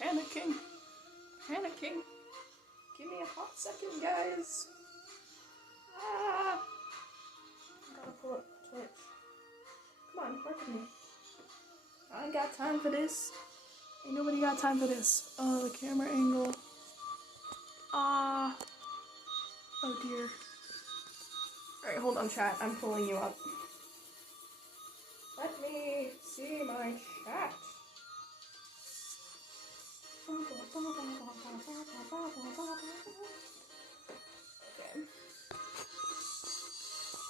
panicking. Give me a hot second, guys. I gotta pull up Twitch. Come on, work with me. I ain't got time for this. Ain't nobody got time for this. Oh, the camera angle. Oh dear. Alright, hold on, chat. I'm pulling you up. Let me see my chat. Okay.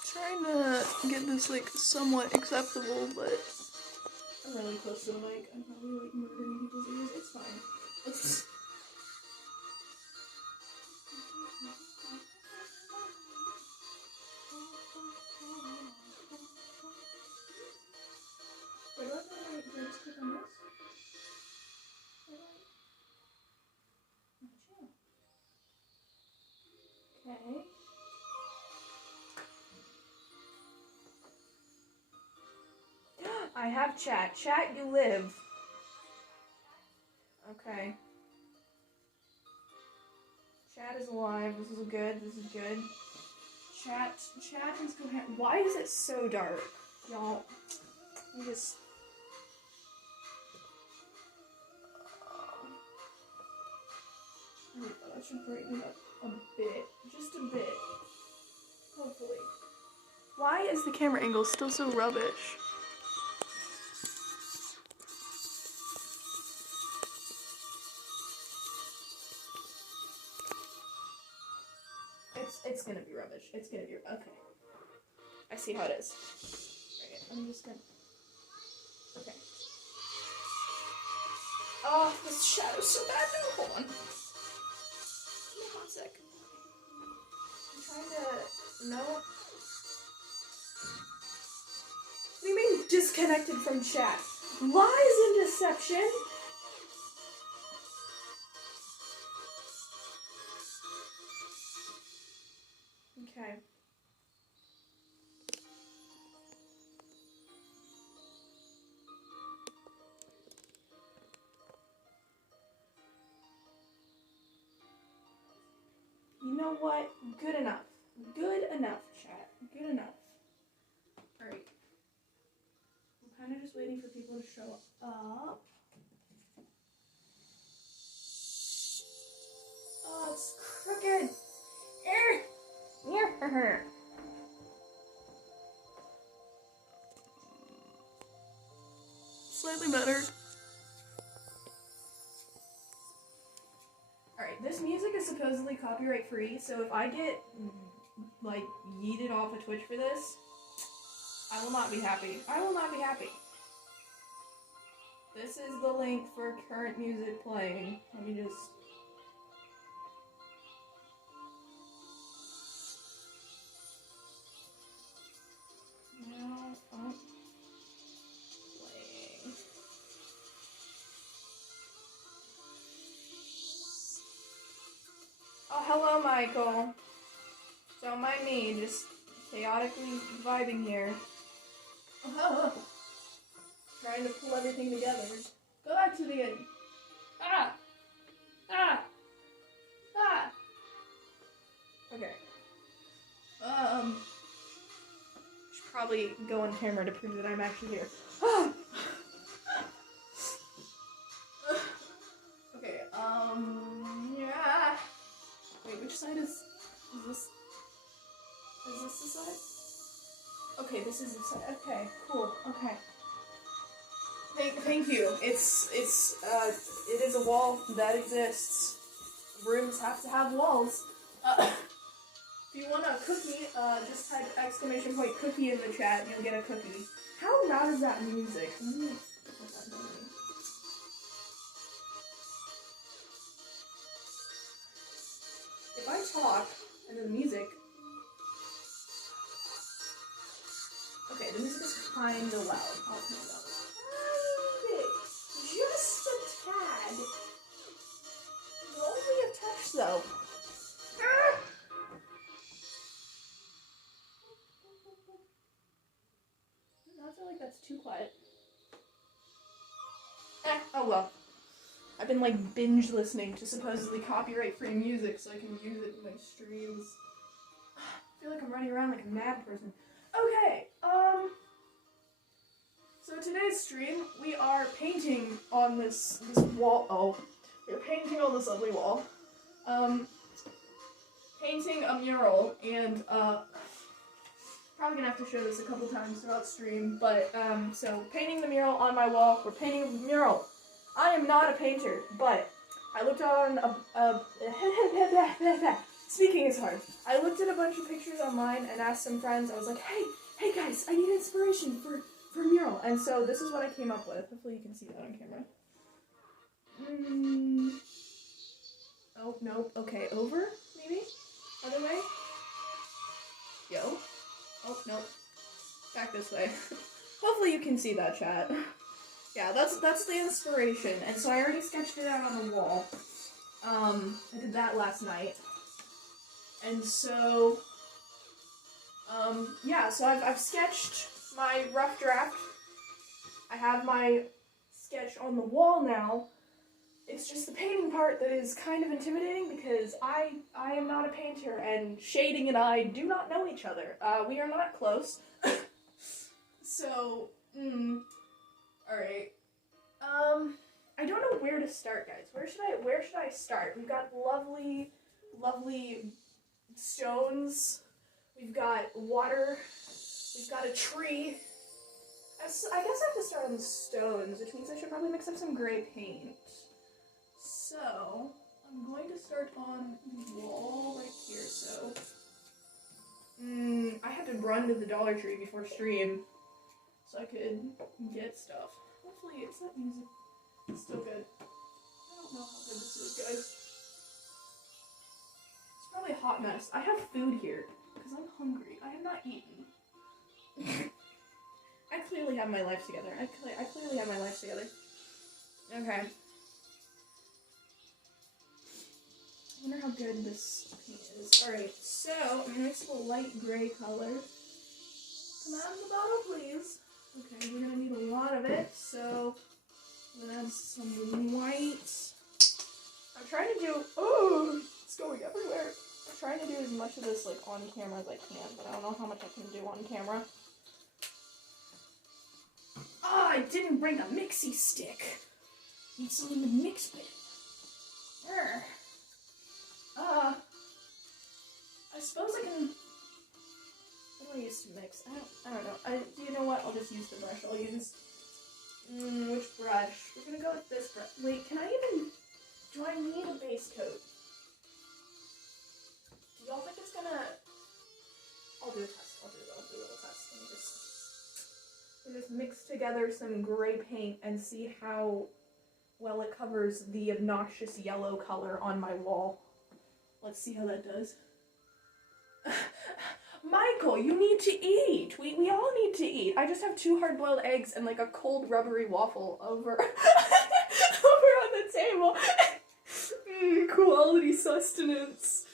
Trying to get this like somewhat acceptable, but I'm really close to the mic. I'm probably like murdering people's ears. It's fine. Wait, do I just click on this? Okay. I have chat. Chat, you live. Okay. Chat is alive. This is good. Chat is coherent. Why is it so dark? Y'all, let me just... I should brighten it up a bit. Just a bit. Hopefully. Why is the camera angle still so rubbish? It's gonna be rubbish. It's gonna be... Okay. I see how it is. Alright, I'm just gonna... Okay. Oh, this shadow's so bad. No, hold on. Give me a hot sec. I'm trying to... No. What do you mean disconnected from chat? Lies and deception? Okay. You know what? Good enough. Good enough, chat. Good enough. Alright. I'm kind of just waiting for people to show up. Oh, it's crooked. Slightly better. Alright, this music is supposedly copyright free, so if I get, like, yeeted off of Twitch for this, I will not be happy. I will not be happy. This is the link for current music playing. Let me just... Now, playing. Oh, hello, Michael. Don't mind me, just chaotically vibing here. Trying to pull everything together. Go back to the end. Okay. Should probably go on camera to prove that I'm actually here. Okay, yeah. Wait, which side is this? Is this the side? Okay, this is the side. Okay, cool. Okay. Thank you. It is a wall that exists. Rooms have to have walls. If you want a cookie, just type !cookie in the chat and you'll get a cookie. How loud is that music? Let me put that down. If I talk and then the music... Okay, the music is kinda loud. I'll turn it up. Just a tad. Only a touch, though. I feel like that's too quiet. Oh well. I've been like binge listening to supposedly copyright-free music so I can use it in my streams. I feel like I'm running around like a mad person. Okay, so today's stream, we are painting on this wall. Oh, we're painting on this ugly wall. Painting a mural, and probably gonna have to show this a couple times throughout stream, but so painting the mural on my wall. We're painting a mural. I am not a painter, but I looked on speaking is hard. I looked at a bunch of pictures online and asked some friends. I was like, hey guys, I need inspiration for a mural. And so this is what I came up with. Hopefully you can see that on camera. Oh, nope. Okay, over, maybe? Other way? Yo. Oh, nope. Back this way. Hopefully you can see that, chat. Yeah, that's the inspiration. And so I already sketched it out on the wall. I did that last night. And so, yeah, so I've sketched my rough draft. I have my sketch on the wall now. It's just the painting part that is kind of intimidating because I am not a painter, and Shading and I do not know each other. We are not close. So, alright. I don't know where to start, guys. Where should I start? We've got lovely stones. We've got water. We've got a tree. I guess I have to start on the stones, which means I should probably mix up some gray paint. So, I'm going to start on the wall right here, so... I had to run to the Dollar Tree before stream, so I could get stuff. Hopefully it's that music. It's still good. I don't know how good this is, guys. It's probably a hot mess. I have food here, because I'm hungry. I have not eaten. I clearly have my life together. I clearly have my life together. Okay. I wonder how good this paint is. Alright, so I'm gonna mix a light gray color. Come out of the bottle, please. Okay, we're gonna need a lot of it, so I'm gonna add some white. I'm trying to do, oh, it's going everywhere. I'm trying to do as much of this like on camera as I can, but I don't know how much I can do on camera. Ah, I didn't bring a mixie stick. Need something to mix with. Urgh. I suppose I can. What do I use to mix? I don't know. You know what? I'll just use the brush. I'll use. Which brush? We're gonna go with this brush. Wait, can I even. Do I need a base coat? Do y'all think it's gonna. I'll do a test. I'll do a little test. Let me just mix together some gray paint and see how well it covers the obnoxious yellow color on my wall. Let's see how that does. Michael, you need to eat. We all need to eat. I just have 2 hard-boiled eggs and like a cold rubbery waffle over over on the table. Quality sustenance.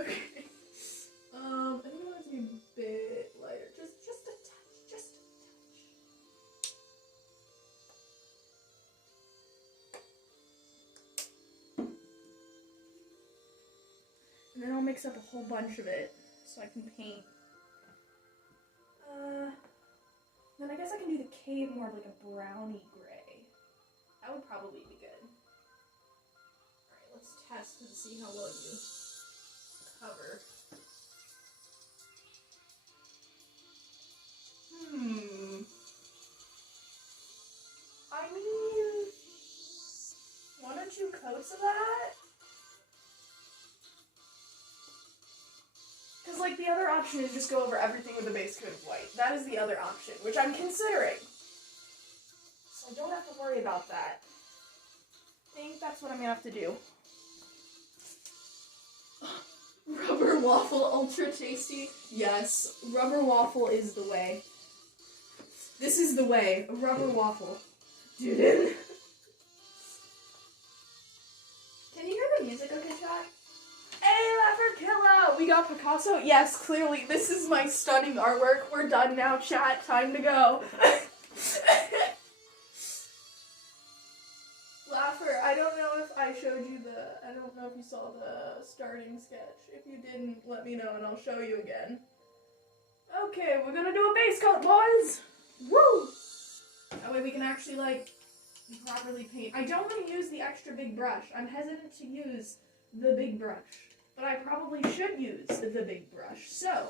Okay. I think I want it to be a bit lighter. Just a touch. Just a touch. And then I'll mix up a whole bunch of it so I can paint. Then I guess I can do the cave more of like a browny gray. That would probably be good. Alright, let's test and see how well you cover. I mean, 1 or 2 coats of that? Because, like, the other option is just go over everything with a base coat of white. That is the other option, which I'm considering. So I don't have to worry about that. I think that's what I'm gonna have to do. Rubber waffle, ultra tasty. Yes, rubber waffle is the way. This is the way. A rubber waffle. Dude. Can you hear the music okay, chat? Hey, Leverkilla! We got Picasso? Yes, clearly. This is my stunning artwork. We're done now, chat. Time to go. if you saw the starting sketch. If you didn't, let me know and I'll show you again. Okay, we're gonna do a base coat, boys! Woo! That way we can actually, like, properly paint. I don't want to use the extra big brush. I'm hesitant to use the big brush. But I probably should use the big brush. So,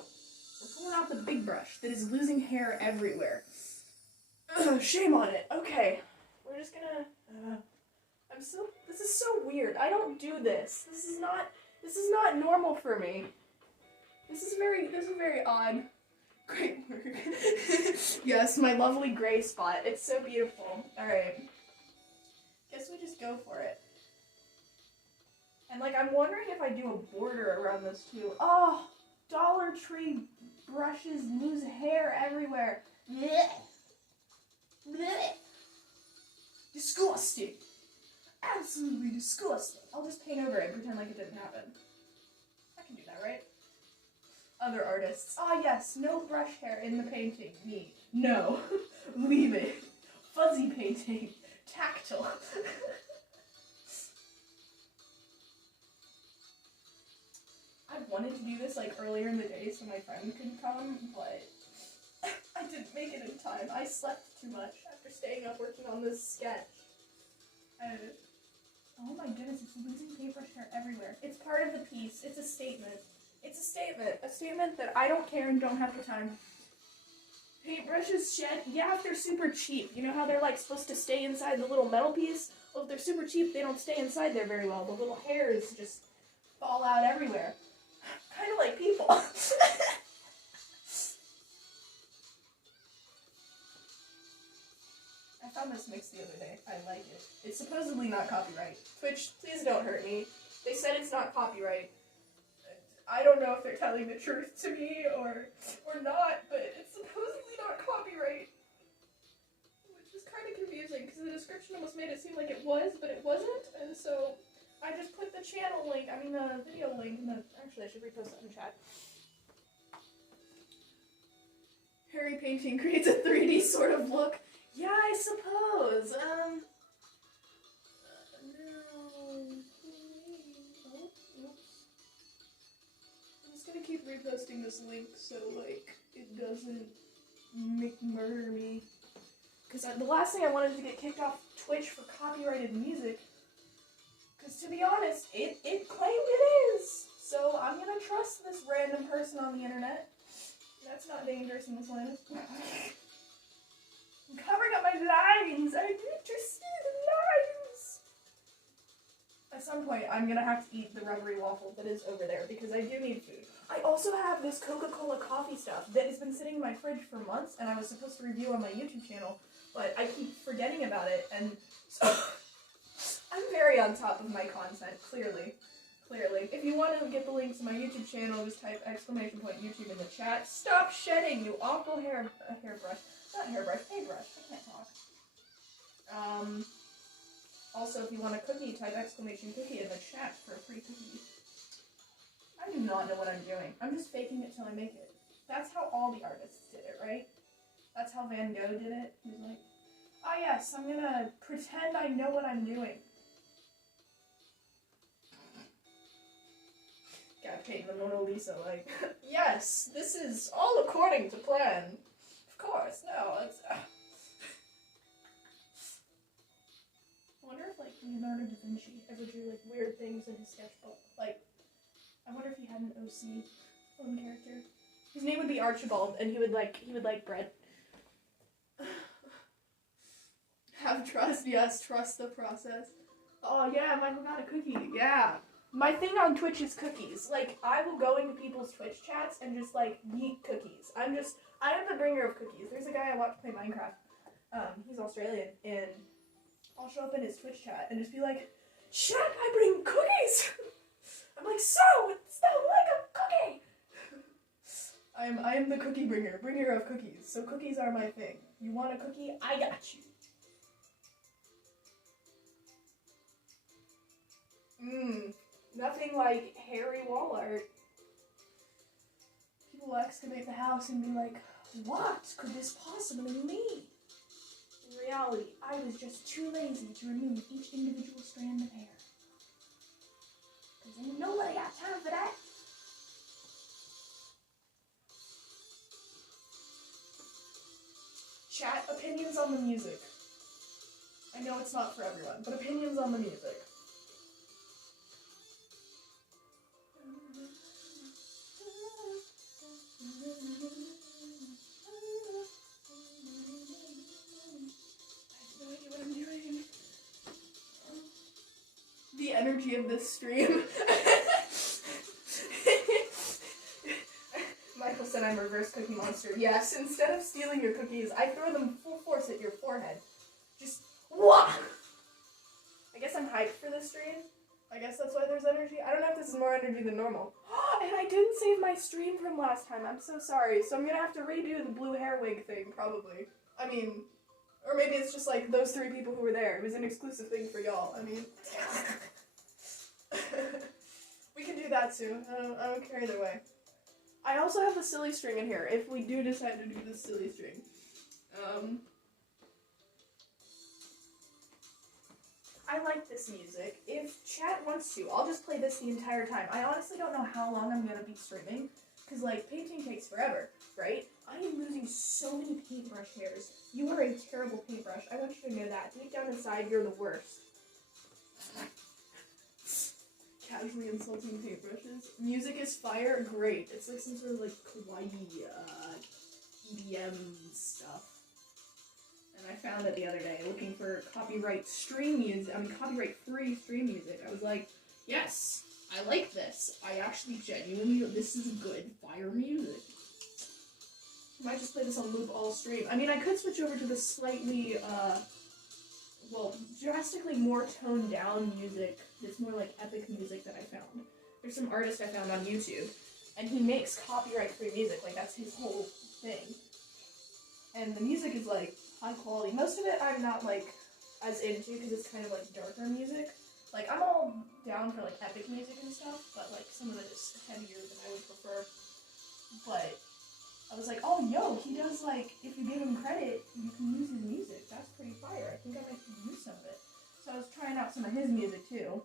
we're pulling out the big brush that is losing hair everywhere. Ugh, shame on it. Okay, we're just gonna, this is so weird. I don't do this. This is not normal for me. This is very odd. Great work. Yes, my lovely gray spot. It's so beautiful. Alright. Guess we just go for it. And, like, I'm wondering if I do a border around this, too. Oh! Dollar Tree brushes lose hair everywhere. Blech. Blech. Disgusting. Absolutely disgusting. I'll just paint over it and pretend like it didn't happen. I can do that, right? Other artists. Ah, yes. No brush hair in the painting. Me. No. Leave it. Fuzzy painting. Tactile. I wanted to do this, like, earlier in the day so my friend could come, but I didn't make it in time. I slept too much after staying up working on this sketch. Oh my goodness, it's losing paintbrush hair everywhere. It's part of the piece. It's a statement. It's a statement. A statement that I don't care and don't have the time. Paintbrushes shed, yeah, if they're super cheap. You know how they're, like, supposed to stay inside the little metal piece? Well, if they're super cheap, they don't stay inside there very well. The little hairs just fall out everywhere. Kind of like people. I found this mix the other day. I like it. It's supposedly not copyright. Twitch, please don't hurt me. They said it's not copyright. I don't know if they're telling the truth to me or not, but it's supposedly not copyright. Which is kind of confusing, because the description almost made it seem like it was, but it wasn't, and so I just put the channel link, I mean the video link in the, actually I should repost that in chat. Harry painting creates a 3D sort of look. Yeah, I suppose. No. Oh, oops. I'm just gonna keep reposting this link so, like, it doesn't murder me. Because the last thing I wanted is to get kicked off Twitch for copyrighted music. Because to be honest, it claimed it is. So I'm gonna trust this random person on the internet. That's not dangerous in this land. I'm covering up my lines. I'm interested in lines. At some point, I'm gonna have to eat the rubbery waffle that is over there because I do need food. I also have this Coca-Cola coffee stuff that has been sitting in my fridge for months, and I was supposed to review on my YouTube channel, but I keep forgetting about it, and so I'm very on top of my content, clearly. Clearly. If you want to get the links to my YouTube channel, just type !YouTube in the chat. Stop shedding, you awful hairbrush. Not hairbrush, paintbrush. I can't talk. Also, if you want a cookie, type !cookie in the chat for a free cookie. I do not know what I'm doing. I'm just faking it till I make it. That's how all the artists did it, right? That's how Van Gogh did it. He was like, oh yes, I'm gonna pretend I know what I'm doing. Gotta paint the Mona Lisa, like, yes, this is all according to plan. Of course, no, it's, I wonder if, like, Leonardo da Vinci ever drew, like, weird things in his sketchbook. Like, I wonder if he had an OC phone character. His name would be Archibald, and he would like bread. Have trust, yes, trust the process. Oh yeah, Michael got a cookie, yeah. My thing on Twitch is cookies. Like, I will go into people's Twitch chats and just, like, yeet cookies. I am the bringer of cookies. There's a guy I watch play Minecraft. He's Australian, and I'll show up in his Twitch chat and just be like, chat, I bring cookies! I'm like, so, it's not like a cookie! I am the cookie bringer of cookies. So cookies are my thing. You want a cookie? I got you. Nothing like hairy wall art. People will excavate the house and be like, what could this possibly mean? In reality, I was just too lazy to remove each individual strand of hair. Cause ain't nobody got time for that. Chat, opinions on the music. I know it's not for everyone, but opinions on the music. The energy of this stream. Michael said I'm reverse cookie monster. Yes, instead of stealing your cookies, I throw them full force at your forehead. Just wah! I guess I'm hyped for this stream. I guess that's why there's energy. I don't know if this is more energy than normal. And I didn't save my stream from last time. I'm so sorry. So I'm gonna have to redo the blue hair wig thing, probably. I mean, or maybe it's just like those 3 people who were there. It was an exclusive thing for y'all. I mean, we can do that too. I don't care either way. I also have the silly string in here, if we do decide to do the silly string. I like this music. If chat wants to, I'll just play this the entire time. I honestly don't know how long I'm gonna be streaming, because, like, painting takes forever, right? I am losing so many paintbrush hairs. You are a terrible paintbrush. I want you to know that. Deep down inside, you're the worst. Casually insulting paintbrushes. Music is fire? Great. It's like some sort of, like, kawaii, EDM stuff. And I found it the other day, looking for copyright-free stream music. I was like, yes, I like this. I actually genuinely, this is good fire music. I might just play this on loop all stream. I mean, I could switch over to the slightly, drastically more toned down music. It's more like epic music that I found. There's some artist I found on YouTube, and he makes copyright-free music. Like, that's his whole thing. And the music is, like, high quality. Most of it I'm not, like, as into, because it's kind of, like, darker music. Like, I'm all down for, like, epic music and stuff, but, like, some of it is heavier than I would prefer. But I was like, oh, yo, he does, like, if you give him credit, you can use his music. That's pretty fire. I think I might use some of it. So I was trying out some of his music, too.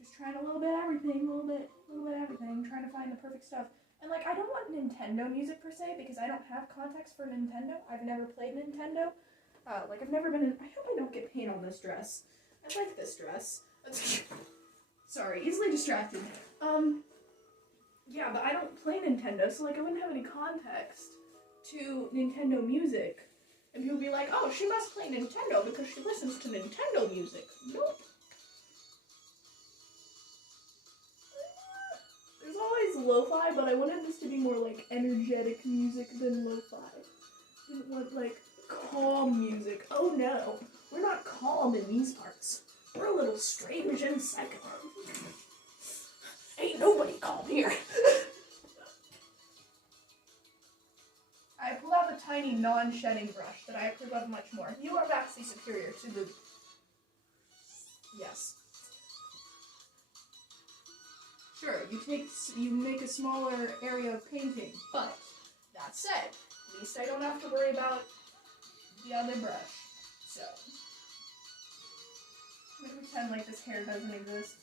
Just trying a little bit of everything, a little bit everything, trying to find the perfect stuff. And, like, I don't want Nintendo music, per se, because I don't have context for Nintendo. I've never played Nintendo. Like, I've never been in... I hope I don't get paint on this dress. I like this dress. Sorry, easily distracted. Yeah, but I don't play Nintendo, so, like, I wouldn't have any context to Nintendo music. And people would be like, oh, she must play Nintendo because she listens to Nintendo music. Nope. There's always lo-fi, but I wanted this to be more, like, energetic music than lo-fi. Didn't want, like, calm music. Oh, no. We're not calm in these parts. We're a little strange and psycho. Ain't nobody calm here. I pulled out the tiny non-shedding brush that I approve of much more. You are vastly superior to the... Yes. Sure, you make a smaller area of painting, but that said, at least I don't have to worry about the other brush. So, I'm gonna pretend like this hair doesn't exist.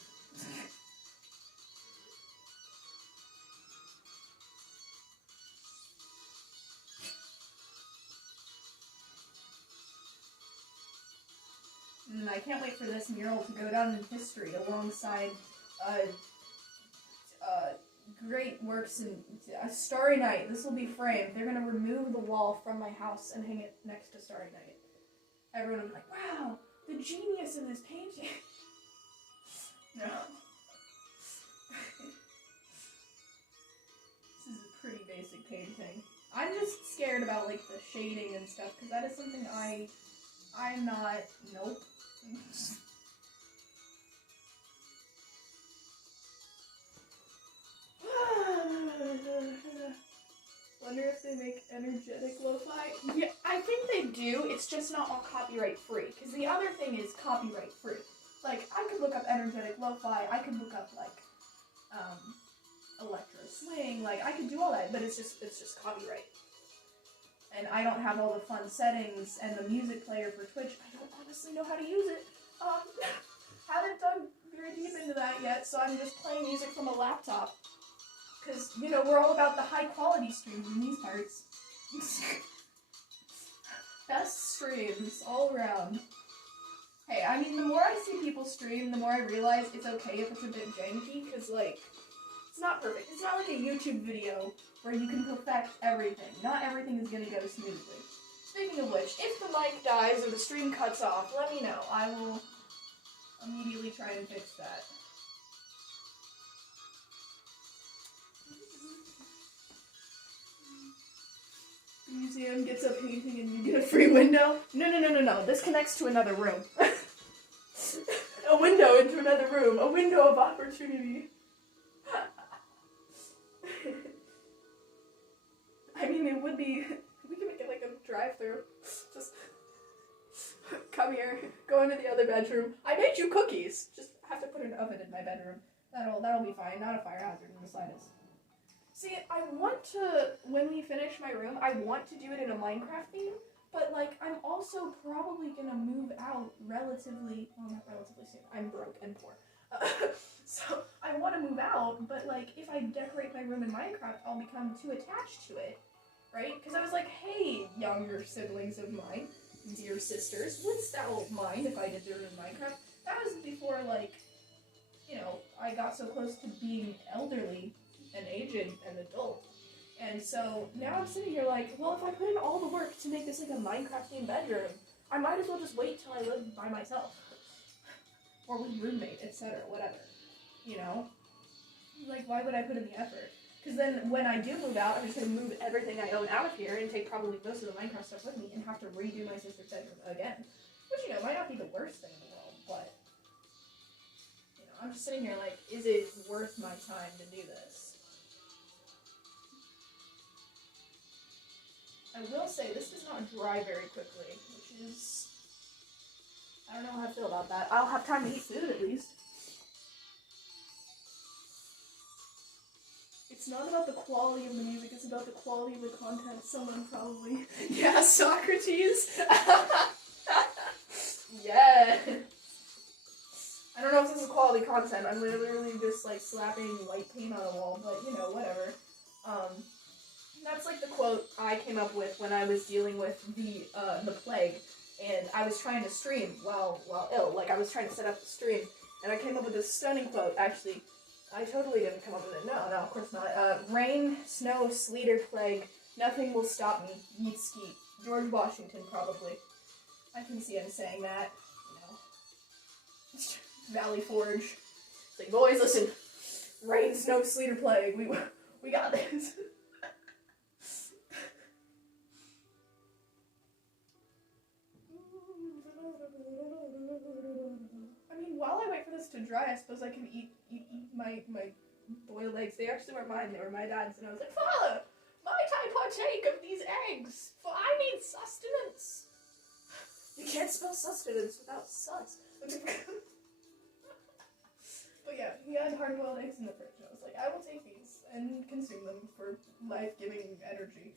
And I can't wait for this mural to go down in history alongside great works in Starry Night. This will be framed. They're going to remove the wall from my house and hang it next to Starry Night. Everyone will be like, wow, the genius of this painting. No. This is a pretty basic painting. I'm just scared about, like, the shading and stuff, because that is something I'm not, nope. Wonder if they make energetic lo-fi? Yeah, I think they do, it's just not all copyright free, because the other thing is copyright free. Like, I could look up energetic lo-fi, I could look up, like, electro swing, like, I could do all that, but it's just copyright. And I don't have all the fun settings and the music player for Twitch. I don't honestly know how to use it. Haven't done very deep into that yet, so I'm just playing music from a laptop. Because, you know, we're all about the high quality streams in these parts. Best streams all around. Hey, I mean, the more I see people stream, the more I realize it's okay if it's a bit janky, because, like, it's not perfect. It's not like a YouTube video where you can perfect everything. Not everything is going to go smoothly. Speaking of which, if the mic dies or the stream cuts off, let me know. I will immediately try and fix that. The museum gets a painting and you get a free window? No. This connects to another room. A window into another room. A window of opportunity. I mean, it would be... We can make it like a drive-thru. Just... Come here. Go into the other bedroom. I made you cookies! Just have to put an oven in my bedroom. That'll be fine. Not a fire hazard in the slightest. See, I want to, when we finish my room, I want to do it in a Minecraft theme, but, like, I'm also probably gonna move out relatively, well, not relatively soon, I'm broke and poor. So, I want to move out, but, like, if I decorate my room in Minecraft, I'll become too attached to it, right? Because I was like, hey, younger siblings of mine, dear sisters, wouldst thou mind if I did it in Minecraft? That was before, like, you know, I got so close to being elderly and aged and adult. And so now I'm sitting here like, well, if I put in all the work to make this like a Minecraft-themed bedroom, I might as well just wait till I live by myself. Or with roommate, etc., whatever. You know? Like, why would I put in the effort? Because then when I do move out, I'm just going to move everything I own out of here and take probably most of the Minecraft stuff with me and have to redo my sister's bedroom again. Which, you know, might not be the worst thing in the world, but... You know, I'm just sitting here like, is it worth my time to do this? I will say, this does not dry very quickly, which is... I don't know how I feel about that. I'll have time to eat food, at least. It's not about the quality of the music, it's about the quality of the content. Someone probably... Yeah, Socrates! Yes! I don't know if this is quality content. I'm literally just, like, slapping white paint on a wall, but, you know, whatever. That's like the quote I came up with when I was dealing with the plague, and I was trying to stream while ill. Like, I was trying to set up the stream, and I came up with this stunning quote. Actually, I totally didn't come up with it. No, of course not. Rain, snow, sleet, or plague, nothing will stop me. Yeet skeet. George Washington, probably. I can see him saying that, you know. Valley Forge. It's like, boys, listen. Rain, snow, sleet, or plague. We got this. I mean, while I wait for this to dry, I suppose I can eat my boiled eggs. They actually weren't mine, they were my dad's, and I was like, Father, might I partake of these eggs? For I need sustenance. You can't spell sustenance without sus. But yeah, he had hard-boiled eggs in the fridge, and I was like, I will take these and consume them for life-giving energy.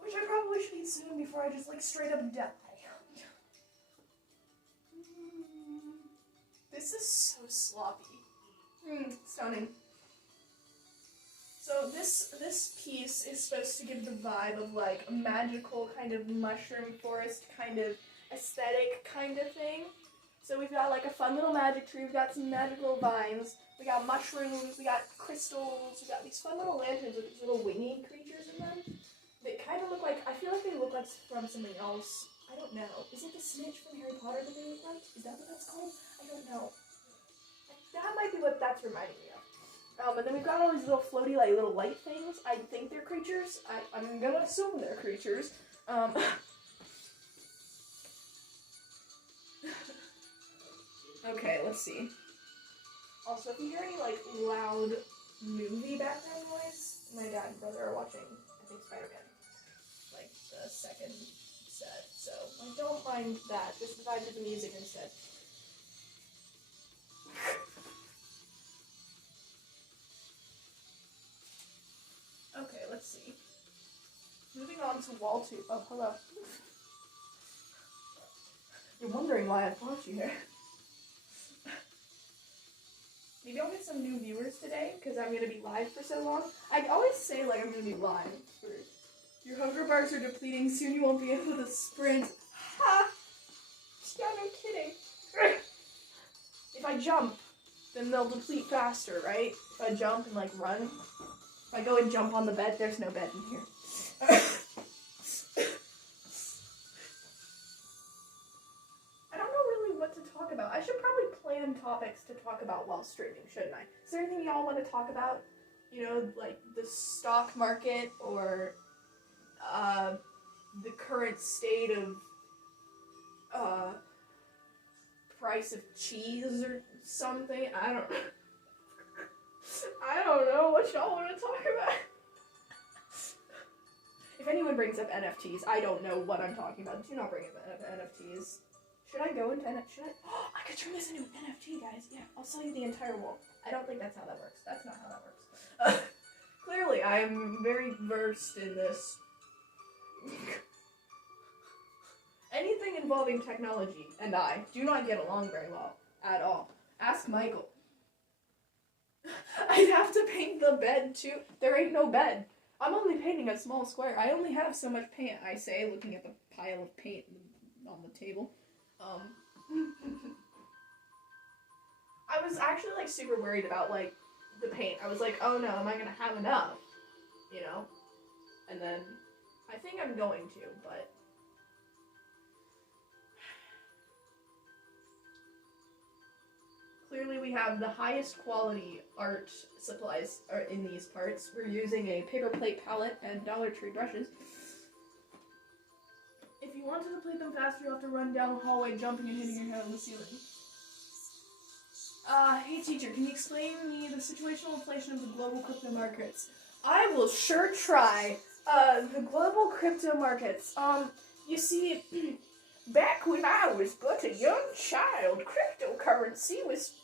Which I probably should eat soon before I just, like, straight up die. This is so sloppy. Stunning. So this piece is supposed to give the vibe of, like, a magical kind of mushroom forest kind of aesthetic kind of thing. So we've got, like, a fun little magic tree, we've got some magical vines, we got mushrooms, we got crystals, we got these fun little lanterns with these little winged creatures in them. They kind of look like, I feel like they look like from something else. I don't know. Is it the snitch from Harry Potter that they look like? Is that what that's called? I don't know. That might be what that's reminding me of. And then we've got all these little floaty, like, little light things. I think they're creatures. I'm gonna assume they're creatures. Okay, let's see. Also, if you hear any, like, loud movie background noise, my dad and brother are watching, I think, Spider-Man. Like, the second set. So, I don't mind that. Just the vibe of the music instead. Okay, let's see. Moving on to wall 2. Oh, hello. You're wondering why I brought you here. Maybe I'll get some new viewers today, because I'm going to be live for so long. I always say, like, I'm going to be live for... Your hunger bars are depleting, soon you won't be able to sprint. Ha! Yeah, no kidding. If I jump, then they'll deplete faster, right? If I jump and, like, run. If I go and jump on the bed, there's no bed in here. I don't know really what to talk about. I should probably plan topics to talk about while streaming, shouldn't I? Is there anything y'all want to talk about? You know, like the stock market or the current state of price of cheese or something? I don't know. I don't know what y'all want to talk about. If anyone brings up NFTs, I don't know what I'm talking about. Do not bring up NFTs. Should I go into NFTs? Should I? Oh, I could turn this into an NFT, guys. Yeah, I'll sell you the entire wall. I don't think that's how that works. That's not how that works. Clearly, I'm very versed in this. Anything involving technology and I do not get along very well at all. Ask Michael. I'd have to paint the bed too. There ain't no bed. I'm only painting a small square. I only have so much paint, I say, looking at the pile of paint on the table. I was actually, like, super worried about, like, the paint. I was like, oh no, am I gonna have enough? You know? And then, I think I'm going to, but... Clearly we have the highest quality art supplies are in these parts. We're using a paper plate palette and Dollar Tree brushes. If you want to deplete them faster, you'll have to run down the hallway, jumping and hitting your head on the ceiling. Hey teacher, can you explain me the situational inflation of the global crypto markets? I will sure try. The global crypto markets. You see, back when I was but a young child, cryptocurrency was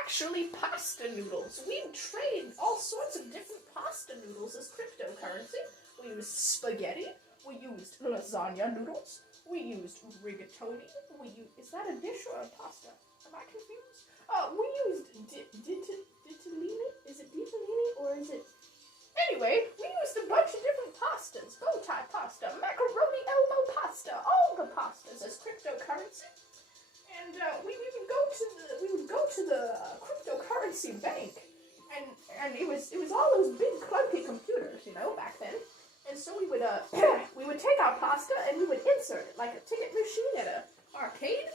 actually pasta noodles. We'd trade all sorts of different pasta noodles as cryptocurrency. We used spaghetti. We used lasagna noodles. We used rigatoni. Is that a dish or a pasta? Am I confused? We used ditalini. Is it ditalini or is it? Anyway, we used a bunch of different pastas. Bow tie pasta, macaroni elbow pasta, all the pastas as cryptocurrency. And we would go to the cryptocurrency bank, and it was all those big clunky computers, you know, back then. And so we would we would take our pasta and we would insert it like a ticket machine at an arcade.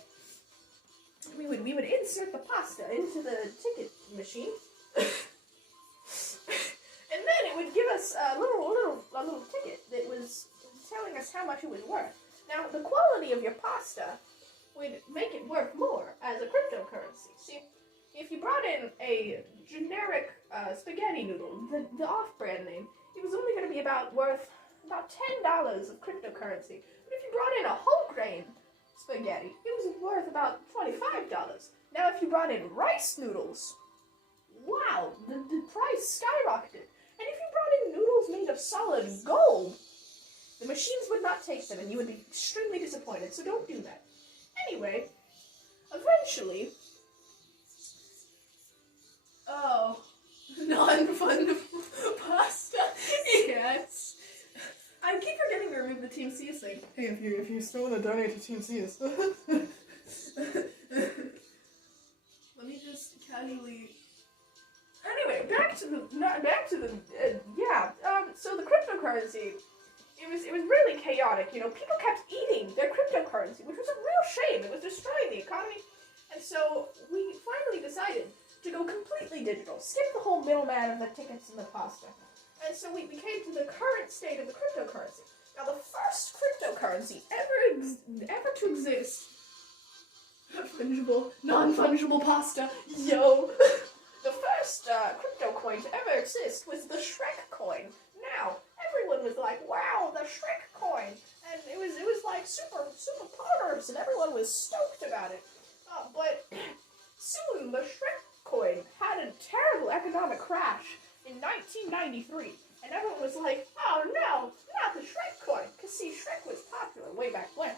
We would insert the pasta into the ticket machine, and then it would give us a little ticket that was telling us how much it was worth. Now the quality of your pasta would make it worth more as a cryptocurrency. See, if you brought in a generic spaghetti noodle, the off-brand name, it was only going to be worth about $10 of cryptocurrency. But if you brought in a whole grain spaghetti, it was worth about $25. Now if you brought in rice noodles, wow, the price skyrocketed. And if you brought in noodles made of solid gold, the machines would not take them and you would be extremely disappointed, so don't do that. Anyway, eventually... Oh, non-refundable pasta. Yes. I keep forgetting to remove the Team C's thing. Hey, if you still want to donate to Team C's. Let me just casually... Anyway, back to the so the cryptocurrency, it was really chaotic, you know, people kept eating their cryptocurrency, which was a real shame. It was destroying the economy. And so we finally decided to go completely digital, skip the whole middleman of the tickets and the pasta. And so we came to the current state of the cryptocurrency. Now the first cryptocurrency ever to exist, fungible, non-fungible pasta, yo! The first crypto coin to ever exist was the Shrek coin. Now, everyone was like, wow, the Shrek coin! And it was like super powers, and everyone was stoked about it. But soon the Shrek coin had a terrible economic crash in 1993. And everyone was like, oh no, not the Shrek coin. Because see, Shrek was popular way back when.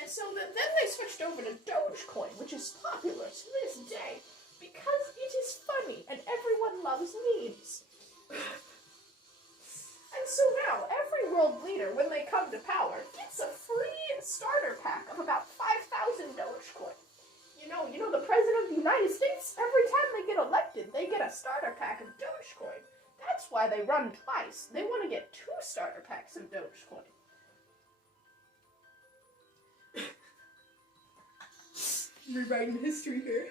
And so then they switched over to Dogecoin, which is popular to this day. Because it is funny, and everyone loves memes. And so now, every world leader, when they come to power, gets a free starter pack of about 5,000 Dogecoin. You know, the President of the United States, every time they get elected, they get a starter pack of Dogecoin. That's why they run twice. They want to get 2 starter packs of Dogecoin. Rewriting history here.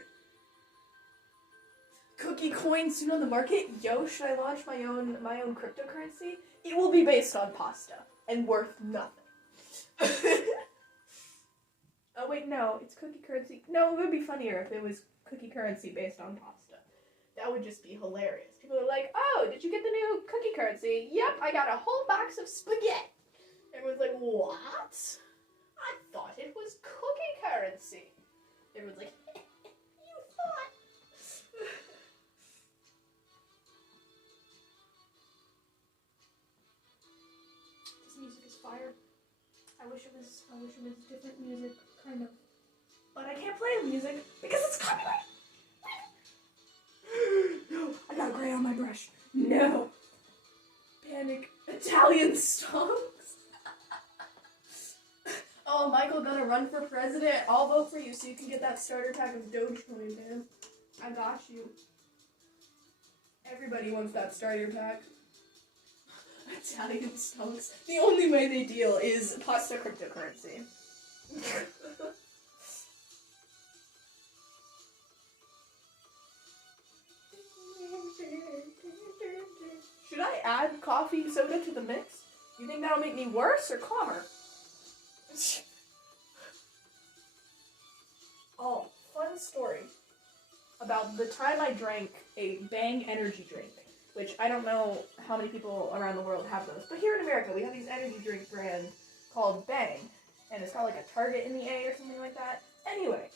Cookie coins soon on the market. Yo, should I launch my own cryptocurrency? It will be based on pasta and worth nothing. Oh wait, no, it's cookie currency. No, it would be funnier if it was cookie currency based on pasta. That would just be hilarious. People are like, oh, did you get the new cookie currency? Yep, I got a whole box of spaghetti. Everyone's like, what? I thought it was cookie currency. Everyone's like, you thought? This music is fire. I wish it was different music, kind of. But I can't play the music because it's copyright. No, I got gray on my brush. No. Panic. Italian songs. Oh, Michael gonna run for president. I'll vote for you so you can get that starter pack of Dogecoin, man. I got you. Everybody wants that starter pack. Italian songs. The only way they deal is pasta cryptocurrency. Should I add coffee and soda to the mix? You think that'll make me worse or calmer? Oh, fun story about the time I drank a Bang energy drink, which I don't know how many people around the world have those, but here in America we have these energy drink brand called Bang, and it's got like a target in the A or something like that. Anyway,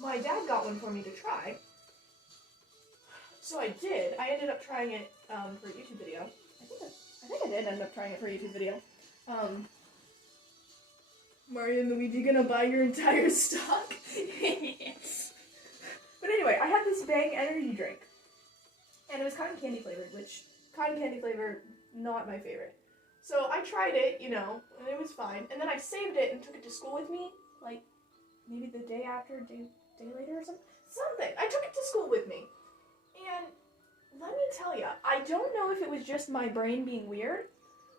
my dad got one for me to try, so I did. I ended up trying it for a YouTube video. I think I did end up trying it for a YouTube video. Mario and Luigi gonna buy your entire stock? But anyway, I had this Bang energy drink. And it was cotton candy flavored, which, cotton candy flavor, not my favorite. So I tried it, you know, and it was fine. And then I saved it and took it to school with me, like, maybe the day after, day later or something. I took it to school with me. And let me tell you, I don't know if it was just my brain being weird,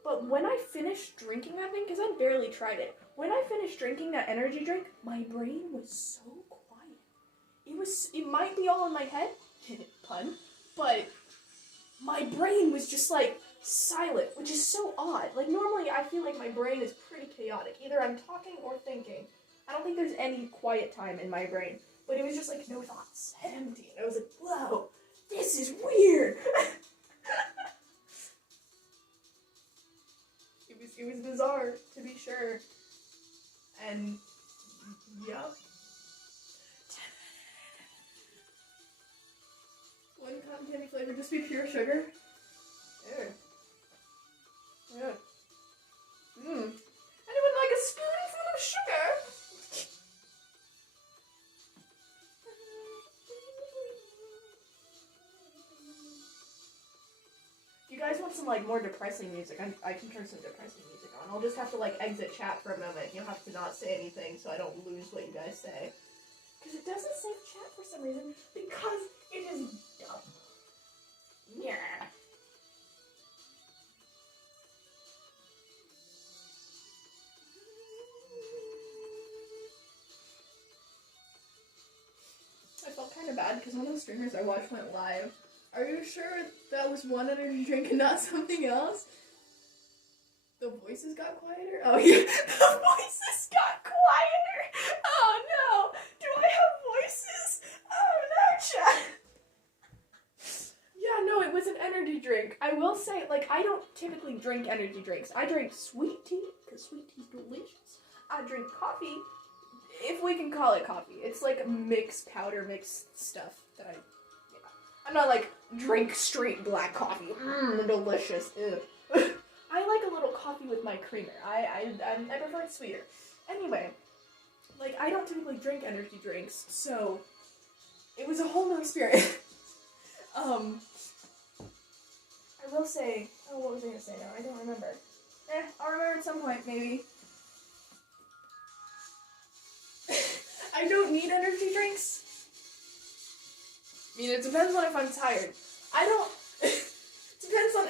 but when I finished drinking that thing, because I barely tried it, when I finished drinking that energy drink, my brain was so quiet. It might be all in my head, pun, but my brain was just like silent, which is so odd. Like normally I feel like my brain is pretty chaotic. Either I'm talking or thinking. I don't think there's any quiet time in my brain, but it was just like no thoughts, empty. And I was like, whoa, this is weird. It was bizarre, to be sure. And, yup. One cotton candy flavor, just be pure sugar. Ew. Yeah. Anyone like a spoonful of sugar? If you guys want some like more depressing music, I can turn some depressing music on. I'll just have to like exit chat for a moment. You'll have to not say anything so I don't lose what you guys say. Because it doesn't save chat for some reason. Because it is dumb. Yeah. I felt kind of bad because one of the streamers I watched went live. Are you sure that was one energy drink and not something else? The voices got quieter? Oh yeah, the voices got quieter! Oh no! Do I have voices? Oh no, chat! Yeah, no, it was an energy drink. I will say, like, I don't typically drink energy drinks. I drink sweet tea, because sweet tea's delicious. I drink coffee, if we can call it coffee. It's like mixed powder, mixed stuff that I'm not like, drink straight black coffee. Delicious. Ew. I like a little coffee with my creamer. I prefer it sweeter. Anyway, like, I don't typically drink energy drinks, so It was a whole new experience. I will say, oh, what was I gonna say now? I don't remember. I'll remember at some point, maybe. I don't need energy drinks. I mean, it depends on if I'm tired. I don't. It depends on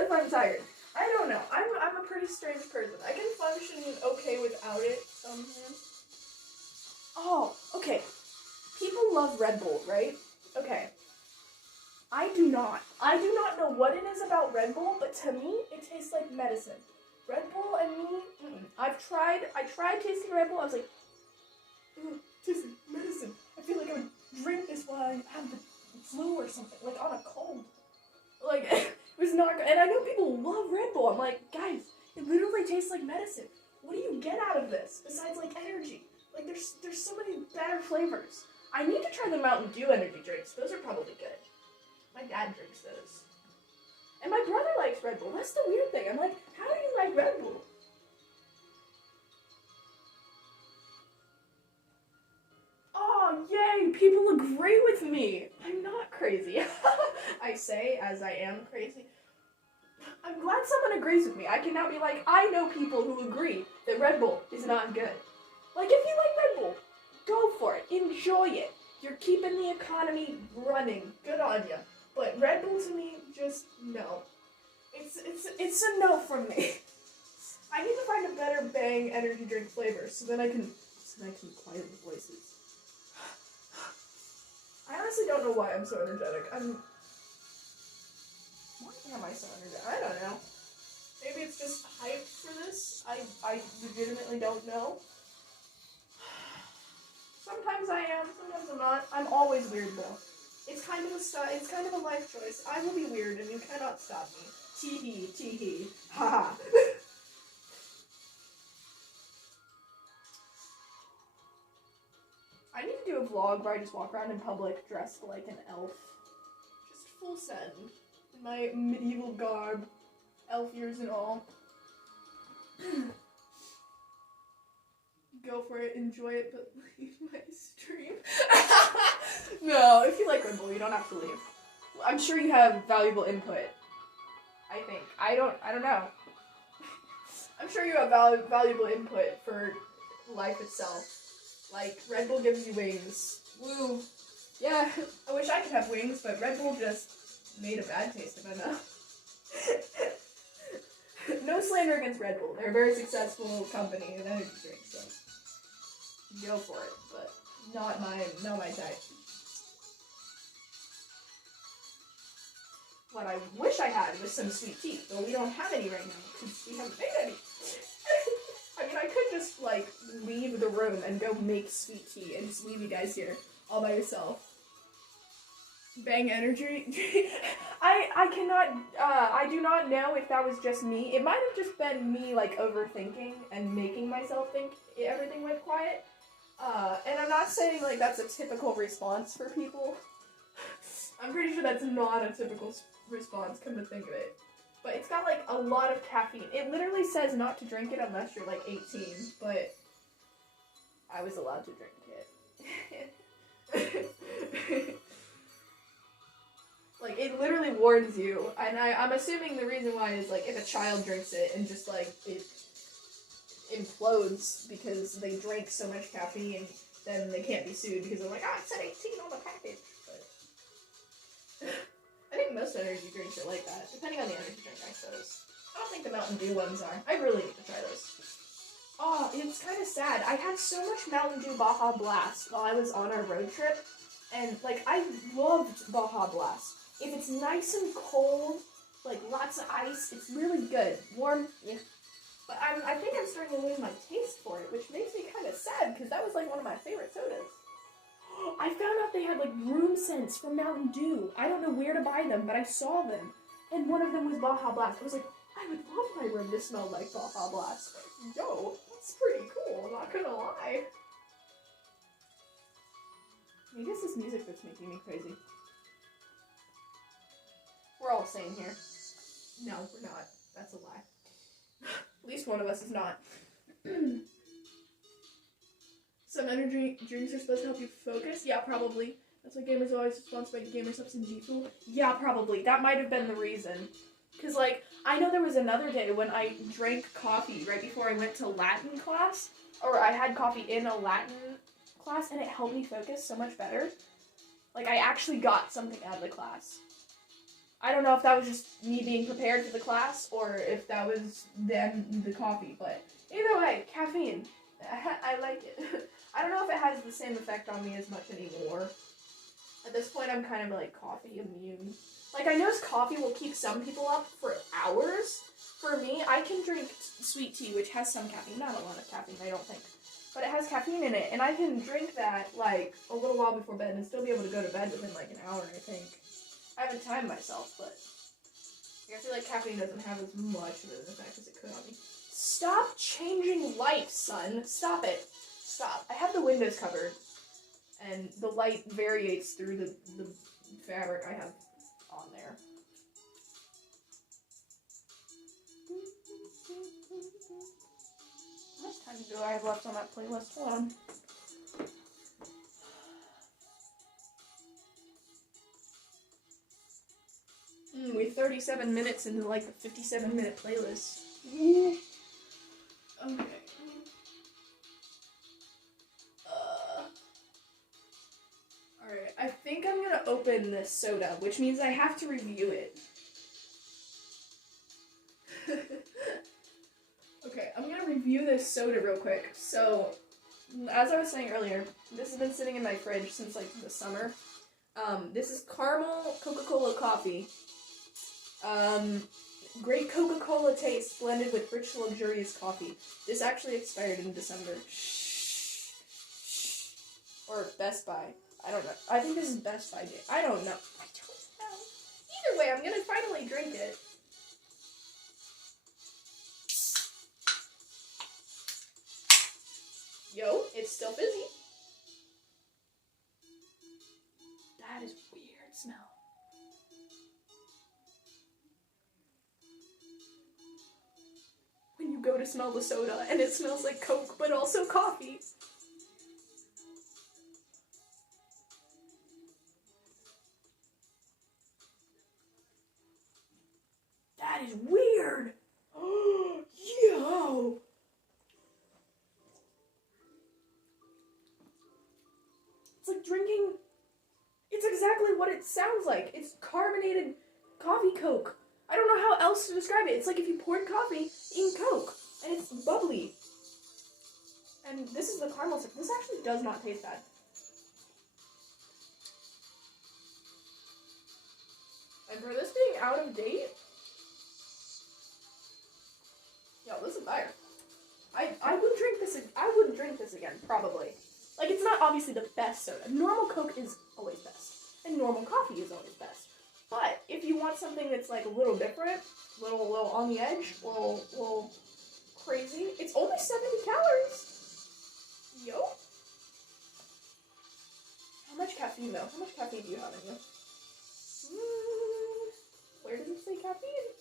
if I'm tired. I don't know. I'm a pretty strange person. I can function okay without it sometimes. Oh, okay. People love Red Bull, right? Okay. I do not. I do not know what it is about Red Bull, but to me, it tastes like medicine. Red Bull and me, I tried tasting Red Bull. I was like, it tastes like medicine. I feel like I would drink this while I have the flu or something, like on a cold. Like, it was not good. And I know people love Red Bull. I'm like, guys, it literally tastes like medicine. What do you get out of this besides like energy? Like, there's so many better flavors. I need to try the Mountain Dew energy drinks. Those are probably good. My dad drinks those. And my brother likes Red Bull. That's the weird thing. I'm like, how do you like Red Bull? Oh, yay! People agree with me. I'm not crazy. I say as I am crazy. I'm glad someone agrees with me. I can now be like, I know people who agree that Red Bull is not good. Like, if you like Red Bull, go for it. Enjoy it. You're keeping the economy running. Good on ya. But Red Bull to me, just no. It's a no from me. I need to find a better Bang energy drink flavor so then I can quiet the voices. I honestly don't know why I'm so energetic. Why am I so energetic? I don't know. Maybe it's just hype for this. I legitimately don't know. Sometimes I am, sometimes I'm not. I'm always weird though. It's kind of a life choice. I will be weird and you cannot stop me. Tee-hee, tee-hee, ha-ha. I need to do a vlog where I just walk around in public dressed like an elf. Just full send. In my medieval garb. Elf ears and all. Go for it, enjoy it, but leave my stream. No, if you like Red Bull, you don't have to leave. I'm sure you have valuable input. I think. I don't know. I'm sure you have valuable input for life itself. Like, Red Bull gives you wings. Woo. Yeah, I wish I could have wings, but Red Bull just made a bad taste in my mouth. No slander against Red Bull. They're a very successful company of energy drinks, so go for it, but not my type. What I wish I had was some sweet tea, but we don't have any right now because we haven't made any. I mean, I could just, like, leave the room and go make sweet tea and just leave you guys here all by yourself. Bang energy. I cannot, I do not know if that was just me. It might have just been me, like, overthinking and making myself think everything went quiet. And I'm not saying, like, that's a typical response for people. I'm pretty sure that's not a typical response, come to think of it. But it's got, like, a lot of caffeine. It literally says not to drink it unless you're, like, 18, but I was allowed to drink it. Like, it literally warns you, and I'm assuming the reason why is, like, if a child drinks it and just, like, it implodes because they drank so much caffeine, then they can't be sued because they're like, it said 18 on the package. But I think most energy drinks are like that, depending on the energy drink, I suppose. I don't think the Mountain Dew ones are. I really need to try those. Oh, it's kind of sad. I had so much Mountain Dew Baja Blast while I was on our road trip, and, like, I loved Baja Blast. If it's nice and cold, like, lots of ice, it's really good. Warm, yeah. But I think I'm starting to lose my taste for it, which makes me kind of sad, because that was, like, one of my favorite sodas. I found out they had, like, room scents from Mountain Dew. I don't know where to buy them, but I saw them. And one of them was Baja Blast. I was like, I would love my room to smell like Baja Blast. Yo, that's pretty cool, I'm not gonna lie. I guess this music that's making me crazy. We're all sane here. No, we're not. That's a lie. At least one of us is not. Some energy drinks are supposed to help you focus. Yeah, probably. That's why gamers are always sponsored by Gamer Subs and G-Fool. Yeah, probably. That might have been the reason. Because, like, I know there was another day when I drank coffee right before I went to Latin class. Or I had coffee in a Latin class, and it helped me focus so much better. Like, I actually got something out of the class. I don't know if that was just me being prepared for the class, or if that was the coffee, but either way, caffeine. I like it. I don't know if it has the same effect on me as much anymore. At this point, I'm kind of like coffee immune. Like, I know coffee will keep some people up for hours. For me, I can drink sweet tea, which has some caffeine. Not a lot of caffeine, I don't think. But it has caffeine in it, and I can drink that, like, a little while before bed and still be able to go to bed within, like, an hour, I think. I haven't timed myself, but I feel like caffeine doesn't have as much of an effect as it could on me. Stop changing light, son. Stop it. Stop. I have the windows covered, and the light variates through the fabric I have on there. How much time do I have left on that playlist? Hold on. We're 37 minutes into like the 57-minute playlist. Okay. Alright, I think I'm gonna open this soda, which means I have to review it. Okay, I'm gonna review this soda real quick. So, as I was saying earlier, this has been sitting in my fridge since like the summer. This is caramel Coca-Cola coffee. Great Coca-Cola taste blended with rich, luxurious coffee. This actually expired in December. Or Best Buy. I don't know. I think this is Best Buy Day. I don't know. Either way, I'm gonna finally drink it. Yo, it's still fizzy. That is weird smell. When you go to smell the soda and it smells like Coke, but also coffee. That is weird. Oh, yo. It's like drinking. It's exactly what it sounds like. It's carbonated coffee Coke. I don't know how else to describe it. It's like if you poured coffee in Coke, and it's bubbly. And this is the caramel stick. This actually does not taste bad. And for this being out of date, yo, this is fire. I would drink this. I would drink this again, probably. Like, it's not obviously the best soda. Normal Coke is always best, and normal coffee is always best. But if you want something that's like a little different, little on the edge, little crazy, it's only 70 calories. Yo. How much caffeine though? How much caffeine do you have in you? Where does it say caffeine?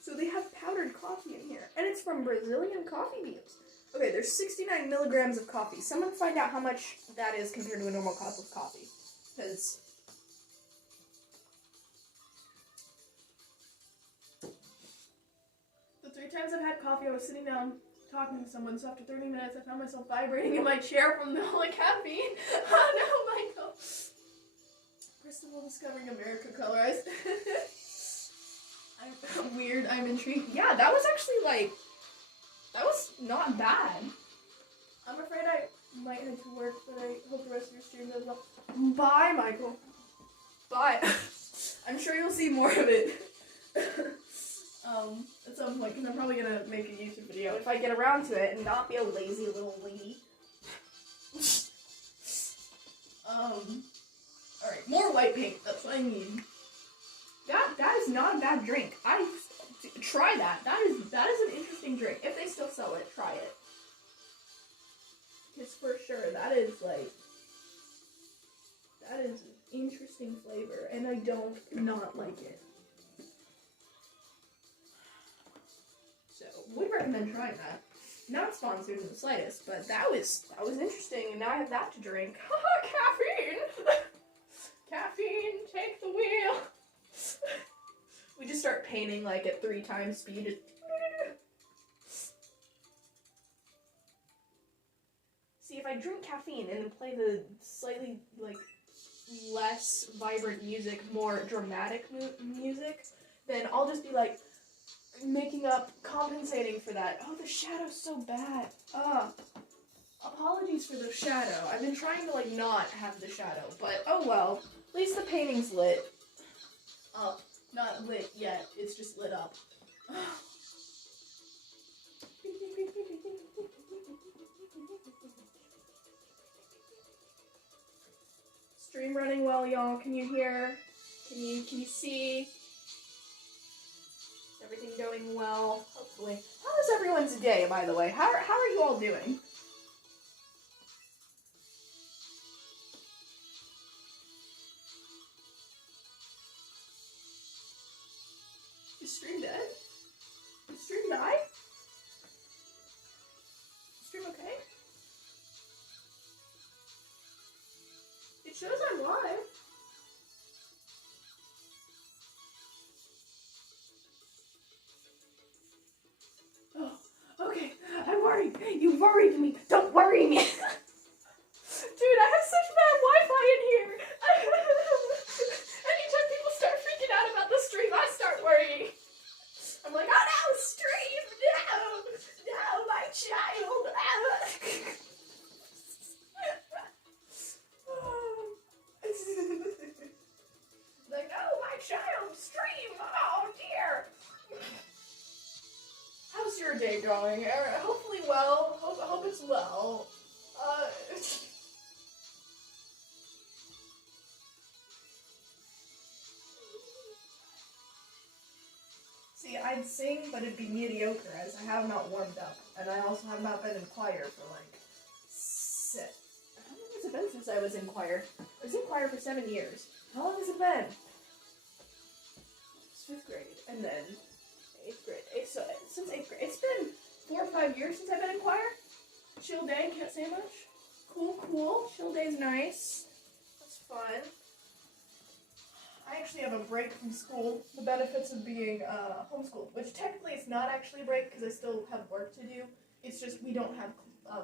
So they have powdered coffee in here, and it's from Brazilian coffee beans. Okay, there's 69 milligrams of coffee. Someone find out how much that is compared to a normal cup of coffee, because the 3 times I've had coffee, I was sitting down talking to someone, so after 30 minutes, I found myself vibrating in my chair from all the caffeine. Oh no, Michael! First of all, discovering America colorized. I'm weird, I'm intrigued. Yeah, that was actually like, that was not bad. I'm afraid I might head to work, but I hope the rest of your stream does well. Bye, Michael. Bye. I'm sure you'll see more of it. At some point, because I'm probably gonna make a YouTube video if I get around to it and not be a lazy little lady. Alright, more white paint, that's what I need. That is not a bad drink. Try that. That is an interesting drink. If they still sell it, try it. Because for sure, that is an interesting flavor, and I don't not like it. So, would recommend trying that. Not sponsored in the slightest, but that was interesting, and now I have that to drink. Caffeine! Caffeine, take the wheel! We just start painting like at 3 times speed. See, if I drink caffeine and then play the slightly, like, less vibrant music, more dramatic music, then I'll just be, like, compensating for that. Oh, the shadow's so bad. Apologies for the shadow. I've been trying to, like, not have the shadow, but oh well. At least the painting's lit. Not lit yet, it's just lit up. Stream running well, y'all. Can you hear? Can you see? Is everything going well? Hopefully. How is everyone's day, by the way? How are you all doing? Is stream dead? Is stream die? Is stream okay? It shows I'm live. Oh, okay. I'm worried. You worried me. Don't worry me. Dude, I have such bad Wi-Fi in here. Anytime people start freaking out about the stream, I start worrying. I'm like, oh no, stream, no, my child. Like, oh, my child, stream, oh dear. How's your day going? Hopefully well. Hope it's well. See, I'd sing, but it'd be mediocre, as I have not warmed up, and I also have not been in choir for like how long has it been since I was in choir? I was in choir for 7 years. How long has it been? It's 5th grade, and then 8th grade. So since 8th grade, it's been 4 or 5 years since I've been in choir. Chill day, can't say much. Cool. Chill day's nice. That's fun. I actually have a break from school. The benefits of being homeschooled, which technically it's not actually a break because I still have work to do. It's just we don't have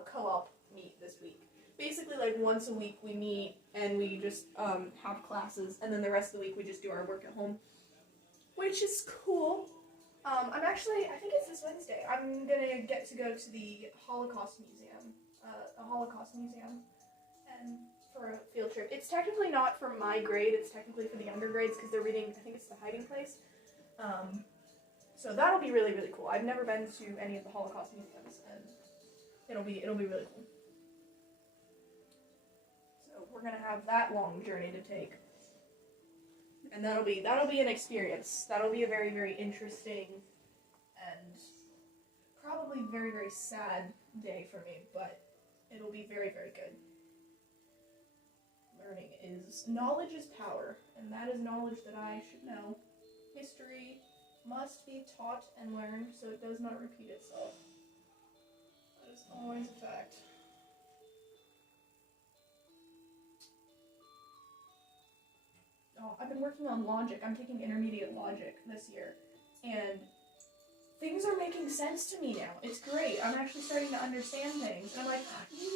co-op meet this week. Basically, like once a week we meet and we just have classes, and then the rest of the week we just do our work at home, which is cool. I think it's this Wednesday. I'm gonna get to go to the Holocaust Museum, and for a field trip. It's technically not for my grade, it's technically for the younger grades because they're reading, I think it's The Hiding Place. So that'll be really, really cool. I've never been to any of the Holocaust museums, and it'll be really cool. So we're gonna have that long journey to take. And that'll be an experience. That'll be a very, very interesting and probably very, very sad day for me, but it'll be very, very good. Knowledge is power, and that is knowledge that I should know. History must be taught and learned so it does not repeat itself. That is always a fact. Oh, I've been working on logic. I'm taking intermediate logic this year, and things are making sense to me now. It's great. I'm actually starting to understand things. And I'm like,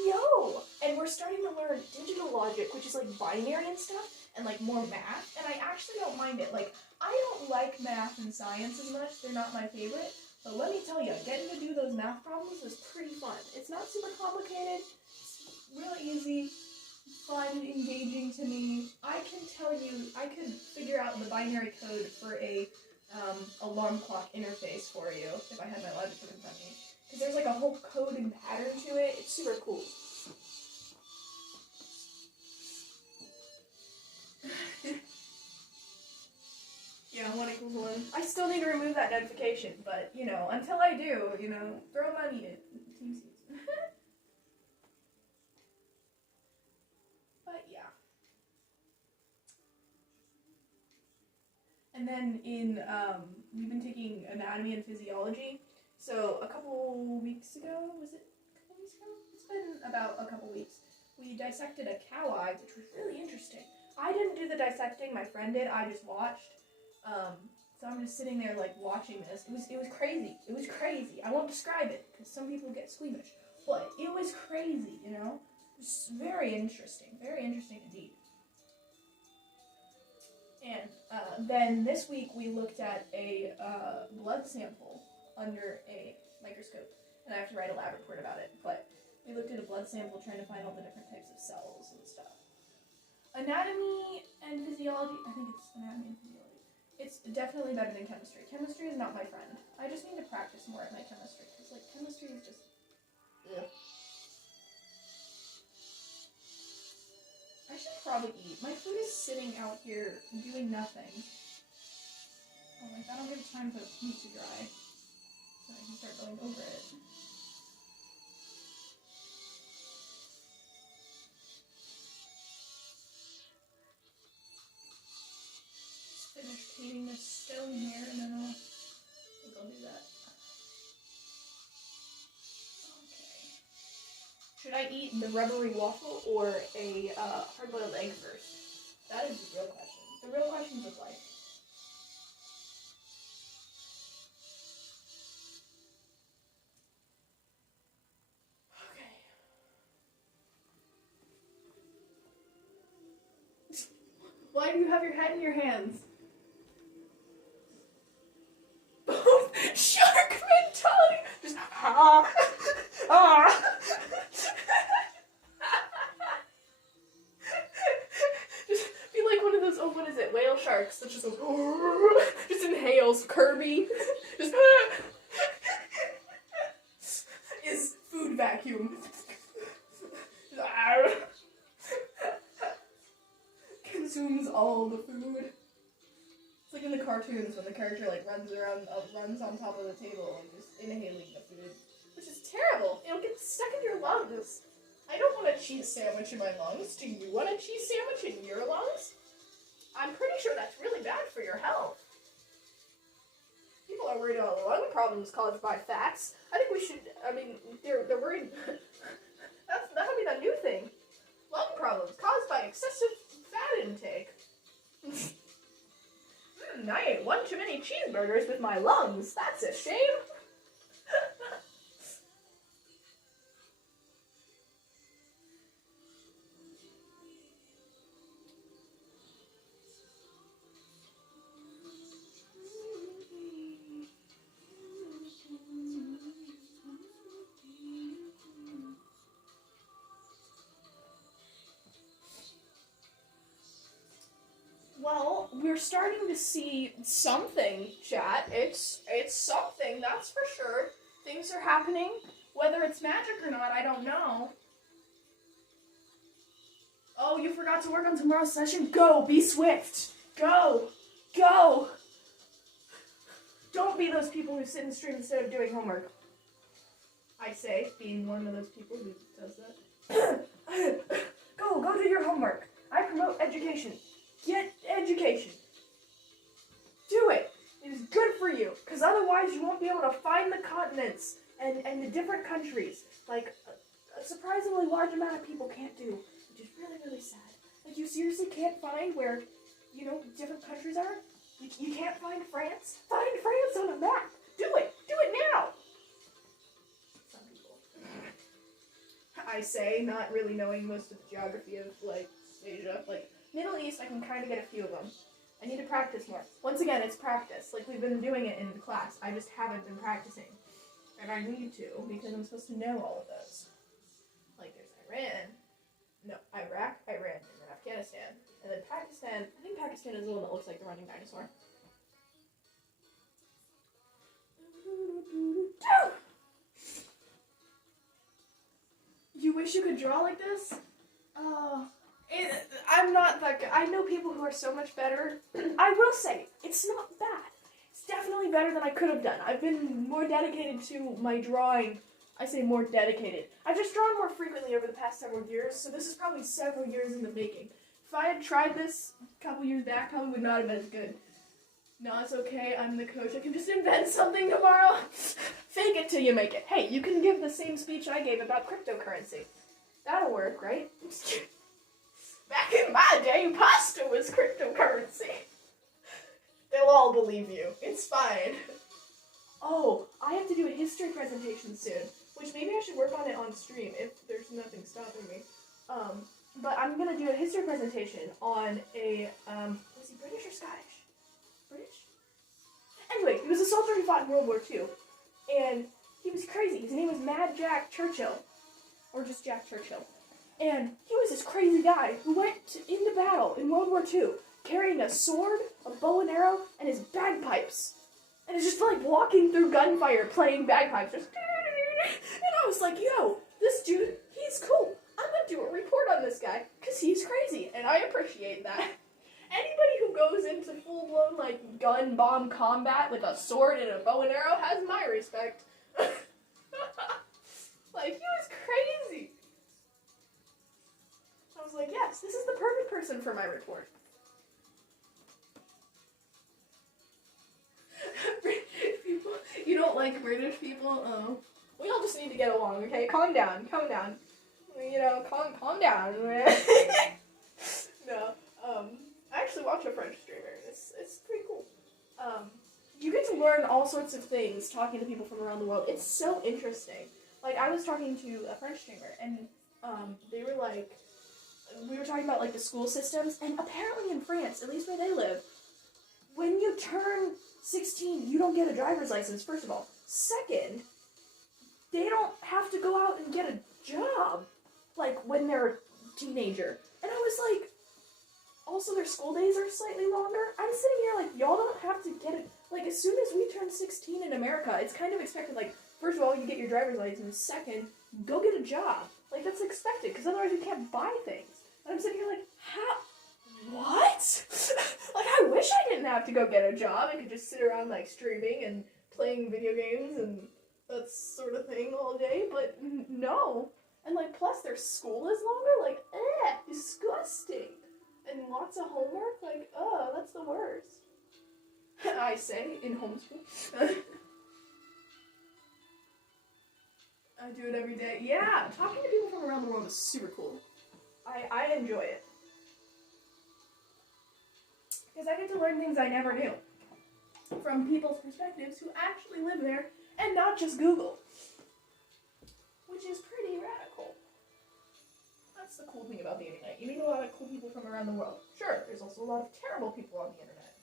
yo! And we're starting to learn digital logic, which is like binary and stuff, and like more math. And I actually don't mind it. Like, I don't like math and science as much. They're not my favorite. But let me tell you, getting to do those math problems is pretty fun. It's not super complicated. It's really easy, fun, engaging to me. I can tell you, I could figure out the binary code for a alarm clock interface for you if I had my logic book in front of me. Because there's like a whole code and pattern to it. It's super cool. Yeah, 1 = 1. I still need to remove that notification, but, you know, until I do, you know, throw money at Team Seeds. But, yeah. And then in, we've been taking anatomy and physiology, So a couple weeks ago, was it a couple weeks ago? It's been about a couple weeks. We dissected a cow eye, which was really interesting. I didn't do the dissecting, my friend did, I just watched. So I'm just sitting there like watching this. It was crazy. It was crazy. I won't describe it because some people get squeamish. But it was crazy, you know? It was very interesting indeed. And then this week we looked at a blood sample under a microscope. And I have to write a lab report about it. But we looked at a blood sample trying to find all the different types of cells and stuff. Anatomy and physiology, I think it's anatomy and physiology. It's definitely better than chemistry. Chemistry is not my friend. I just need to practice more at my chemistry. Because, like, chemistry is just... ugh. I should probably eat. My food is sitting out here doing nothing. Oh, like, I don't give time for the meat to dry. So I can start going over it. Just finish painting this stone here and then I think I'll do that. Should I eat the rubbery waffle or a hard-boiled egg first? That is the real question. The real questions of life. Okay. Why do you have your head in your hands? Shark mentality! Just ah! Ah! Oh, what is it? Whale sharks that just goes, just inhales. Kirby just is food vacuum. Consumes all the food. It's like in the cartoons when the character like runs on top of the table and just inhaling the food, which is terrible. It'll get stuck in your lungs. I don't want a cheese sandwich in my lungs. Do you want a cheese sandwich in your lungs? I'm pretty sure that's really bad for your health. People are worried about lung problems caused by fats. I think we should, I mean, they're worried. That'll be the new thing. Lung problems caused by excessive fat intake. I ate one too many cheeseburgers with my lungs. That's a shame. Well, we're starting to see something, chat. It's something, that's for sure. Things are happening. Whether it's magic or not, I don't know. Oh, you forgot to work on tomorrow's session? Go! Be swift! Go! Go! Don't be those people who sit and stream instead of doing homework. I say, being one of those people who does that. Go do your homework. I promote education. Get education. Do it. It is good for you, because otherwise you won't be able to find the continents and the different countries. Like, a surprisingly large amount of people can't do, which is really, really sad. Like, you seriously can't find where, you know, different countries are? You can't find France? Find France on a map. Do it. Do it now. Some people. I say, not really knowing most of the geography of, like, Asia. Like, Middle East, I can kind of get a few of them. I need to practice more. Once again, it's practice. Like, we've been doing it in class. I just haven't been practicing. And I need to, because I'm supposed to know all of those. Like, there's Iraq, Iran, and then Afghanistan. And then Pakistan. I think Pakistan is the one that looks like the running dinosaur. You wish you could draw like this? I'm not that good. I know people who are so much better. I will say, it's not bad. It's definitely better than I could have done. I've been more dedicated to my drawing. I say more dedicated. I've just drawn more frequently over the past several years, so this is probably several years in the making. If I had tried this a couple years back, probably would not have been as good. No, it's okay. I'm the coach. I can just invent something tomorrow. Fake it till you make it. Hey, you can give the same speech I gave about cryptocurrency. That'll work, right? Back in my day, pasta was cryptocurrency. They'll all believe you. It's fine. Oh, I have to do a history presentation soon, which maybe I should work on it on stream if there's nothing stopping me. But I'm gonna do a history presentation on a, was he British or Scottish? British? Anyway, he was a soldier who fought in World War II, and he was crazy. His name was Mad Jack Churchill, or just Jack Churchill. And he was this crazy guy who went into battle in World War II, carrying a sword, a bow and arrow, and his bagpipes. And it's just like walking through gunfire playing bagpipes. Just and I was like, yo, this dude, he's cool. I'm gonna do a report on this guy, because he's crazy, and I appreciate that. Anybody who goes into full-blown, like, gun bomb combat with a sword and a bow and arrow has my respect. Like, he was crazy. I was like, yes, this is the perfect person for my report. People, you don't like British people? Oh. We all just need to get along, okay? Calm down, calm down. You know, calm down. No, I actually watch a French streamer. It's pretty cool. You get to learn all sorts of things talking to people from around the world. It's so interesting. Like, I was talking to a French streamer, and they were like, we were talking about like the school systems, and apparently in France, at least where they live, when you turn 16, you don't get a driver's license, first of all. Second, they don't have to go out and get a job, like, when they're a teenager. And I was like, also their school days are slightly longer. I'm sitting here like, y'all don't have to get it. Like, as soon as we turn 16 in America, it's kind of expected, like, first of all, you get your driver's license. Second, go get a job. Like, that's expected, because otherwise you can't buy things. And I'm sitting here like, how? What? Like, I wish I didn't have to go get a job. I could just sit around, like, streaming and playing video games and that sort of thing all day, but no. And, like, plus their school is longer, like, disgusting. And lots of homework, like, that's the worst. I say, in homeschool. I do it every day. Yeah, talking to people from around the world is super cool. I enjoy it. Because I get to learn things I never knew. From people's perspectives who actually live there, and not just Google. Which is pretty radical. That's the cool thing about the internet. You meet a lot of cool people from around the world. Sure, there's also a lot of terrible people on the internet.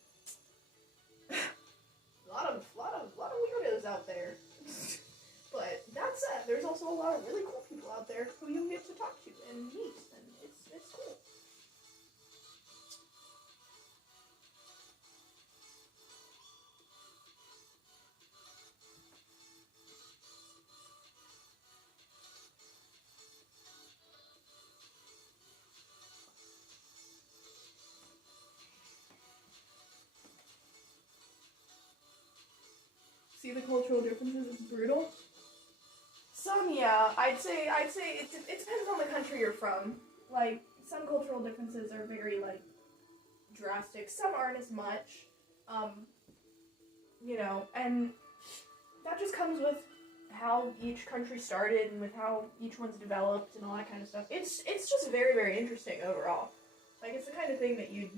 a lot of weirdos out there. But that said, there's also a lot of really cool people out there who you get to talk to and meet, and it's cool. See the cultural differences? It's brutal. Some, yeah. I'd say it depends on the country you're from. Like, some cultural differences are very, like, drastic. Some aren't as much. You know, and that just comes with how each country started and with how each one's developed and all that kind of stuff. It's just very, very interesting overall. Like, it's the kind of thing that you'd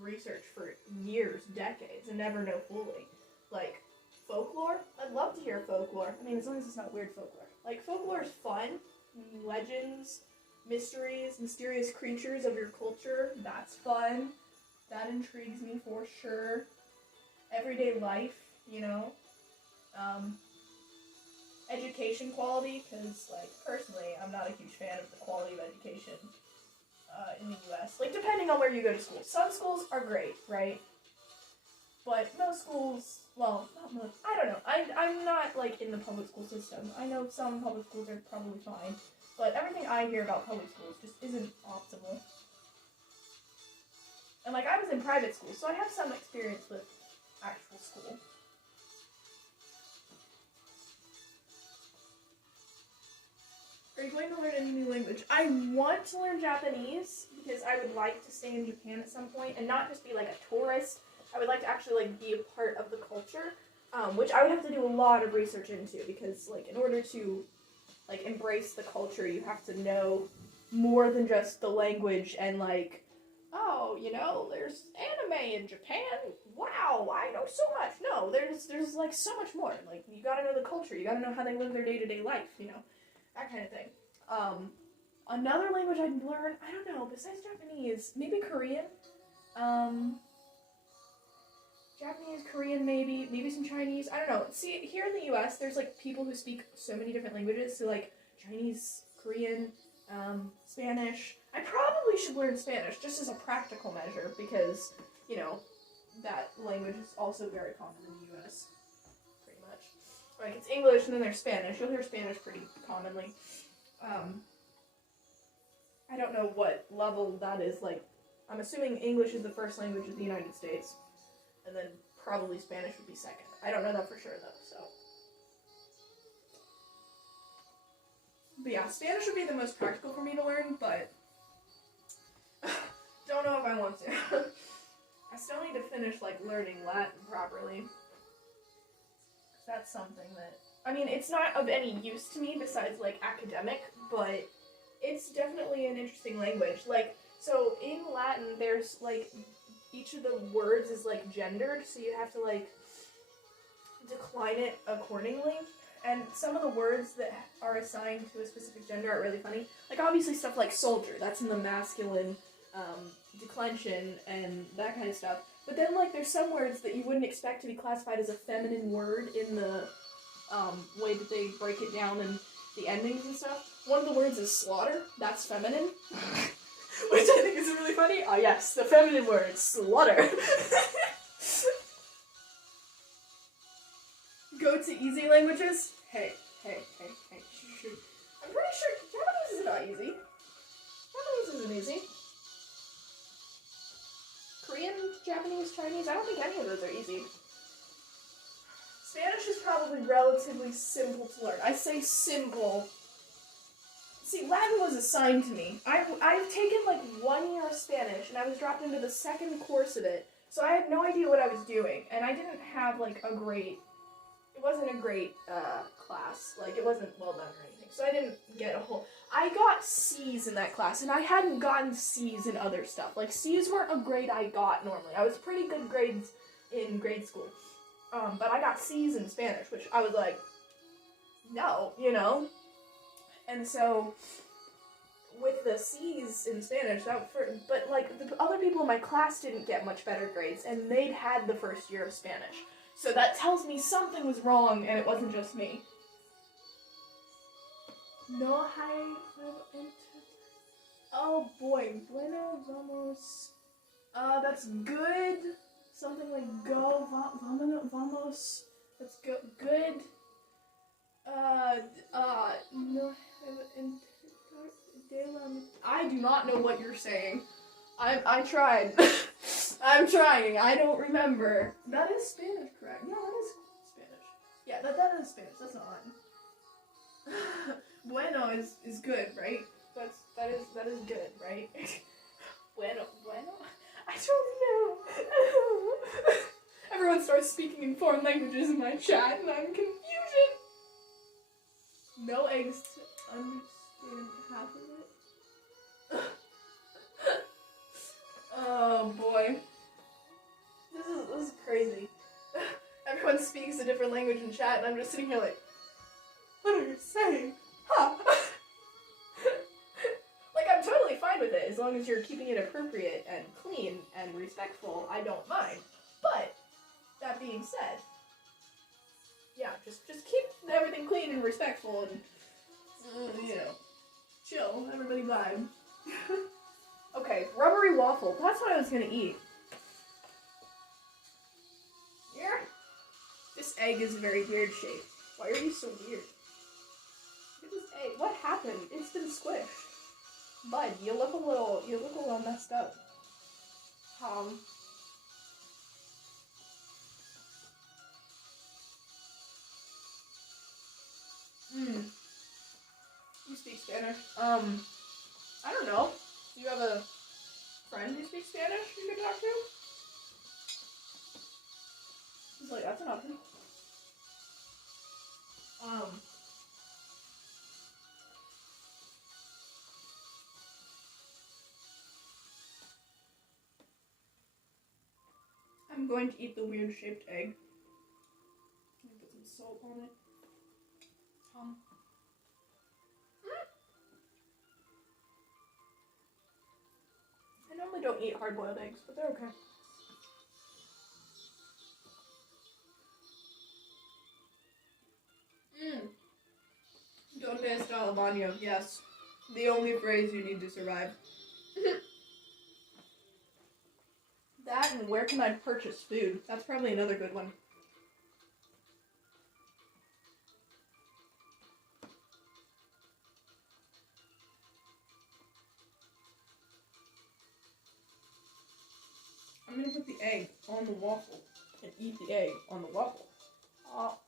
research for years, decades, and never know fully. Like, folklore? I'd love to hear folklore. I mean, as long as it's not weird folklore. Like, folklore is fun. Legends, mysteries, mysterious creatures of your culture. That's fun. That intrigues me for sure. Everyday life, you know. Education quality, because, like, personally, I'm not a huge fan of the quality of education in the U.S. Like, depending on where you go to school. Some schools are great, right? But most schools, well, not most, I don't know. I'm not, like, in the public school system. I know some public schools are probably fine, but everything I hear about public schools just isn't optimal. And, like, I was in private school, so I have some experience with actual school. Are you going to learn any new language? I want to learn Japanese, because I would like to stay in Japan at some point, and not just be, like, a tourist. I would like to actually like be a part of the culture, which I would have to do a lot of research into because like in order to like embrace the culture, you have to know more than just the language and like, oh, you know, there's anime in Japan. Wow, I know so much. No, there's like so much more. Like you gotta know the culture. You gotta know how they live their day-to-day life. You know, that kind of thing. Another language I'd learn, I don't know, besides Japanese, maybe Korean. Japanese, Korean, maybe some Chinese. I don't know. See, here in the U.S., there's like people who speak so many different languages. So like Chinese, Korean, Spanish. I probably should learn Spanish just as a practical measure because, you know, that language is also very common in the U.S. Pretty much. Like it's English and then there's Spanish. You'll hear Spanish pretty commonly. I don't know what level that is. Like, I'm assuming English is the first language of the United States. And then probably Spanish would be second. I don't know that for sure, though, so. But yeah, Spanish would be the most practical for me to learn, but don't know if I want to. I still need to finish, like, learning Latin properly. That's something that, I mean, it's not of any use to me besides, like, academic, but it's definitely an interesting language. Like, so in Latin, there's, like, each of the words is, like, gendered, so you have to, like, decline it accordingly. And some of the words that are assigned to a specific gender are really funny. Like, obviously stuff like soldier, that's in the masculine declension and that kind of stuff. But then, like, there's some words that you wouldn't expect to be classified as a feminine word in the way that they break it down in the endings and stuff. One of the words is slaughter, that's feminine. Which I think is really funny. Ah, yes, the feminine word, slaughter. Go to easy languages. Hey. Shoot. I'm pretty sure Japanese is not easy. Japanese isn't easy. Korean, Japanese, Chinese, I don't think any of those are easy. Spanish is probably relatively simple to learn. I say simple. See, Latin was assigned to me. I've taken like 1 year of Spanish, and I was dropped into the second course of it, so I had no idea what I was doing, and I didn't have like it wasn't a great class, like it wasn't well done or anything, so I didn't get I got C's in that class, and I hadn't gotten C's in other stuff. Like, C's weren't a grade I got normally. I was pretty good grades in grade school, but I got C's in Spanish, which I was like, no, you know? And so, with the C's in Spanish, but like the other people in my class didn't get much better grades, and they'd had the first year of Spanish. So that tells me something was wrong, and it wasn't just me. No hay. Oh boy, bueno vamos. That's good. Something like go vamos. That's good. No. I do not know what you're saying. I tried. I'm trying. I don't remember. That is Spanish, correct? Yeah, that is Spanish. Yeah, that is Spanish. That's not Latin. Bueno is good, right? That is good, right? Bueno. I don't know. Everyone starts speaking in foreign languages in my chat, and I'm confusion. No eggs to understand half of it. Oh boy. This is crazy. Everyone speaks a different language in chat, and I'm just sitting here like, what are you saying? Huh? Like, I'm totally fine with it, as long as you're keeping it appropriate and clean and respectful, I don't mind. But, that being said, yeah, just keep everything clean and respectful and, you know, chill, everybody vibe. Okay, rubbery waffle. That's what I was gonna eat. Yeah. This egg is a very weird shape. Why are you so weird? Look at this egg. What happened? It's been squished. Bud, you look a little messed up. You speak Spanish? I don't know. Do you have a friend who speaks Spanish you could talk to? that's an option. I'm going to eat the weird shaped egg. I'm gonna put some salt on it. I normally don't eat hard-boiled eggs, but they're okay. Donde está el baño? Yes. The only phrase you need to survive. That and where can I purchase food? That's probably another good one. I'm gonna put the egg on the waffle and eat the egg on the waffle. Oh.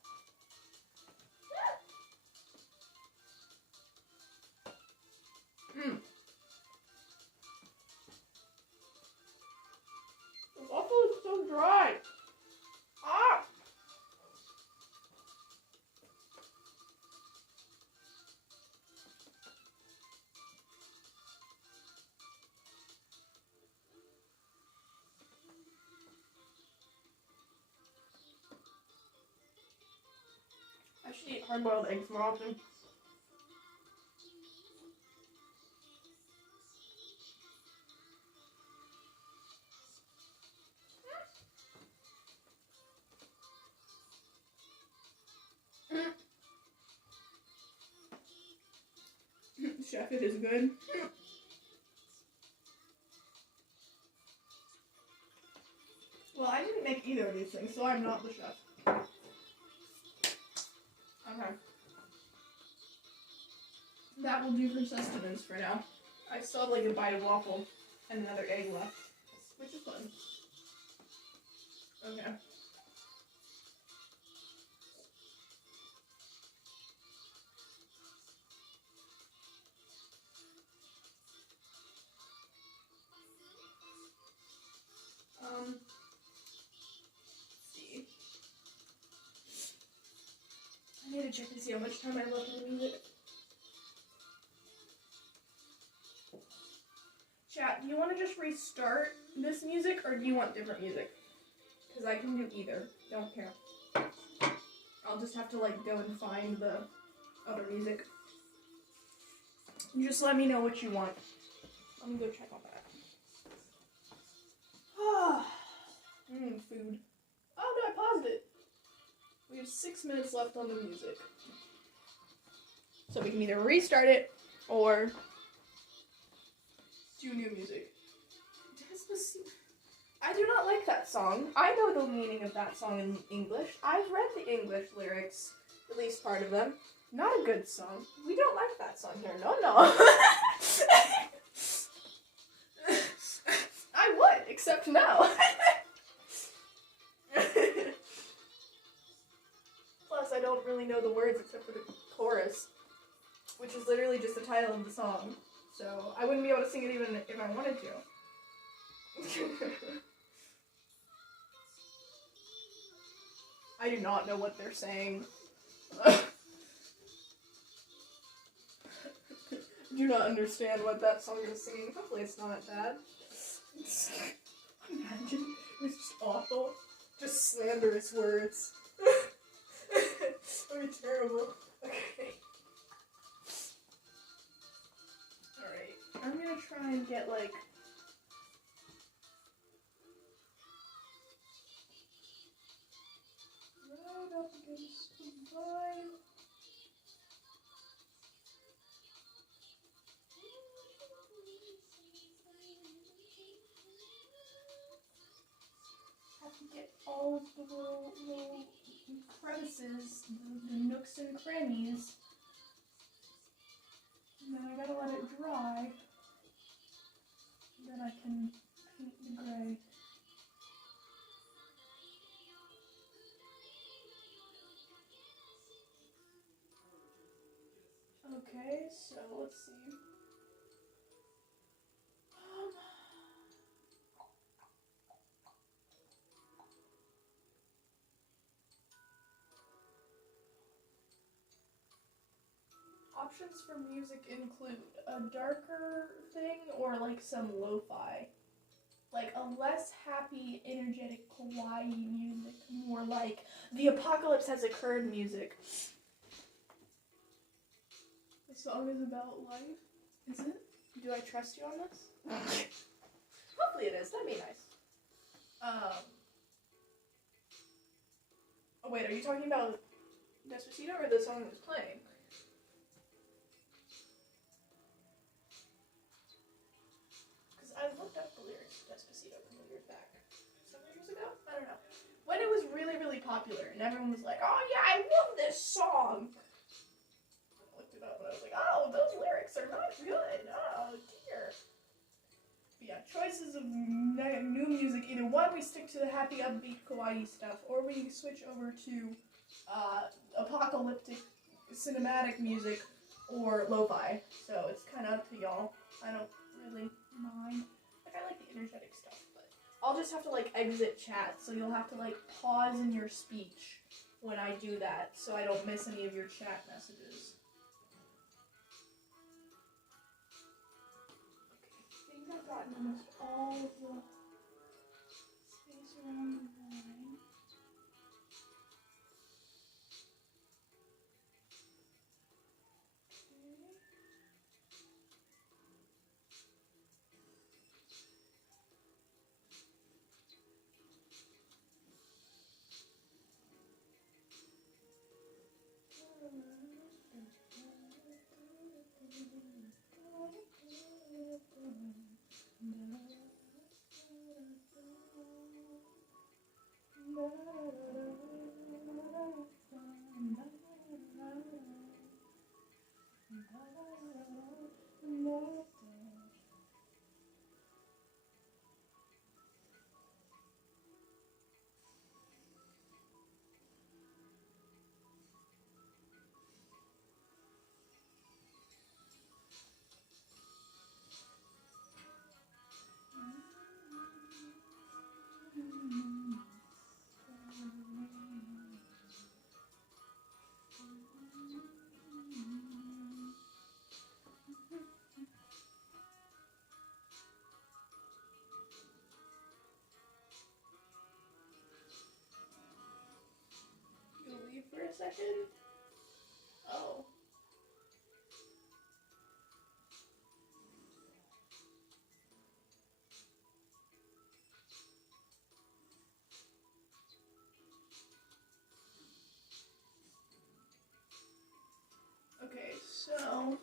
The waffle is so dry. Ah! I should eat hard-boiled eggs more often. Chef, it is good. Well, I didn't make either of these things, so I'm not the chef. Okay. That will do for sustenance for now. I still have like a bite of waffle and another egg left, which is fun. Okay. Let's see. I need to check to see how much time I left on the music. Chat, do you want to just restart this music or do you want different music? Because I can do either. Don't care. I'll just have to like go and find the other music. You just let me know what you want. I'm gonna go check on that. Food. Oh no, I paused it. We have 6 minutes left on the music. So we can either restart it or do new music. I do not like that song. I know the meaning of that song in English. I've read the English lyrics, at least part of them. Not a good song. We don't like that song here. No. I would, except no. Plus, I don't really know the words except for the chorus, which is literally just the title of the song. So I wouldn't be able to sing it even if I wanted to. I do not know what they're saying. Do not understand what that song is singing. Hopefully it's not bad. Imagine it's just awful. Just slanderous words. That'd be terrible. Okay. Alright. I'm gonna try and get like right up against the vine. Have to get all of the little crevices, the nooks and crannies. And then I gotta let it dry. Then I can paint the gray. Okay, so let's see. options for music include a darker thing or like some lo-fi. Like a less happy, energetic, kawaii music. More like the apocalypse has occurred music. The song is about life. Is it? Do I trust you on this? Hopefully it is. That'd be nice. Oh wait, are you talking about Despacito or the song that was playing? Because I looked up the lyrics of Despacito from years back. Some years ago? I don't know. When it was really, really popular and everyone was like, oh yeah, I love this song. I looked it up and I was like, oh, those lyrics are not good. Oh dear. But yeah, choices of new music. Either one, we stick to the happy, upbeat, kawaii stuff, or we switch over to apocalyptic, cinematic music, or lo-fi. So it's kind of up to y'all. I don't really mind. Like, I like the energetic stuff, but I'll just have to, like, exit chat, so you'll have to, like, pause in your speech when I do that, so I don't miss any of your chat messages. Okay, I think I've gotten almost all of the space around the line. You'll leave for a second? Oh. Okay, so,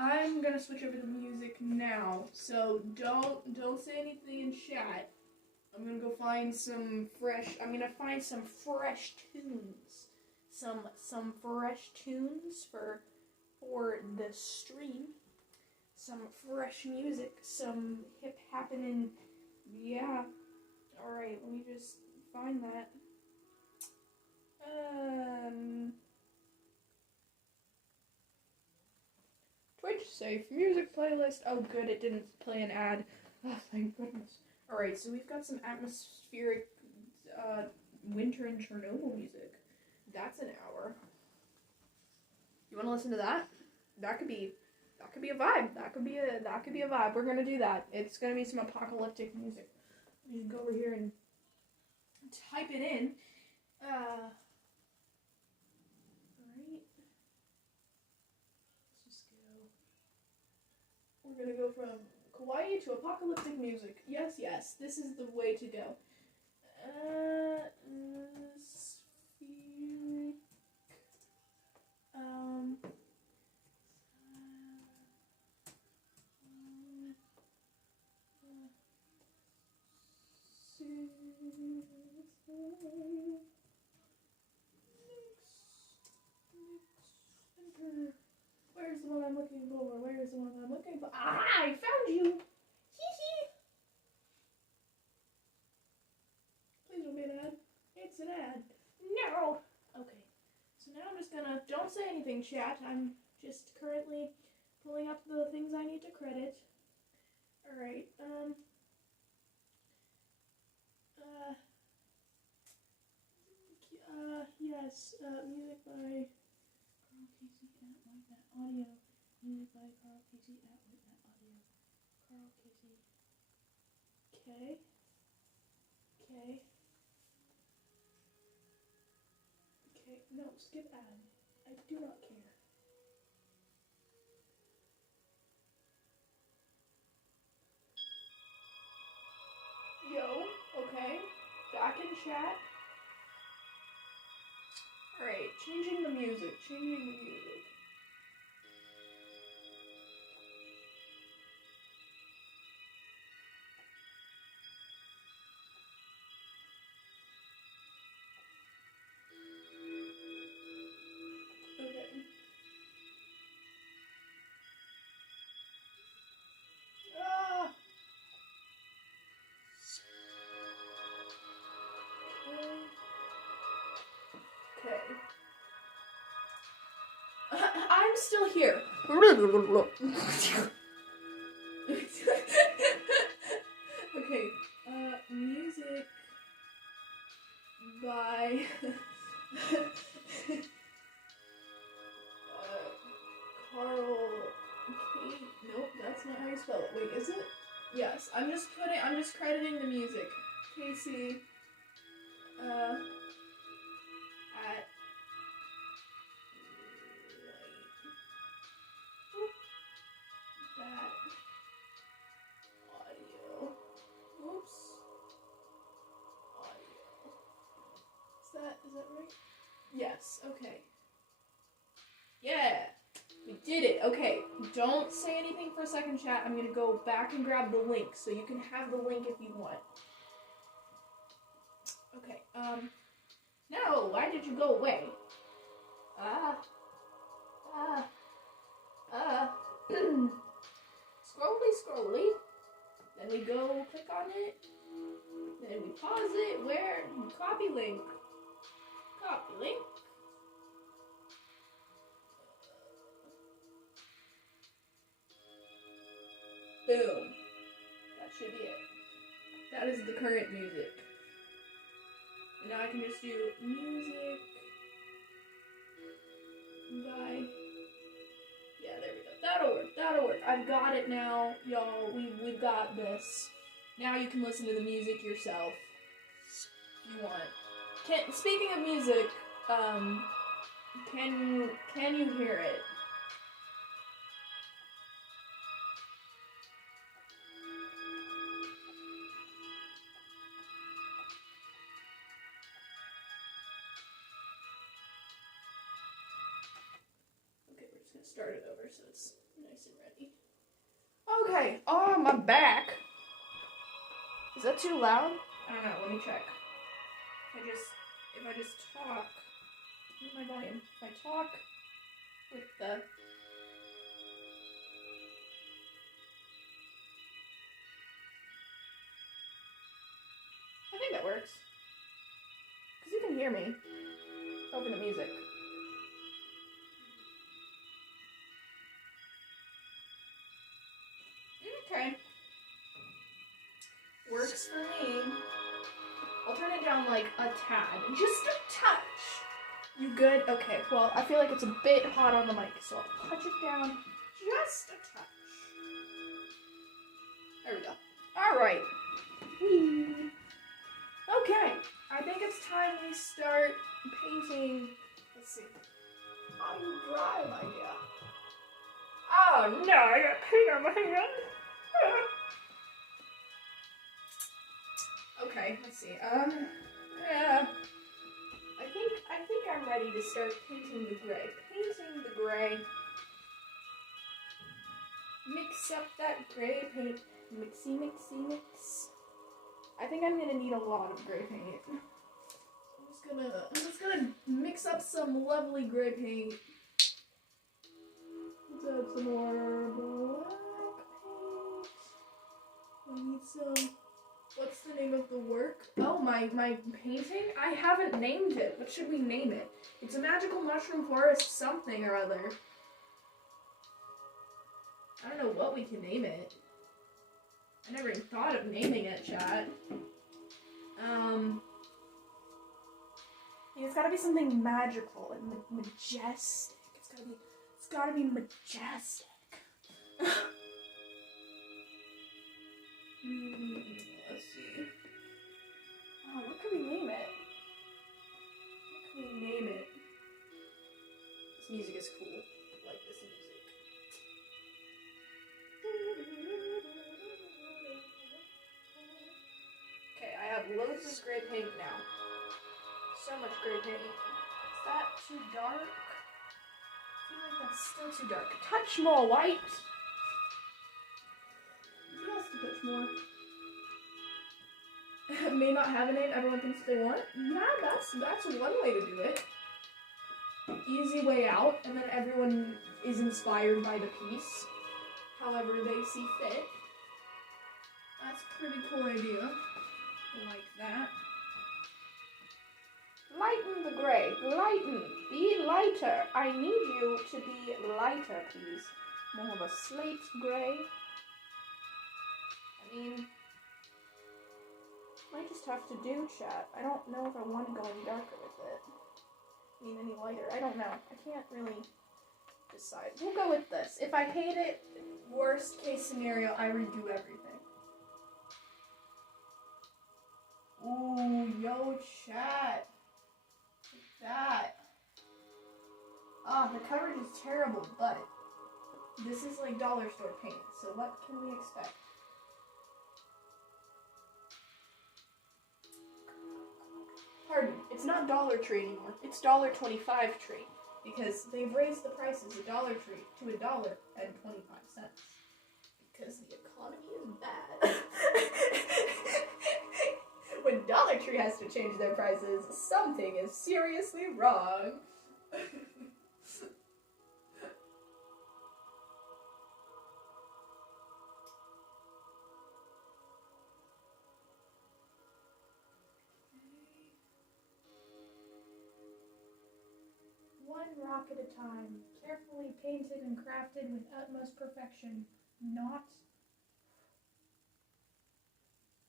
I'm gonna switch over to music now, so don't say anything in chat. I'm gonna go find some fresh tunes. Some fresh tunes for the stream. Some fresh music, some hip happening, yeah. Alright, let me just find that. Twitch safe music playlist. Oh good, it didn't play an ad. Oh, thank goodness. Alright, so we've got some atmospheric winter in Chernobyl music. That's an hour. You wanna listen to that? That could be a vibe. That could be a vibe. We're gonna do that. It's gonna be some apocalyptic music. You can go over here and type it in. Alright. Let's just go. We're gonna go from kawaii to apocalyptic music. Yes, yes. This is the way to go. Where's the one I'm looking for? Where's the one I'm looking for? Ah, I found you! Hee hee! Please don't be an ad. It's an ad. No! Okay. So now I'm just gonna, don't say anything, chat. I'm just currently pulling up the things I need to credit. Alright, Yes, music by Carl Casey at White Audio. Music by Carl Casey at White Audio. Carl Casey. Okay. Okay. Okay. No, skip ad. I do not care. Yo, okay. Back in chat. Alright, changing the music. Okay. Ah! Okay. I'm still here. Okay, music by Carl Kate. Nope, that's not how you spell it. Wait, is it? Yes, I'm just crediting the music. Casey, at that audio. Oops. Audio. Is that right? Yes, okay. Yeah, we did it. Okay, don't say anything for a second, chat. I'm gonna go back and grab the link, so you can have the link if you want. Okay, no, why did you go away? Scrolly. Then we go click on it. Then we pause it. Where? Copy link. Boom. That should be it. That is the current music. And now I can just do music by... Yeah, there we go. That'll work. I've got it now, y'all. We've got this. Now you can listen to the music yourself if you want. Speaking of music, can you hear it? Start it over so it's nice and ready. Okay, oh, my back. Is that too loud? I don't know, let me check. If I just talk, my volume. If I talk with the... I think that works. Because you can hear me over the music. Okay. Works for me. I'll turn it down like a tad. Just a touch. You good? Okay, well, I feel like it's a bit hot on the mic, so I'll touch it down just a touch. There we go. Alright. Okay. I think it's time we start painting. Let's see. I'm dry, my dear. Oh no, I got paint on my hand. Okay, let's see. Yeah. I think I'm ready to start painting the gray. Mix up that gray paint. Mixy, mix. I think I'm gonna need a lot of gray paint. I'm just gonna mix up some lovely gray paint. Let's add some more black paint. We need some... What's the name of the work? Oh, my painting? I haven't named it. What should we name it? It's a magical mushroom forest something or other. I don't know what we can name it. I never even thought of naming it, chat. It's gotta be something magical and majestic. It's gotta be majestic. Let's see. Oh, what can we name it? What can we name it? This music is cool. I like this music. Okay, I have loads of gray paint now. So much gray paint. Is that too dark? I feel like that's still too dark. Touch more white. Who else to touch more? May not have a name everyone thinks they want. Yeah, that's one way to do it. Easy way out, and then everyone is inspired by the piece, however they see fit. That's a pretty cool idea. Like that. Lighten the gray. Lighten. Be lighter. I need you to be lighter, please. More of a slate gray. I mean, might just have to do, chat. I don't know if I want to go any darker with it. I mean, any lighter. I don't know. I can't really decide. We'll go with this. If I hate it, worst case scenario, I redo everything. Ooh, yo, chat. Look at that. Ah, the coverage is terrible, but this is like dollar store paint, so what can we expect? Pardon, it's not Dollar Tree anymore. It's $1.25 Tree, because they've raised the prices of Dollar Tree to $1.25. Because the economy is bad. When Dollar Tree has to change their prices, something is seriously wrong. One rock at a time, carefully painted and crafted with utmost perfection. Not.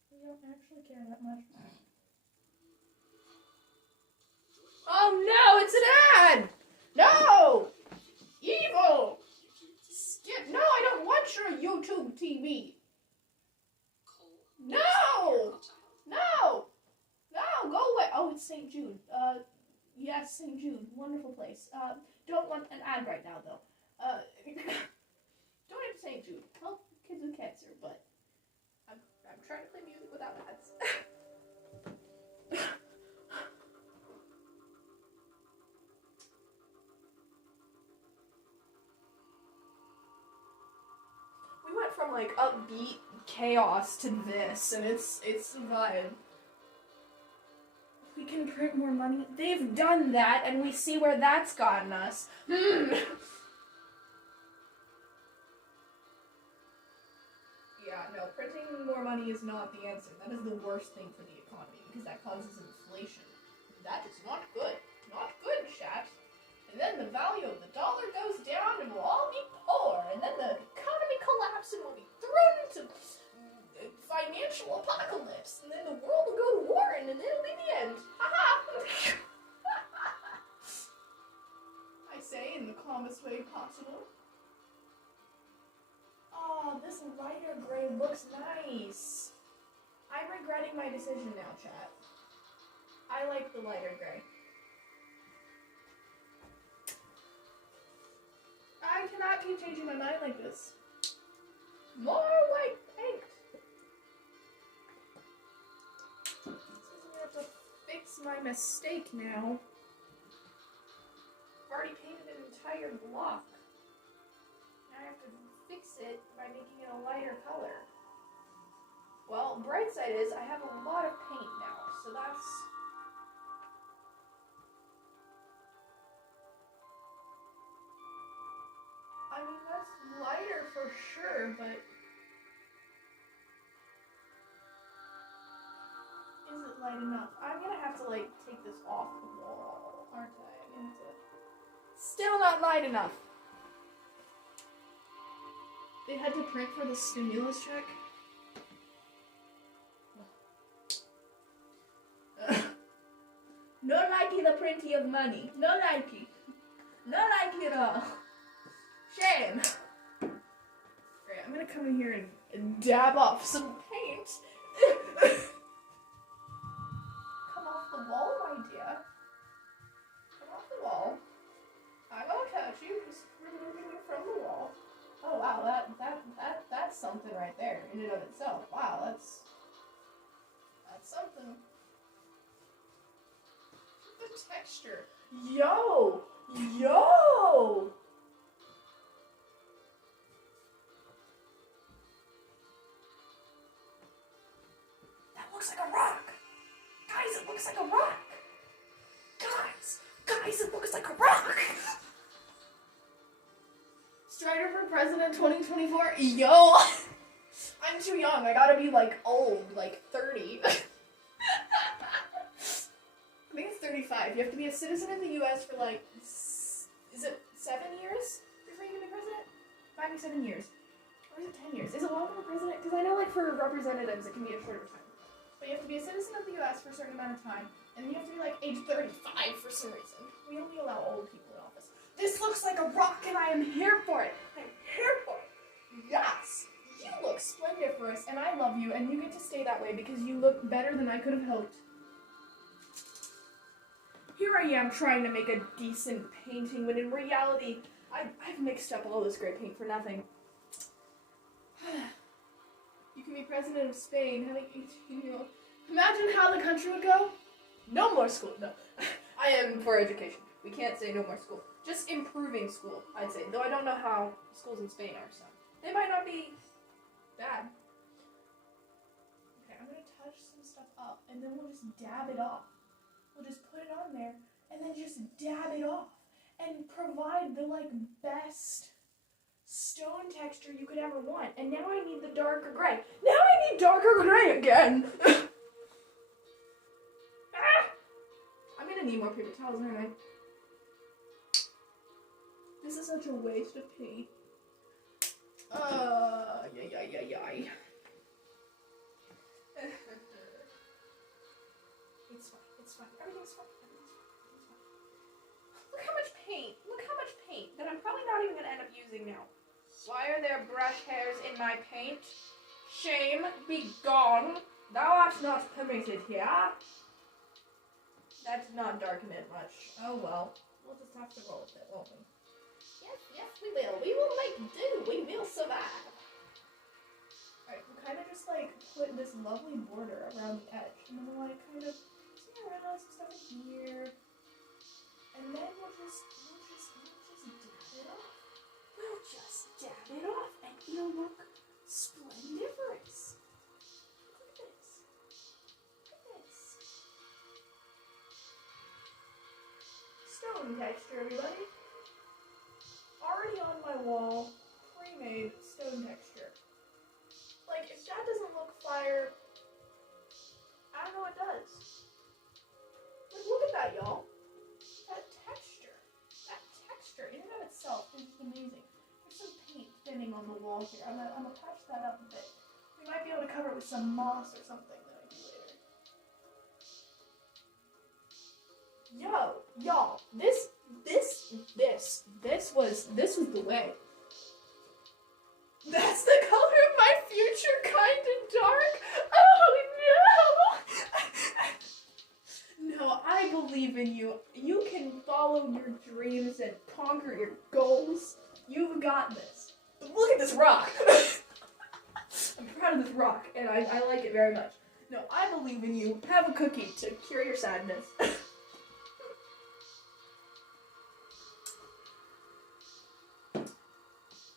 We don't actually care that much. Oh no, it's an ad! No! Evil! Skip. No, I don't watch your YouTube TV. No! No! No, go away. Oh, it's St. Jude. Yes, St. Jude. Wonderful place. Don't want an ad right now, though. Donate to St. Jude. Help kids with cancer, but I'm trying to play music without ads. We went from like upbeat chaos to this, and it's a vibe. We can print more money. They've done that, and we see where that's gotten us. Yeah, no, printing more money is not the answer. That is the worst thing for the economy, because that causes inflation. That is not good. Not good, chat. And then the value of the dollar goes down, and we'll all be poor. And then the economy collapses, and we'll be thrown into financial apocalypse. And then the world will go to war, and then it'll be the end. Ha-ha! I say in the calmest way possible. Oh, this lighter gray looks nice. I'm regretting my decision now, chat. I like the lighter gray. I cannot keep changing my mind like this. More white paint. So I have to fix my mistake now. I've already painted an entire block. Now I have to fix it by making it a lighter color. Well, bright side is I have a lot of paint now, so that's... I mean, that's lighter for sure, but... Is it light enough? I'm gonna have to, like, take this off the wall, aren't I? I'm gonna have to... Still not light enough! They had to print for the stimulus check? No liking the print. plenty of money. No likey. No likey at all. Shame. Alright, I'm gonna come in here and dab off some paint. Come off the wall, my dear. Come off the wall. I won't hurt you, just removing you from the wall. Oh wow, that's something right there in and of itself. Wow, that's something. The texture. Yo! That looks like a rock! Guys, it looks like a rock! Guys, it looks like a rock! Strider for President 2024? Yo! I'm too young. I gotta be, like, old. Like, 30. I think it's 35. You have to be a citizen of the U.S. for, like, is it 7 years before you can be president? 5 or 7 years. Or is it 10 years? Is it longer for president? Because I know, like, for representatives, it can be a shorter time. But you have to be a citizen of the U.S. for a certain amount of time. And then you have to be, like, age 35 for some reason. We only allow old people in office. This looks like a rock, and I am here for it. I'm here for it. Yes. You look splendiferous, and I love you, and you get to stay that way because you look better than I could have hoped. Here I am trying to make a decent painting, when in reality, I've mixed up all this great paint for nothing. You can be president of Spain, having 18-year-old. Imagine how the country would go. No more school. No. I am for education. We can't say no more school. Just improving school, I'd say. Though I don't know how schools in Spain are, so. They might not be bad. Okay, I'm gonna touch some stuff up, and then we'll just dab it off. We'll just put it on there, and then just dab it off. And provide the, like, best stone texture you could ever want. And now I need the darker gray. Now I need darker gray again! I'm gonna need more paper towels, aren't I? This is such a waste of paint. Yay. It's fine. Everything's fine. Look how much paint that I'm probably not even gonna end up using now. Why are there brush hairs in my paint? Shame, be gone. Thou art not permitted here. That did not darken it much. Oh well. We'll just have to roll with it, won't we? Yes, we will. We will make do. We will survive. Alright, we'll kind of just like put this lovely border around the edge. And then we'll like kind of see around some stuff here. And then we'll just dab it off. We'll just dab it off and it'll look splendiferous. Look at this. Look at this. Stone texture, everybody. Already on my wall, pre-made stone texture. Like, if that doesn't look fire, I don't know what does. Like, look at that, y'all. That texture in and of itself is amazing. There's some paint thinning on the wall here. I'm gonna touch that up a bit. We might be able to cover it with some moss or something that I do later. Y'all, this was the way. That's the color of my future, kind of dark. Oh no! No, I believe in you. You can follow your dreams and conquer your goals. You've got this. But look at this rock. I'm proud of this rock, and I like it very much. No, I believe in you. Have a cookie to cure your sadness.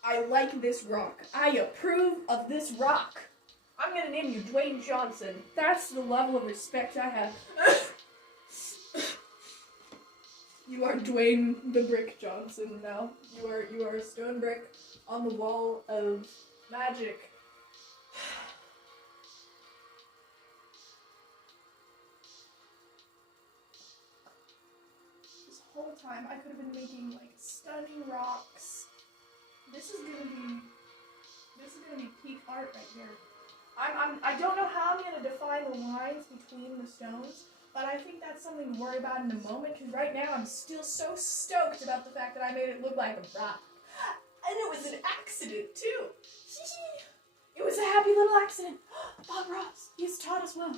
I like this rock. I approve of this rock. I'm gonna name you Dwayne Johnson. That's the level of respect I have. You are Dwayne the Brick Johnson now. You are a stone brick on the wall of magic. This whole time I could have been making like stunning rocks. This is gonna be peak art right here. I don't know how I'm gonna define the lines between the stones, But I think that's something to worry about in a moment, because right now I'm still so stoked about the fact that I made it look like a rock. And it was an accident, too. It was a happy little accident. Bob Ross, he's taught us well.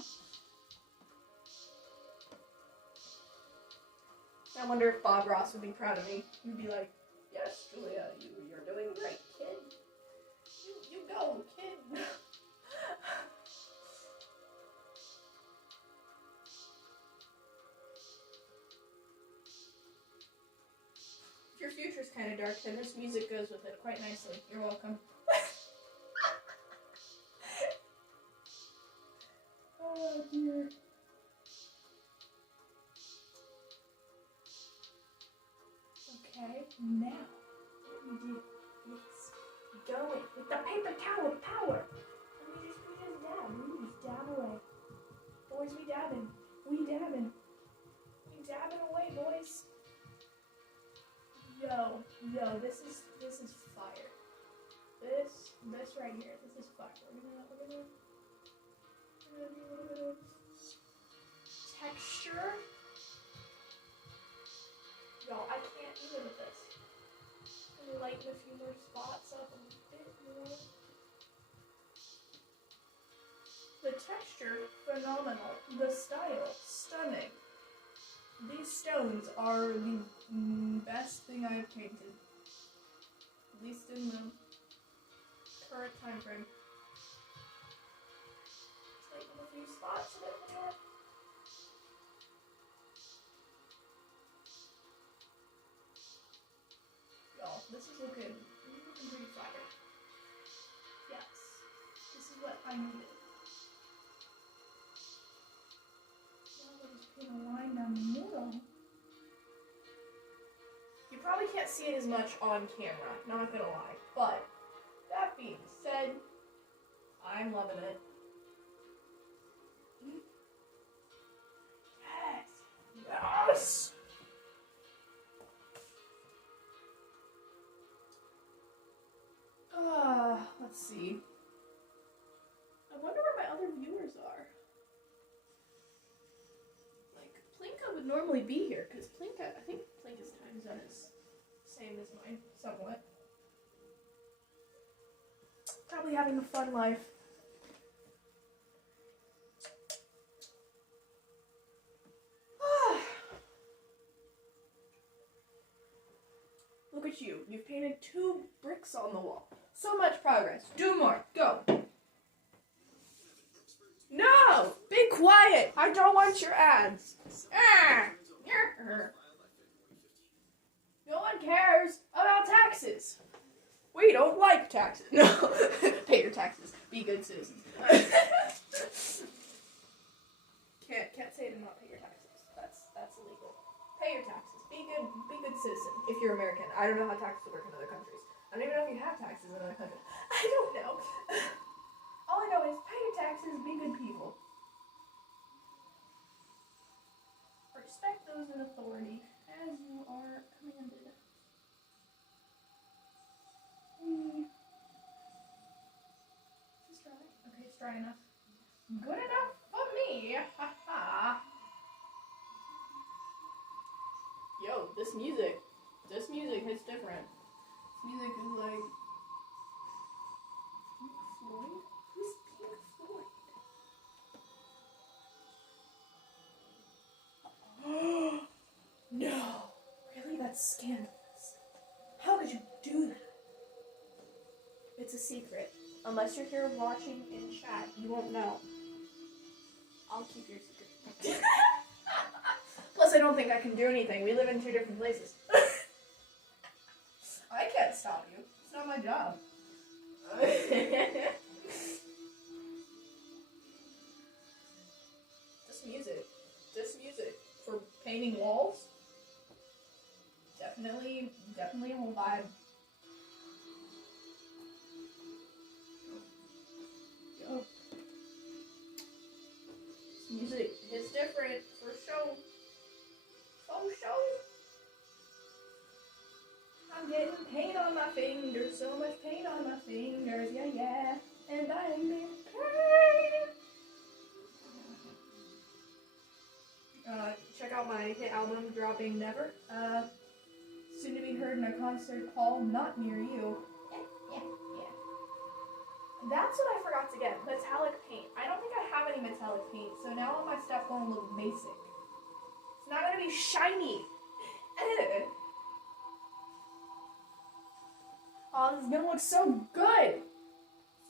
I wonder if Bob Ross would be proud of me. He'd be like, yes, Julia, you're doing great, kid. You go, kid. If your future's kind of dark, then this music goes with it quite nicely. You're welcome. Oh, dear. Okay, now what we do is go in with the paper towel power. And we just dab. We just dab away. Boys, we dabbing. We dabbing. We dabbing away, boys. Yo, this is fire. This right here, this is fire. We're gonna do a little bit of texture. Yo, I can't deal with this. I'm gonna lighten a few more spots up a bit more. The texture, phenomenal. The style, stunning. These stones are the best thing I have painted. At least in the current time frame. Just lighten a few spots a bit more. This is looking pretty fire. Yes, this is what I needed. Now we'll just paint a line down the middle. You probably can't see it as much on camera, not gonna lie. But, that being said, I'm loving it. Yes! Yes! Let's see. I wonder where my other viewers are. Like, Plinka would normally be here, because I think Plinka's time zone is the same as mine, somewhat. Probably having a fun life. Look at you. You've painted 2 bricks on the wall. So much progress. Do more. Go. No! Be quiet! I don't want your ads. No one cares about taxes. We don't like taxes. No. Pay your taxes. Be good citizens. Can't say to not pay your taxes. That's illegal. Pay your taxes. Be good citizen. If you're American. I don't know how taxes work in other countries. I don't even know if you have taxes in other countries. I don't know. All I know is pay your taxes, be good people. Respect those in authority as you are commanded. Is this dry? Okay, it's dry enough. Good enough for me. Ha ha. Yo, this music hits different. Music is like Pink Floyd? Who's Pink Floyd? No! Really? That's scandalous. How could you do that? It's a secret. Unless you're here watching in chat, you won't know. I'll keep your secret. Plus, I don't think I can do anything. We live in 2 different places. I can't stop you. It's not my job. This music for painting walls, definitely a whole vibe. Yo, this music is different for sure. I'm getting paint on my fingers, so much paint on my fingers, yeah, and I'm in pain. dropping never. Soon to be heard in a concert hall not near you. Yeah. That's what I forgot to get. Metallic paint. I don't think I have any metallic paint, so now all my stuff gonna look basic. It's not gonna be shiny. Oh, this is gonna look so good.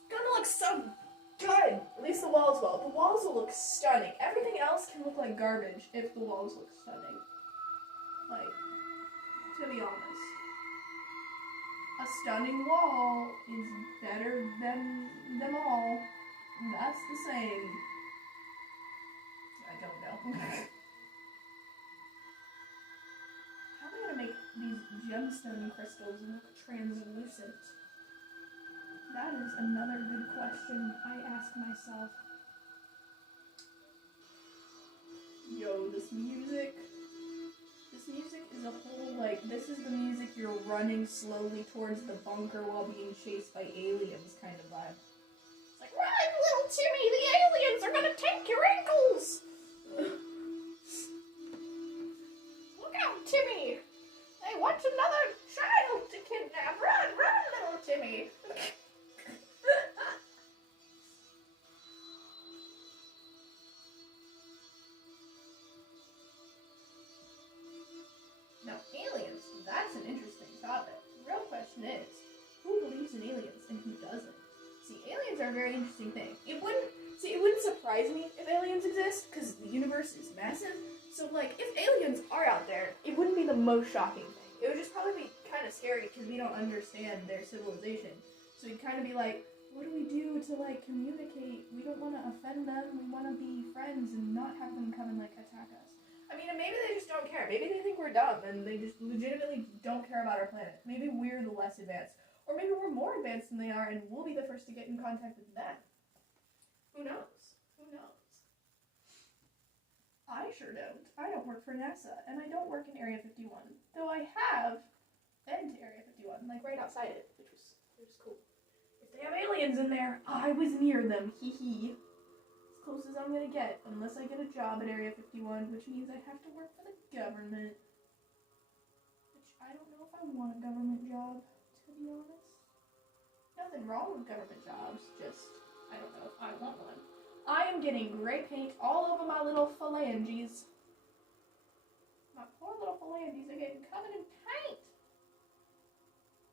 It's gonna look so good. At least the walls will. The walls will look stunning. Everything else can look like garbage if the walls look stunning. Like, to be honest. A stunning wall is better than them all. That's the saying. I don't know. How am I gonna make these gemstone crystals look translucent? That is another good question I ask myself. Yo, this music is a whole, like, this is the music you're running slowly towards the bunker while being chased by aliens kind of vibe. It's like, run, little Timmy, the aliens are gonna take your ankles! Look out, Timmy! They want another child to kidnap! Run, little Timmy! Now, aliens, that's an interesting topic. The real question is, who believes in aliens and who doesn't? See, aliens are a very interesting thing. It wouldn't surprise me if aliens exist, because the universe is massive. So, like, if aliens are out there, it wouldn't be the most shocking thing. It would just probably be kind of scary, because we don't understand their civilization. So we'd kind of be like, what do we do to, like, communicate? We don't want to offend them. We want to be friends and not have them come and, like, attack us. I mean, and maybe they just don't care. Maybe they think we're dumb and they just legitimately don't care about our planet. Maybe we're the less advanced. Or maybe we're more advanced than they are and we'll be the first to get in contact with them. Who knows? Who knows? I sure don't. I don't work for NASA and I don't work in Area 51. Though I have been to Area 51, like right outside it, which was cool. If they have aliens in there, I was near them. Hee hee. Close as I'm gonna get, unless I get a job at Area 51, which means I have to work for the government. Which I don't know if I want a government job, to be honest. Nothing wrong with government jobs, just I don't know if I want one. I am getting gray paint all over my little phalanges. My poor little phalanges are getting covered in paint.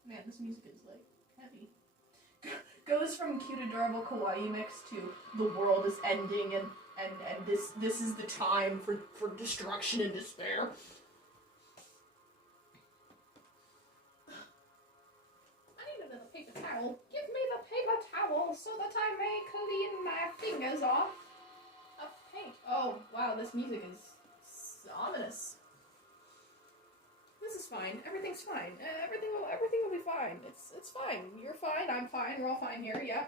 Man, this music is like heavy. Goes from cute, adorable kawaii mix to the world is ending and this is the time for destruction and despair. I need another paper towel. Give me the paper towel so that I may clean my fingers off of paint. Oh, wow, this music is ominous. This is fine. Everything's fine. Everything will be fine. It's fine. You're fine. I'm fine. We're all fine here. Yeah.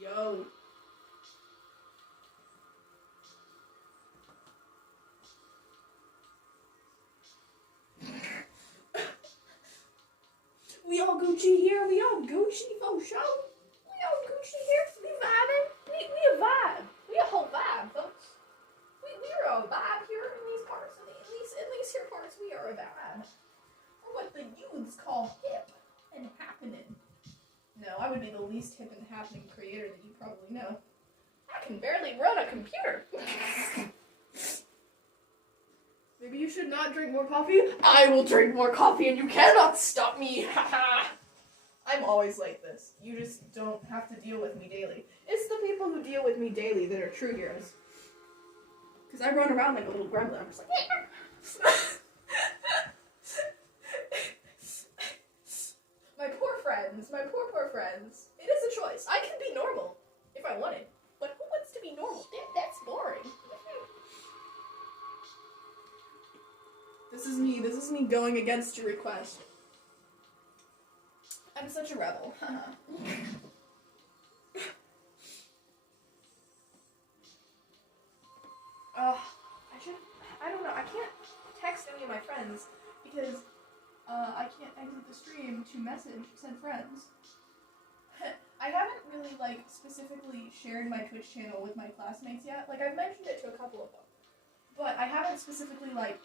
Yo. We all Gucci here. We all Gucci for show. We all Gucci here. We vibing. We a vibe. We a whole vibe, folks. We're a vibe here in these parts. In these here parts, we are a vibe. Or what the youths call hip and happening. No, I would be the least hip and happening creator that you probably know. I can barely run a computer. Maybe you should not drink more coffee? I will drink more coffee and you cannot stop me. I'm always like this. You just don't have to deal with me daily. It's the people who deal with me daily that are true heroes. Because I run around like a little gremlin. I'm just like, my poor friends. It is a choice. I can be normal if I wanted. But who wants to be normal? That's boring. This is me going against your request. I'm such a rebel. I don't know, I can't text any of my friends because I can't exit the stream to send friends. I haven't really, like, specifically shared my Twitch channel with my classmates yet. Like, I've mentioned it to a couple of them. but I haven't specifically, like,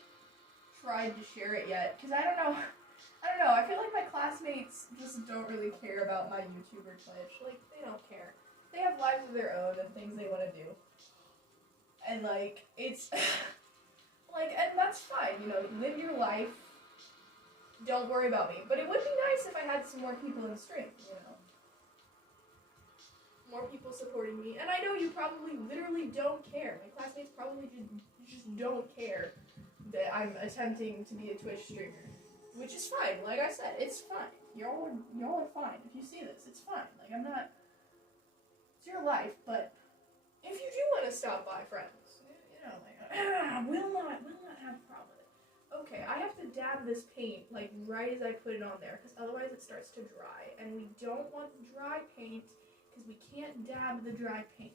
tried to share it yet, because I don't know, I feel like my classmates just don't really care about my YouTube or Twitch. Like, they don't care. They have lives of their own and things they want to do. And, like, it's, like, and that's fine, you know, live your life, don't worry about me. But it would be nice if I had some more people in the stream, you know. More people supporting me. And I know you probably literally don't care. My classmates probably just don't care that I'm attempting to be a Twitch streamer. Which is fine. Like I said, it's fine. Y'all are fine. If you see this, it's fine. Like, I'm not... It's your life, but if you do want to stop by, friends, you know, like, will not have a problem with it. Okay, I have to dab this paint, like, right as I put it on there, because otherwise it starts to dry. And we don't want dry paint, because we can't dab the dry paint.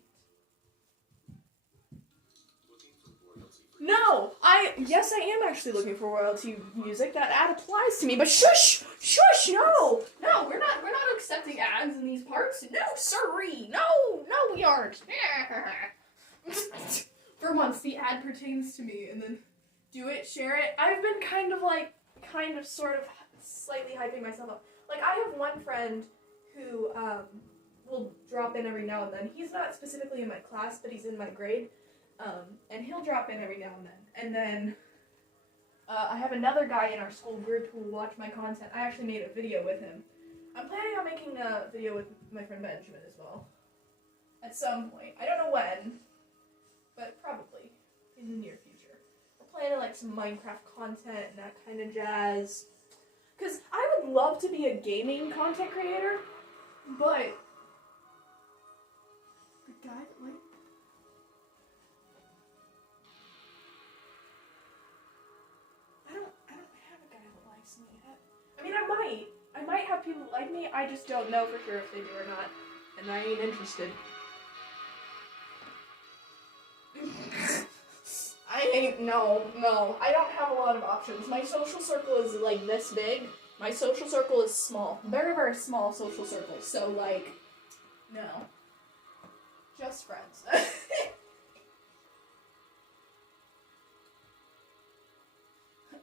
No! Yes, I am actually looking for royalty music. That ad applies to me, but shush! Shush! No! No, we're not accepting ads in these parts. No, sirree! No, we aren't. For once, the ad pertains to me, and then do it, share it. I've been kind of sort of slightly hyping myself up. Like, I have one friend who, will drop in every now and then. He's not specifically in my class, but he's in my grade. And he'll drop in every now and then. And then, I have another guy in our school group who will watch my content. I actually made a video with him. I'm planning on making a video with my friend Benjamin as well. At some point. I don't know when, but probably in the near future. We're planning like some Minecraft content and that kind of jazz. Because I would love to be a gaming content creator, but the guy that like... I mean, I might have people like me, I just don't know for sure if they do or not, and I ain't interested. No, I don't have a lot of options. My social circle is like this big. My social circle is small. Very, very small social circle, so like, no. Just friends.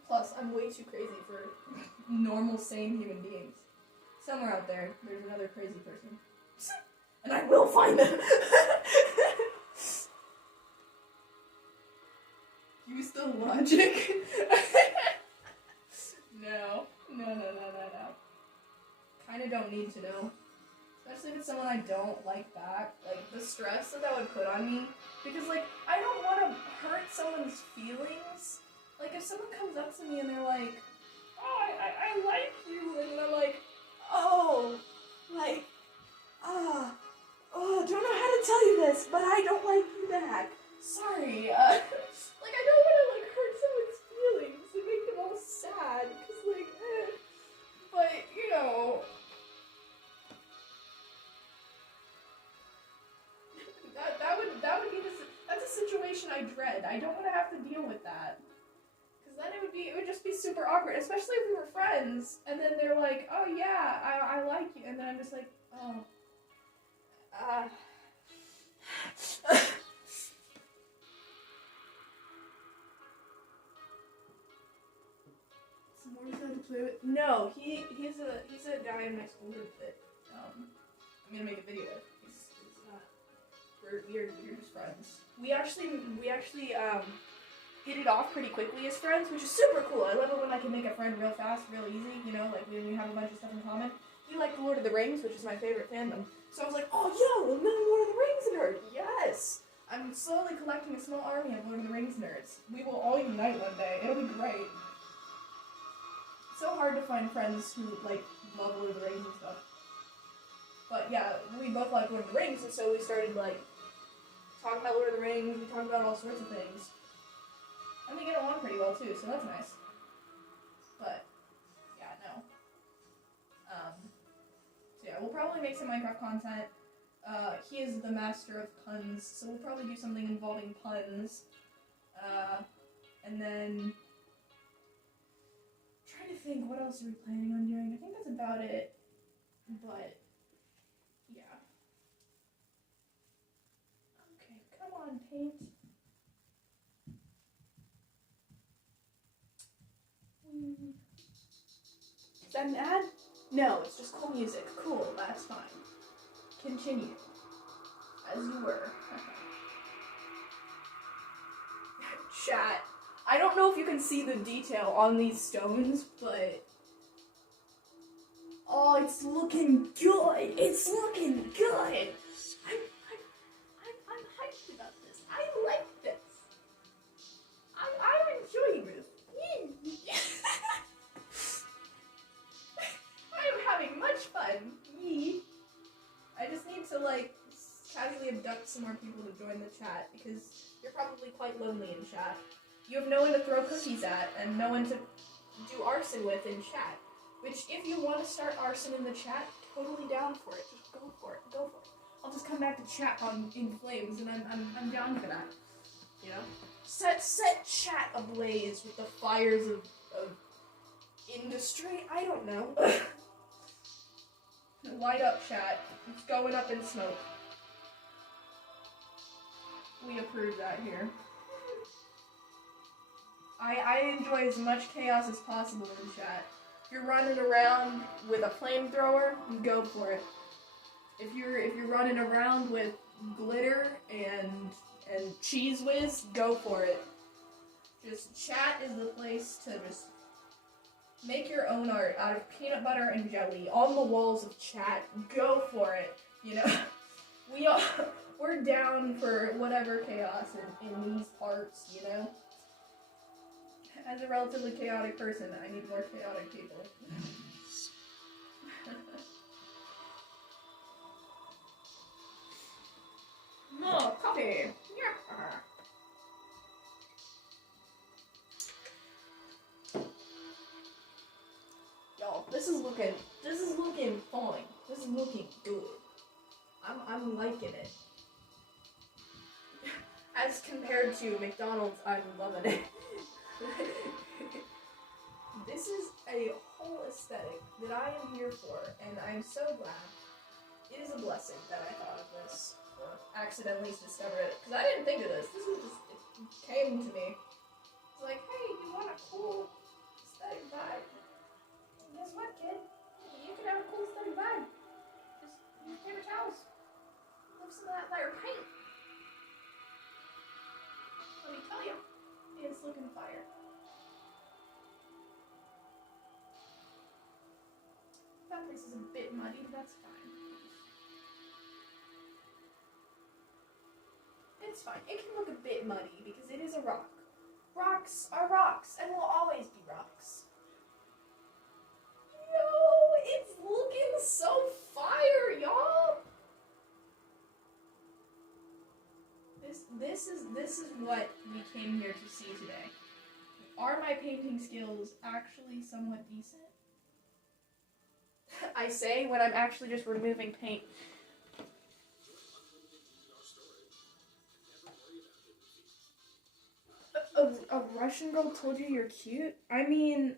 Plus, I'm way too crazy for normal, sane human beings. Somewhere out there's another crazy person. And I will find them! Use the logic? No. Kinda don't need to know. Especially if it's someone I don't like back. Like, the stress that would put on me. Because, like, I don't want to hurt someone's feelings. Like, if someone comes up to me and they're like, oh, I like you, and I'm like, oh, like, don't know how to tell you this, but I don't like you back. Sorry, like, I don't want to, like, hurt someone's feelings and make them all sad, because, like, but, you know, that would be that's a situation I dread. I don't want to have to deal with that. Then it would just be super awkward, especially if we were friends, and then they're like, oh yeah, I like you, and then I'm just like, oh, some more fun to play with? No, he's a guy in my school group that, I'm gonna make a video with. We're just friends. We actually, hit it off pretty quickly as friends, which is super cool. I love it when I can make a friend real fast, real easy, you know, like when we have a bunch of stuff in common. He liked Lord of the Rings, which is my favorite fandom. So I was like, oh, yo, another Lord of the Rings nerd, yes! I'm slowly collecting a small army of Lord of the Rings nerds. We will all unite one day. It'll be great. It's so hard to find friends who, like, love Lord of the Rings and stuff. But yeah, we both like Lord of the Rings, and so we started, like, talking about Lord of the Rings, we talked about all sorts of things. And we get along pretty well too, so that's nice. But, yeah, no. So yeah, we'll probably make some Minecraft content. He is the master of puns, so we'll probably do something involving puns. And then, I'm trying to think, what else are we planning on doing? I think that's about it. But, yeah. Okay, come on, paint. that an ad? No, it's just cool music. Cool, that's fine. Continue. As you were. Chat. I don't know if you can see the detail on these stones, but... Oh, it's looking good! It's looking good! I'm hyped about this. I like this. I'm enjoying this. I'm having much fun. Yee. I just need to, like, casually abduct some more people to join the chat, because you're probably quite lonely in chat. You have no one to throw cookies at, and no one to do arson with in chat. Which, if you want to start arson in the chat, totally down for it. Just go for it. Go for it. I'll just come back to chat in flames, and I'm down for that. You know? Set chat ablaze with the fires of industry? I don't know. Light up chat. It's going up in smoke. We approve that here. I enjoy as much chaos as possible in chat. If you're running around with a flamethrower, go for it. If you're running around with glitter and cheese whiz, go for it. Just chat is the place to just make your own art out of peanut butter and jelly on the walls of chat. Go for it. You know, we're down for whatever chaos in these parts. You know. As a relatively chaotic person, I need more chaotic people. More coffee! Yeah. Y'all, this is looking fine. This is looking good. I'm liking it. As compared to McDonald's, I'm loving it. This is a whole aesthetic that I am here for, and I'm so glad. It is a blessing that I thought of this, or accidentally discovered it, because I didn't think of this. This was just, it came to me. It's like, hey, you want a cool aesthetic vibe? Guess what, kid? You can have a cool aesthetic vibe. Just use paper towels. Leave some of that fire paint. Let me tell you. It's looking fire. That place is a bit muddy, but that's fine. It's fine. It can look a bit muddy because it is a rock. Rocks are rocks and will always be rocks. Yo, it's looking so fire, y'all. This is what we came here to see today. Are my painting skills actually somewhat decent? I say when I'm actually just removing paint. A Russian girl told you you're cute? I mean,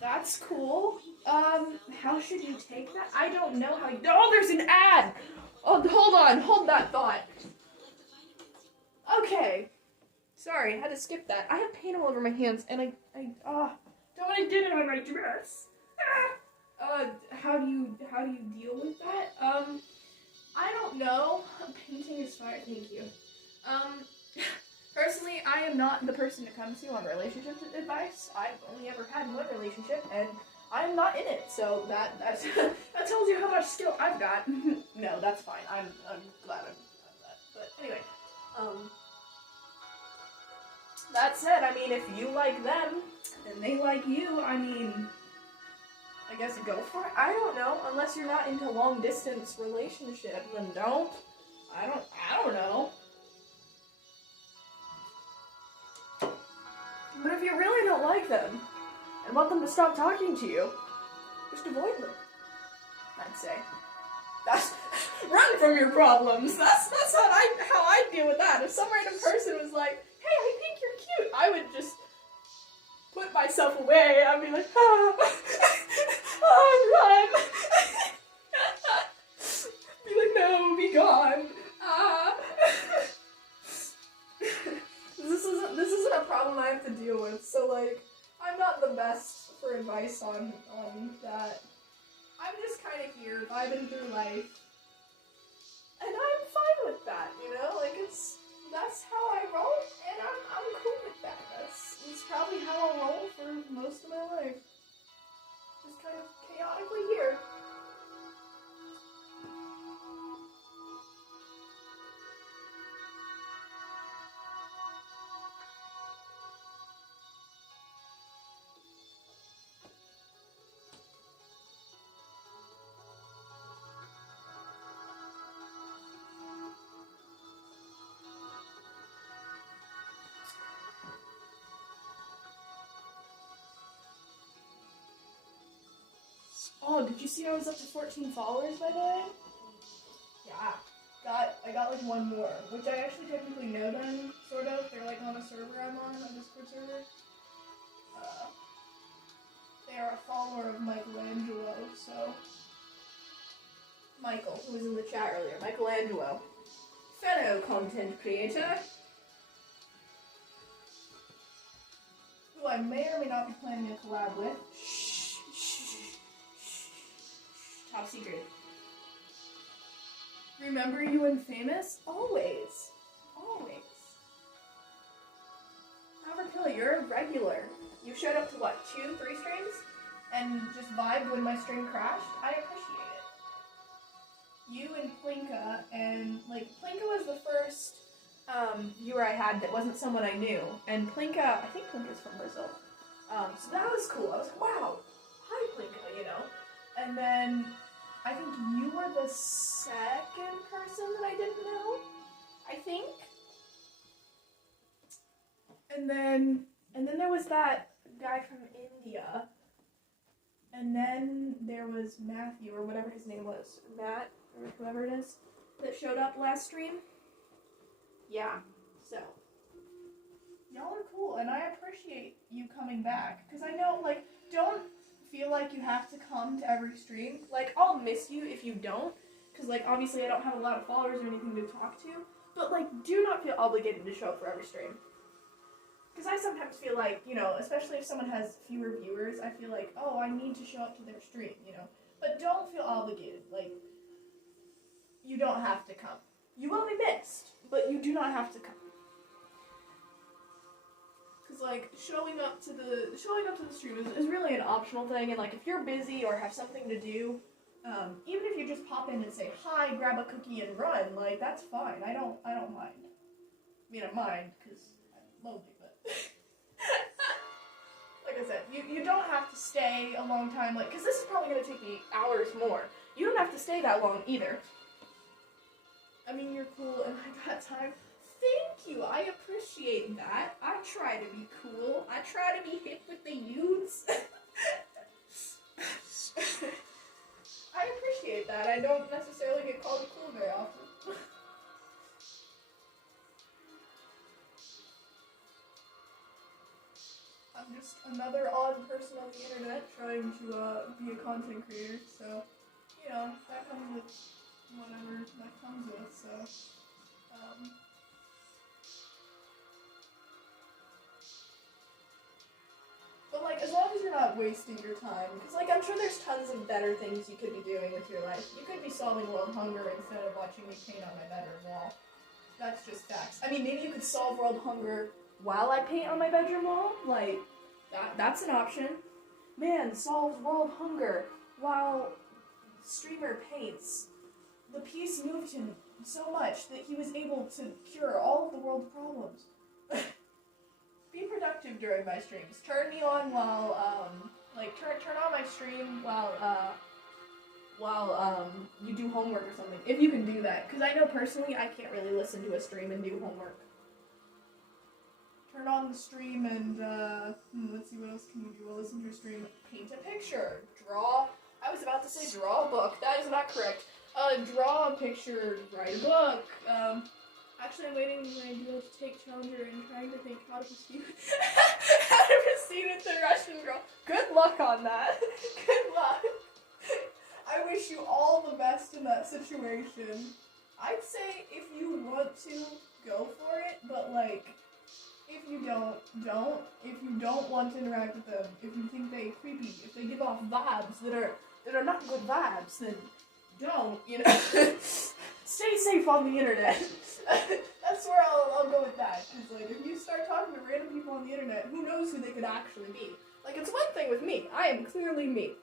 that's cool. How should you take that? I don't know how you... Oh, there's an ad! Oh, hold on. Hold that thought. Okay. Sorry, I had to skip that. I have paint all over my hands, and don't want to get it on my dress. How do you deal with that? I don't know. Painting is fine, thank you. Personally, I am not the person to come to on relationship advice. I've only ever had one relationship, and I'm not in it, so that tells you how much skill I've got. No, that's fine. I'm glad I'm that. But anyway, that said, I mean, if you like them and they like you, I mean, I guess go for it. I don't know, unless you're not into long distance relationship, then don't. I don't know. But if you really don't like them and want them to stop talking to you, just avoid them, I'd say. That's run from your problems. That's how I deal with that. If some random person was like, hey, I think you're cute, I would just put myself away. I'd be like, run. Be like, no, be gone. This isn't a problem I have to deal with, so like, I'm not the best for advice advice on that. I'm just kind of here, vibing through life. And I'm fine with that, you know? Like, that's how I roll, and I'm cool with that. It's probably how I'll roll for most of my life. Just kind of chaotically here. Oh, did you see I was up to 14 followers, by the way? Yeah. I got like one more, which I actually technically know them, sort of. They're like on a server I'm on, a Discord server. They are a follower of Michelangelo, so... Michael, who was in the chat earlier. Michelangelo. Fellow content creator. Who I may or may not be planning a collab with. Top secret. Remember you when famous? Always. Always. Overkill, you're a regular. You showed up to what, 2, 3 streams? And just vibed when my stream crashed? I appreciate it. You and Plinka, and like, Plinka was the first viewer I had that wasn't someone I knew. And Plinka, I think Plinka's from Brazil. So that was cool. I was like, wow, hi Plinka, you know? And then I think you were the second person that I didn't know, I think. And then there was that guy from India. And then there was Matthew, or whatever his name was. Matt, or whoever it is, that showed up last stream. Yeah, so. Y'all are cool, and I appreciate you coming back. Because I know, like, don't feel like you have to come to every stream. Like, I'll miss you if you don't. Because, like, obviously I don't have a lot of followers or anything to talk to. But, like, do not feel obligated to show up for every stream. Because I sometimes feel like, you know, especially if someone has fewer viewers, I feel like, oh, I need to show up to their stream, you know. But don't feel obligated. Like, you don't have to come. You will be missed, but you do not have to come. Because, like, showing up to the stream is really an optional thing, and, like, if you're busy or have something to do, even if you just pop in and say hi, grab a cookie, and run, like, that's fine. I don't mind. I mean, I mind, because I'm lonely, but... Like I said, you don't have to stay a long time, like, because this is probably going to take me hours more. You don't have to stay that long, either. I mean, you're cool, and I got time. Thank you, I appreciate that. I try to be cool. I try to be hip with the youths. I appreciate that. I don't necessarily get called cool very often. I'm just another odd person on the internet trying to be a content creator, so, you know, that comes with whatever that comes with, so, but, like, as long as you're not wasting your time, because, like, I'm sure there's tons of better things you could be doing with your life. You could be solving world hunger instead of watching me paint on my bedroom wall. That's just facts. I mean, maybe you could solve world hunger while I paint on my bedroom wall, like, that's an option. Man solves world hunger while streamer paints. The peace moved him so much that he was able to cure all of the world's problems. Be productive during my streams. Turn me on while, like, turn on my stream while you do homework or something. If you can do that. Because I know personally I can't really listen to a stream and do homework. Turn on the stream and, let's see, what else can you do? Well, listen to your stream. Paint a picture. Draw. I was about to say draw a book. That is not correct. Draw a picture. Write a book. Actually, I'm waiting for my duo to take Challenger and trying to think how to proceed. How to proceed with the Russian girl. Good luck on that. Good luck. I wish you all the best in that situation. I'd say if you want to, go for it, but, like, If you don't. If you don't want to interact with them, if you think they're creepy, if they give off vibes that are not good vibes, then don't, you know. Stay safe on the internet. That's where I'll go with that. Because, like, if you start talking to random people on the internet, who knows who they could actually be? Like, it's one thing with me. I am clearly me.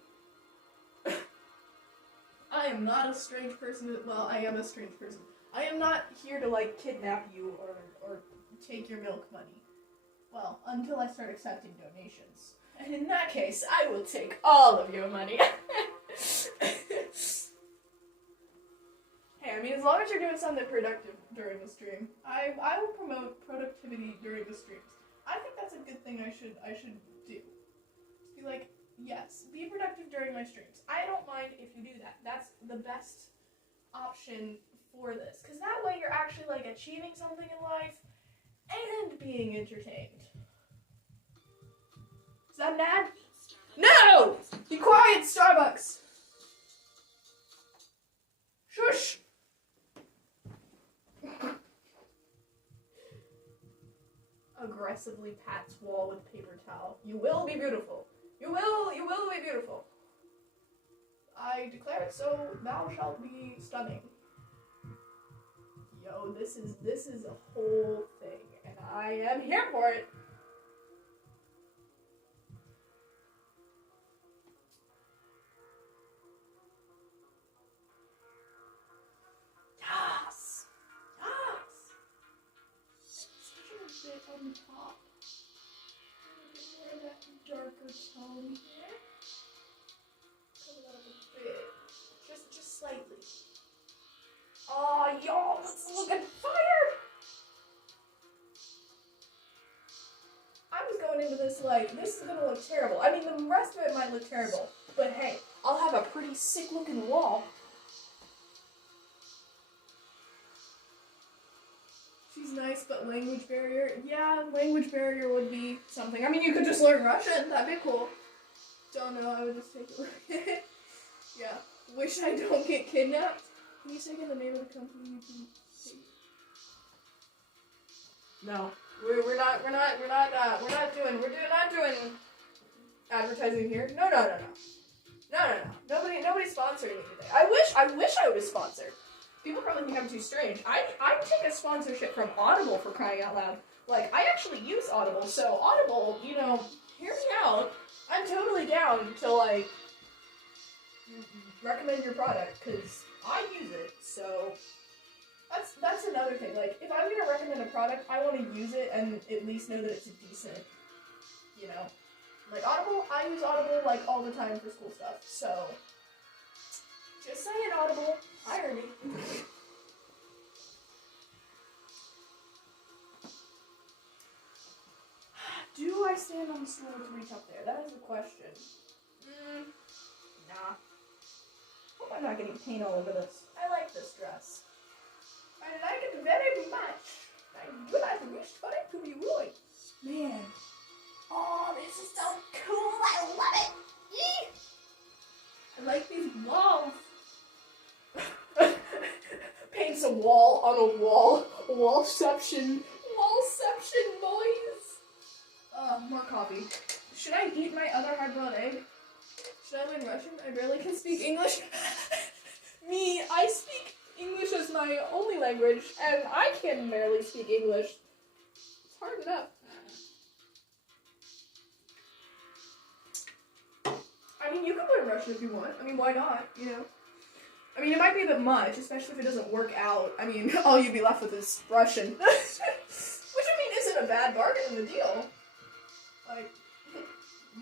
I am not a strange person. Well, I am a strange person. I am not here to, like, kidnap you or take your milk money. Well, until I start accepting donations. And in that case, I will take all of your money. Hey, I mean, as long as you're doing something productive during the stream, I will promote productivity during the streams. I think that's a good thing I should do. Just be like, yes, be productive during my streams. I don't mind if you do that. That's the best option for this. Because that way you're actually, like, achieving something in life and being entertained. Is that mad? No! Be quiet, Starbucks! Shush! Aggressively pats wall with paper towel. You will be beautiful. You will be beautiful. I declare it so, thou shalt be stunning. Yo, this is a whole thing, and I am here for it. Yes! Yes! Such a bit on the top. More of that darker tone here. Cover that up a bit. Just slightly. Oh, y'all, this is looking fire! I was going into this like, this is gonna look terrible. I mean, the rest of it might look terrible, but hey, I'll have a pretty sick looking wall. She's nice, but language barrier. Yeah, language barrier would be something. I mean, you could just learn Russian. That'd be cool. Don't know, I would just take it. Yeah. Wish I don't get kidnapped. Can you say again the name of the company you can take? No. We're not doing advertising here. No. Nobody's sponsoring me today. I wish I was sponsored. People probably think I'm too strange. I take a sponsorship from Audible, for crying out loud. Like, I actually use Audible, so Audible, you know, hear me out. I'm totally down to, like, recommend your product, because I use it, so that's another thing. Like, if I'm gonna recommend a product, I want to use it and at least know that it's decent, you know? Like, Audible, I use Audible, like, all the time for school stuff, so just saying, Audible, hire me. Do I stand on the stool to reach up there? That is the question. Nah. Hope I'm not getting paint all over this. I like this dress. I like it very much. I do not wish for it to be ruined. Man. Oh, this is so cool. I love it. Eee! I like these walls. Paints a wall on a wall. Wallception. Wallception, boys. More coffee. Should I eat my other hard-boiled egg? Should I learn Russian? I barely can speak English. Me, I speak English as my only language, and I can barely speak English. It's hard enough. I mean, you can learn Russian if you want. I mean, why not, you know? I mean, it might be a bit much, especially if it doesn't work out. I mean, all you'd be left with is Russian. Which, I mean, isn't a bad bargain in the deal. Like,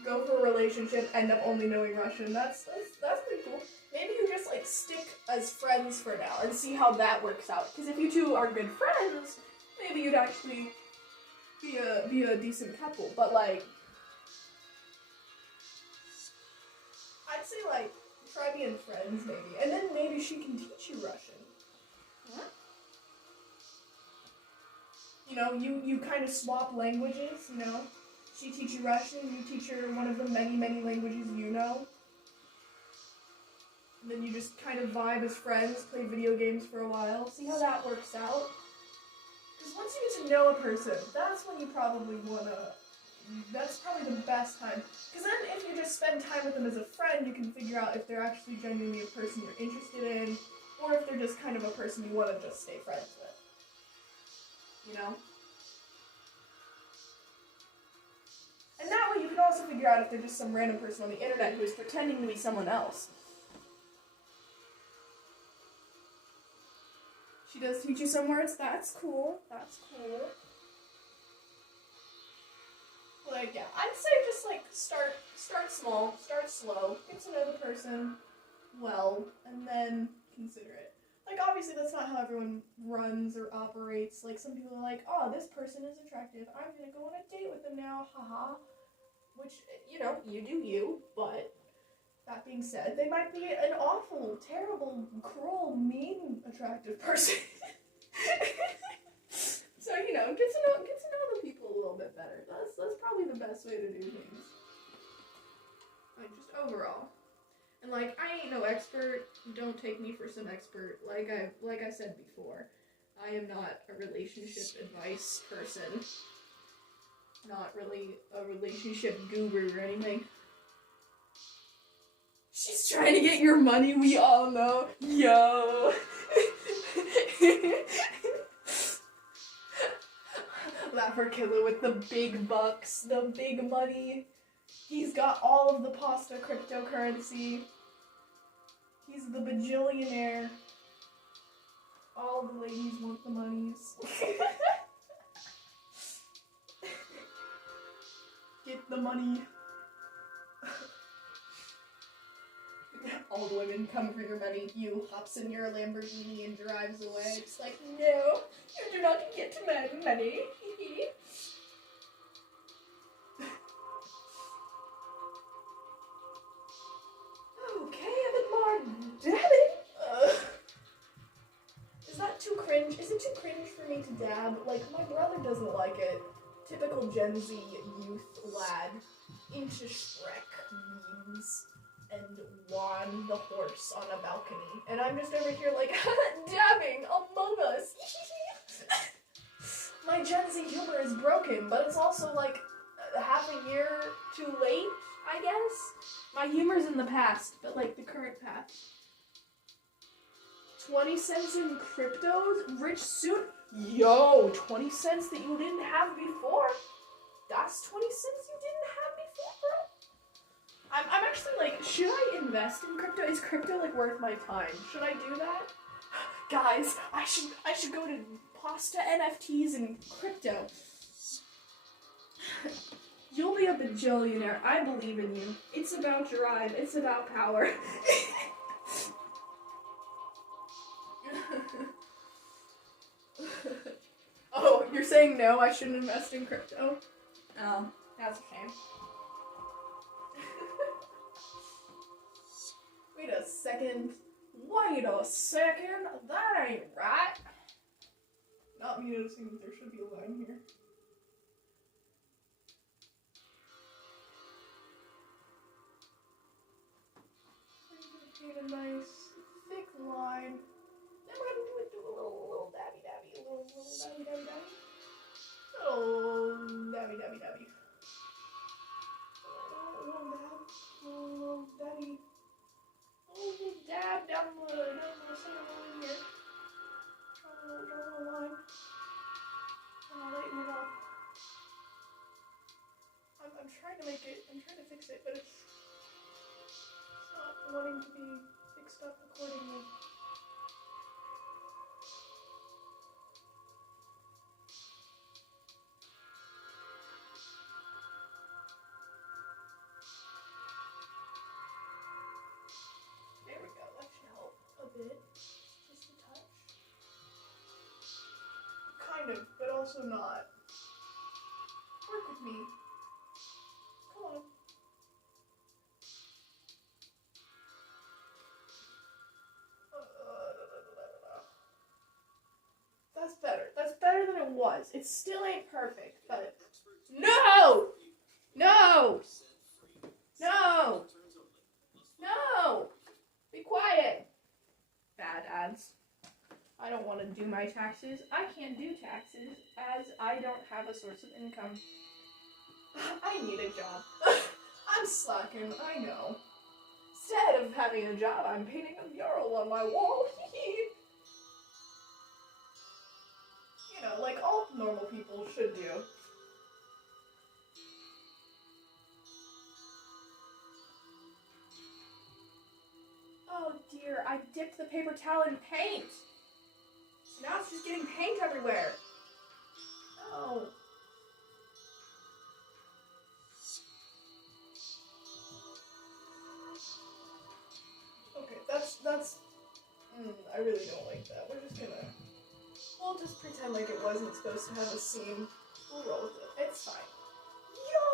go for a relationship, end up only knowing Russian. That's pretty cool. Maybe you just, like, stick as friends for now and see how that works out. Because if you two are good friends, maybe you'd actually be a decent couple. But, like, I'd say, like, try being friends, maybe. And then maybe she can teach you Russian. Huh? You know, you kind of swap languages, you know? She teach you Russian, you teach her one of the many, many languages you know. And then you just kind of vibe as friends, play video games for a while. See how that works out? Because once you get to know a person, that's when you probably wanna. That's probably the best time. Because then if you just spend time with them as a friend, you can figure out if they're actually genuinely a person you're interested in, or if they're just kind of a person you want to just stay friends with. You know? And that way you can also figure out if they're just some random person on the internet who is pretending to be someone else. She does teach you some words. That's cool. That's cool. Like, yeah, I'd say just, like, start small, start slow, get to know the person well, and then consider it. Like, obviously that's not how everyone runs or operates. Like, some people are like, oh, this person is attractive, I'm gonna go on a date with them now, haha. Which, you know, you do you, but that being said, they might be an awful, terrible, cruel, mean, attractive person. So, you know, get to know the people a little bit better. That's probably the best way to do things. Like, just overall. And, like, I ain't no expert. Don't take me for some expert. Like I said before, I am not a relationship advice person. Not really a relationship guru or anything. She's trying to get your money, we all know. Yo! Laugher killer with the big bucks, the big money. He's got all of the pasta cryptocurrency. He's the bajillionaire. All the ladies want the monies. Get the money. All the women come for your money. You hops in your Lamborghini and drives away. It's like, no, you do not get my money. Okay, a bit more dabbing. Is that too cringe? Is it too cringe for me to dab? Like, my brother doesn't like it. Typical Gen Z youth lad into Shrek memes and Juan the horse on a balcony. And I'm just over here like, dabbing Among Us. My Gen Z humor is broken, but it's also like half a year too late, I guess. My humor's in the past, but like the current past. 20 cents in cryptos? Rich soon? Yo, 20 cents that you didn't have before? That's 20 cents you didn't have before, bro? I'm actually like, should I invest in crypto? Is crypto like worth my time? Should I do that? Guys, I should go to pasta NFTs and crypto. You'll be a bajillionaire. I believe in you. It's about drive. It's about power. Oh, you're saying no, I shouldn't invest in crypto? Oh, that's a shame. Wait a second. Wait a second. That ain't right. Not me noticing that there should be a line here. Paint a nice thick line. Then we're gonna do a little dabby dabby, a little dabby dabby dabby. Oh, dabby dabby dabby. A little dabby. A little dab down the center line here. Draw a little line. Lighten it up. I'm trying to make it. I'm trying to fix it, but it's not wanting to be fixed up accordingly. There we go. That should help a bit. Just a touch. Kind of, but also not. Work with me. Come on. That's better. That's better than it was. It still ain't perfect, but... No! No! No! No! Be quiet! Bad ads. I don't want to do my taxes. I can't do taxes as I don't have a source of income. I need a job. I'm slacking, I know. Instead of having a job, I'm painting a mural on my wall. You know, like all normal people should do. Oh dear, I dipped the paper towel in paint. So now it's just getting paint everywhere. Oh. Okay, that's I really don't like that. We'll just pretend like it wasn't supposed to have a seam. We'll roll with it. It's fine.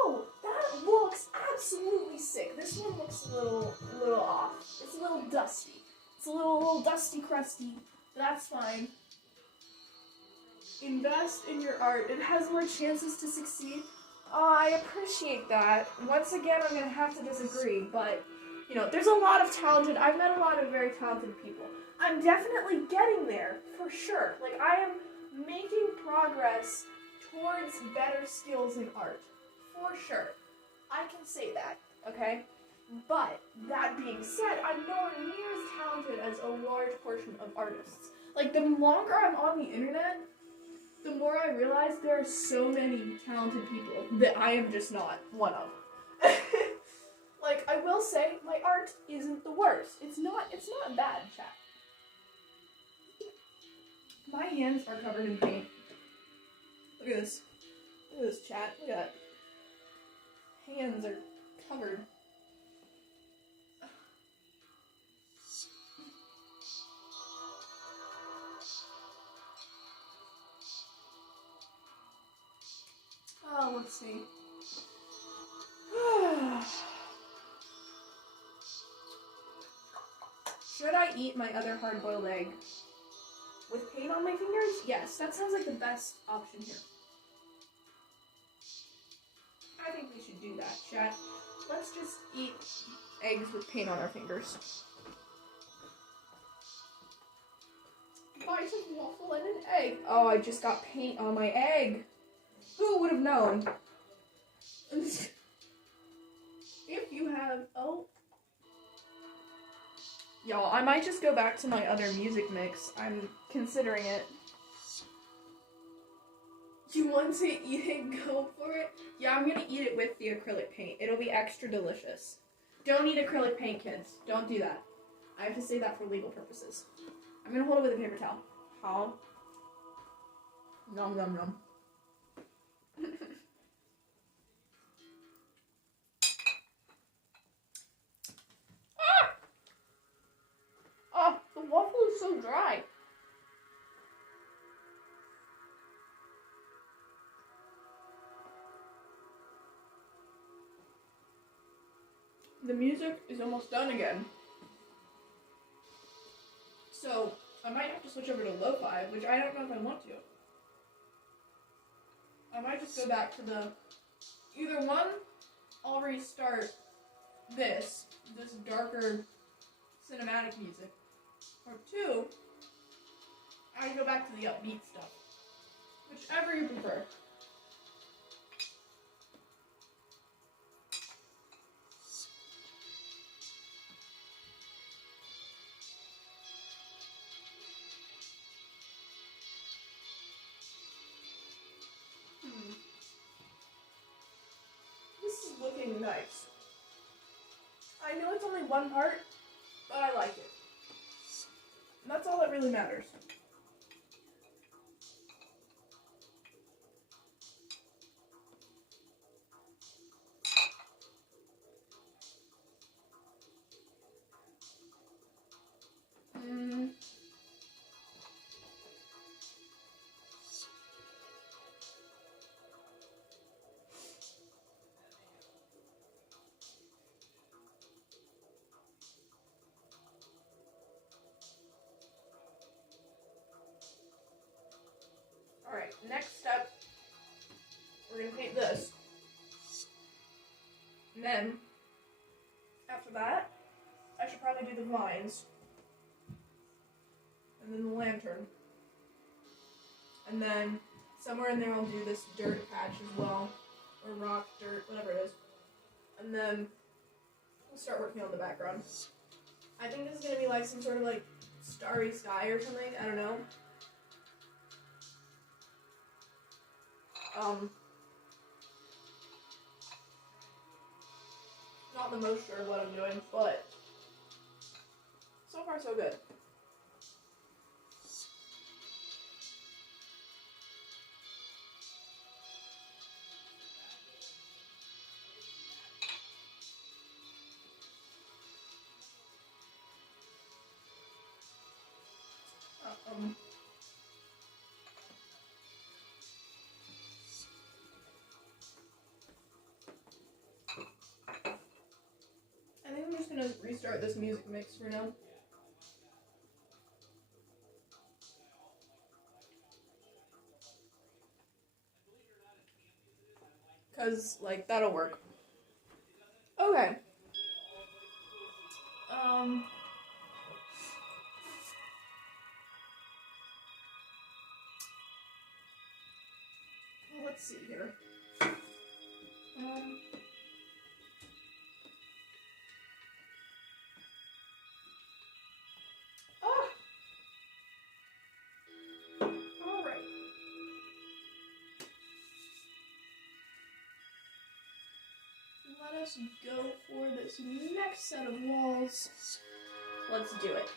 Yo, that looks absolutely sick. This one looks a little off. It's a little dusty. It's a little dusty crusty. But that's fine. Invest in your art. It has more chances to succeed. Oh, I appreciate that. Once again, I'm gonna have to disagree, but you know, there's a lot of I've met a lot of very talented people. I'm definitely getting there, for sure. Like, I am making progress towards better skills in art, for sure. I can say that, okay? But, that being said, I'm nowhere near as talented as a large portion of artists. Like, the longer I'm on the internet, the more I realize there are so many talented people that I am just not one of. Like, I will say, my art isn't the worst. It's not bad, chat. My hands are covered in paint. Look at this. Look at this, chat. Look at that. Hands are covered. Oh, let's see. Should I eat my other hard-boiled egg with paint on my fingers? Yes, that sounds like the best option here. I think we should do that, chat. Let's just eat eggs with paint on our fingers. Bite of waffle and an egg. Oh, I just got paint on my egg. Who would have known? If you have... Oh. Y'all, I might just go back to my other music mix. I'm considering it. You want to eat it? Go for it. Yeah, I'm gonna eat it with the acrylic paint. It'll be extra delicious. Don't eat acrylic paint, kids. Don't do that. I have to say that for legal purposes. I'm gonna hold it with a paper towel. How? Nom nom nom. Ah! Oh, the waffle is so dry. The music is almost done again. So, I might have to switch over to lo-fi, which I don't know if I want to. I might just go back to the... Either one, I'll restart this darker cinematic music. Or two, I go back to the upbeat stuff. Whichever you prefer. This is looking nice. I know it's only one part, but I like it. And that's all that really matters. Alright, next step, we're going to paint this. And then, after that, I should probably do the vines. And then the lantern. And then somewhere in there I'll do this dirt patch as well. Or rock, dirt, whatever it is. And then we'll start working on the background. I think this is gonna be like some sort of like starry sky or something. I don't know. Not the most sure of what I'm doing, but so far so good. I think I'm just gonna restart this music mix for now. Cause like that'll work. Okay. Let's see here. Alright. Let us go for this next set of walls. Let's do it.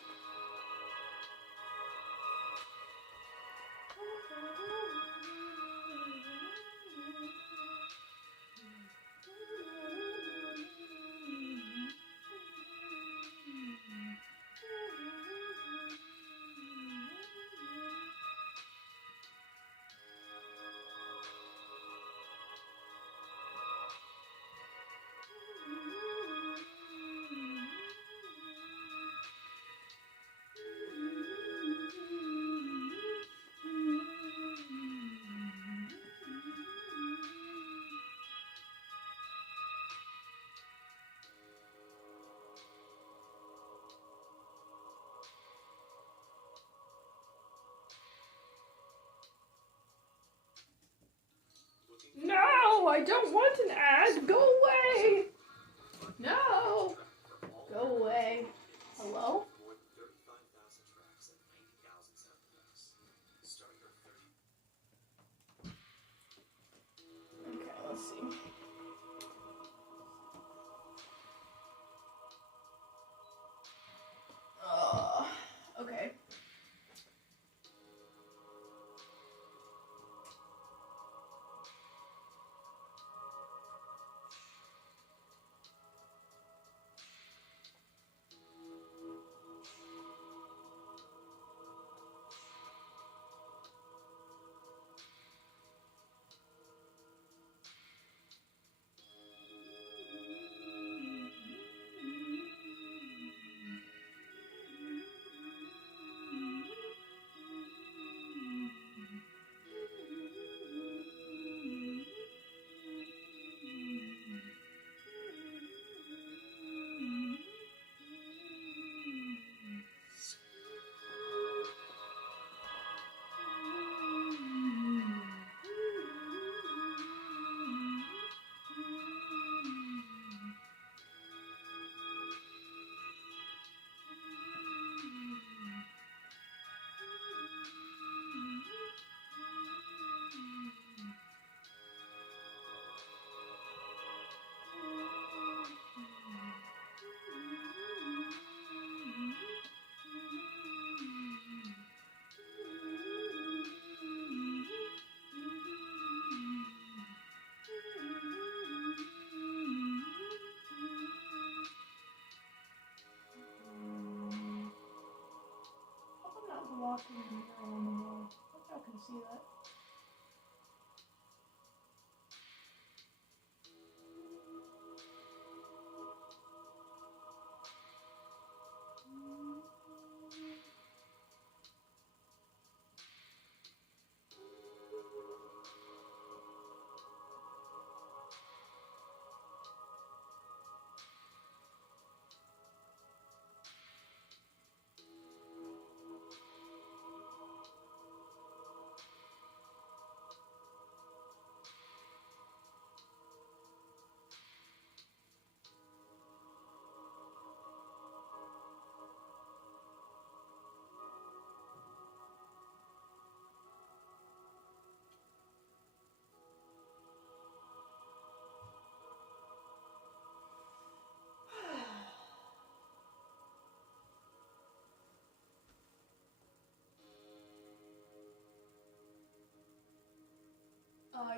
No, I don't want an ad. Go away. No. Go away. Hello? Okay, let's see. Okay. Walking the mural on the wall. I hope y'all can see that.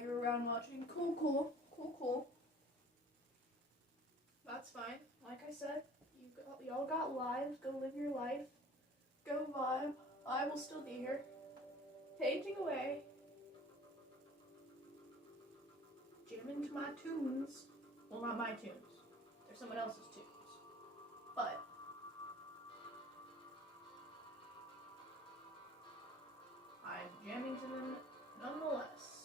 You're around watching. Cool. That's fine. Like I said, y'all got lives. Go live your life. Go vibe. I will still be here. Painting away. Jamming to my tunes. Well, not my tunes. They're someone else's tunes. But I'm jamming to them nonetheless.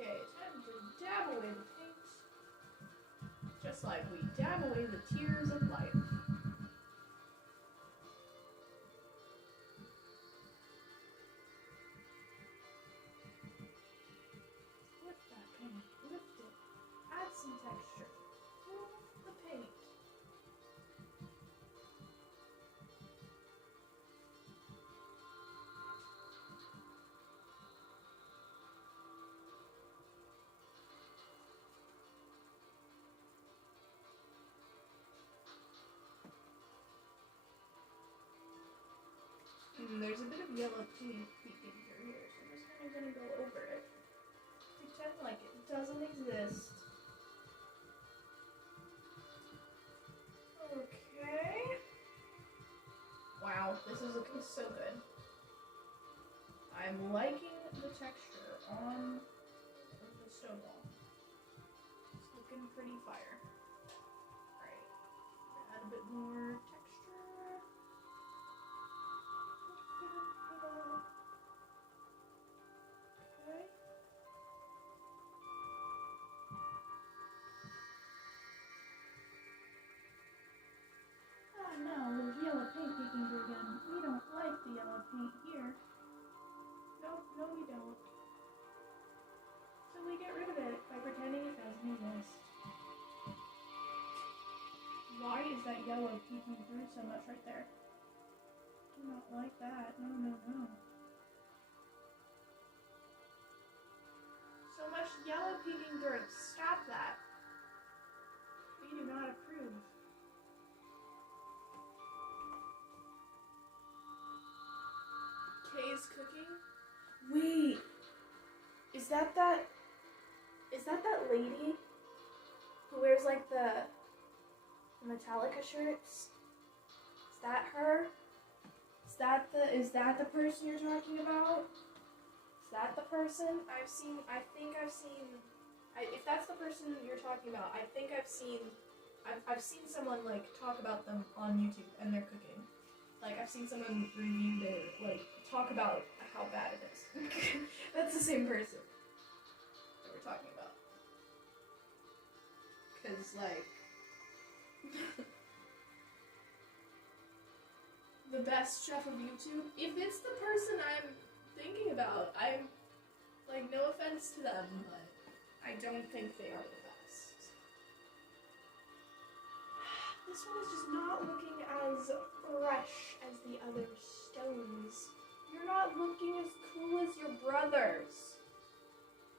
Okay, time to dab away the paint. Just like we dab away the tears of life. Lift that paint. Lift it. Add some texture. Move the paint. There's a bit of yellow paint peeking through here, so I'm just kind of going to go over it. Pretend like it doesn't exist. Okay. Wow, this is looking so good. I'm liking the texture on the stone wall. It's looking pretty fire. Alright, add a bit more texture. Okay. Ah, no, there's yellow paint peeking through again. We don't like the yellow paint here. No, we don't. So we get rid of it by pretending it doesn't exist. Why is that yellow peeking through so much right there? Do not like that. No. So much yellow peeking through. Stop that. We do not approve. Kay's cooking? Wait. Is that lady who wears like the Metallica shirts? Is that her? Is that the person you're talking about? Is that the person? If that's the person you're talking about, I've seen someone like talk about them on YouTube and their cooking. Like I've seen someone review their, like, talk about how bad it is. That's the same person that we're talking about. 'Cause like the best chef of YouTube, if it's the person I'm thinking about, I'm like, no offense to them, but I don't think they are the best. This one is just not looking as fresh as the other stones. You're not looking as cool as your brothers.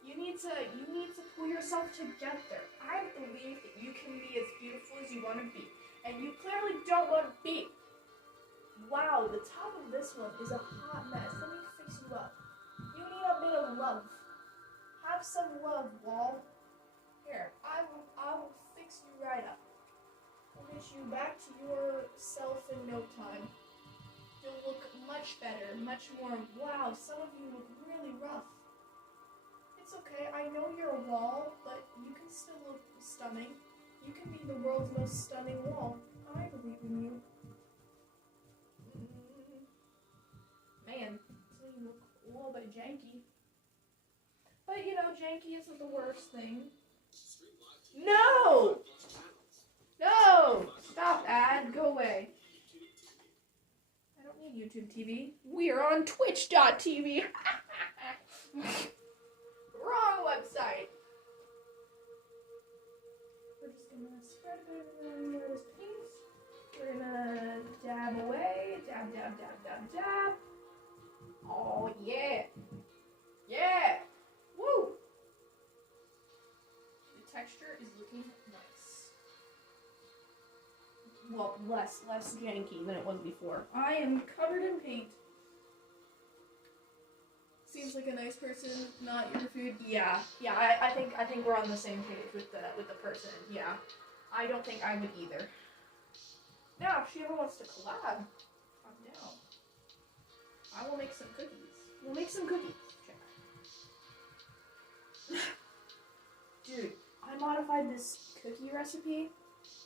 You need to pull yourself together. I believe that you can be as beautiful as you want to be, and you clearly don't want to be. Wow, the top of this one is a hot mess. Let me fix you up. You need a bit of love. Have some love, wall. Here, I will fix you right up. I'll get you back to yourself in no time. You'll look much better, much more. Wow, some of you look really rough. It's okay, I know you're a wall, but you can still look stunning. You can be the world's most stunning wall. I believe in you. Man, so you look a little bit janky. But you know, janky isn't the worst thing. No! No! Stop, ad. Go away. I don't need YouTube TV. We are on Twitch.tv. Wrong website. We're just gonna spread a bit of this paint. We're gonna dab away. Dab. Oh, yeah. Yeah. Woo. The texture is looking nice. Well, less janky than it was before. I am covered in paint. Seems like a nice person, not your food. Yeah. I think we're on the same page with the person. Yeah, I don't think I would either. Now, if she ever wants to collab, I'm down. I will make some cookies. We'll make some cookies. Check. Dude, I modified this cookie recipe.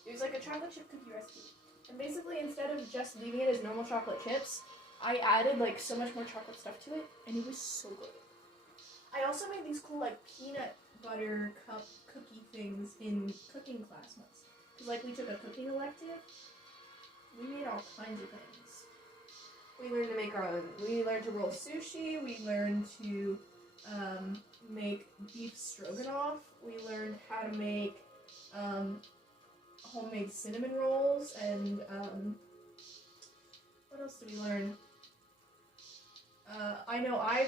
It was like a chocolate chip cookie recipe. And basically, instead of just leaving it as normal chocolate chips, I added like so much more chocolate stuff to it, and it was so good. I also made these cool like peanut butter cup cookie things in cooking class once. Cause like we took a cooking elective, we made all kinds of things. We learned to make our own. We learned to roll sushi. We learned to make beef stroganoff. We learned how to make homemade cinnamon rolls, and what else did we learn? I know I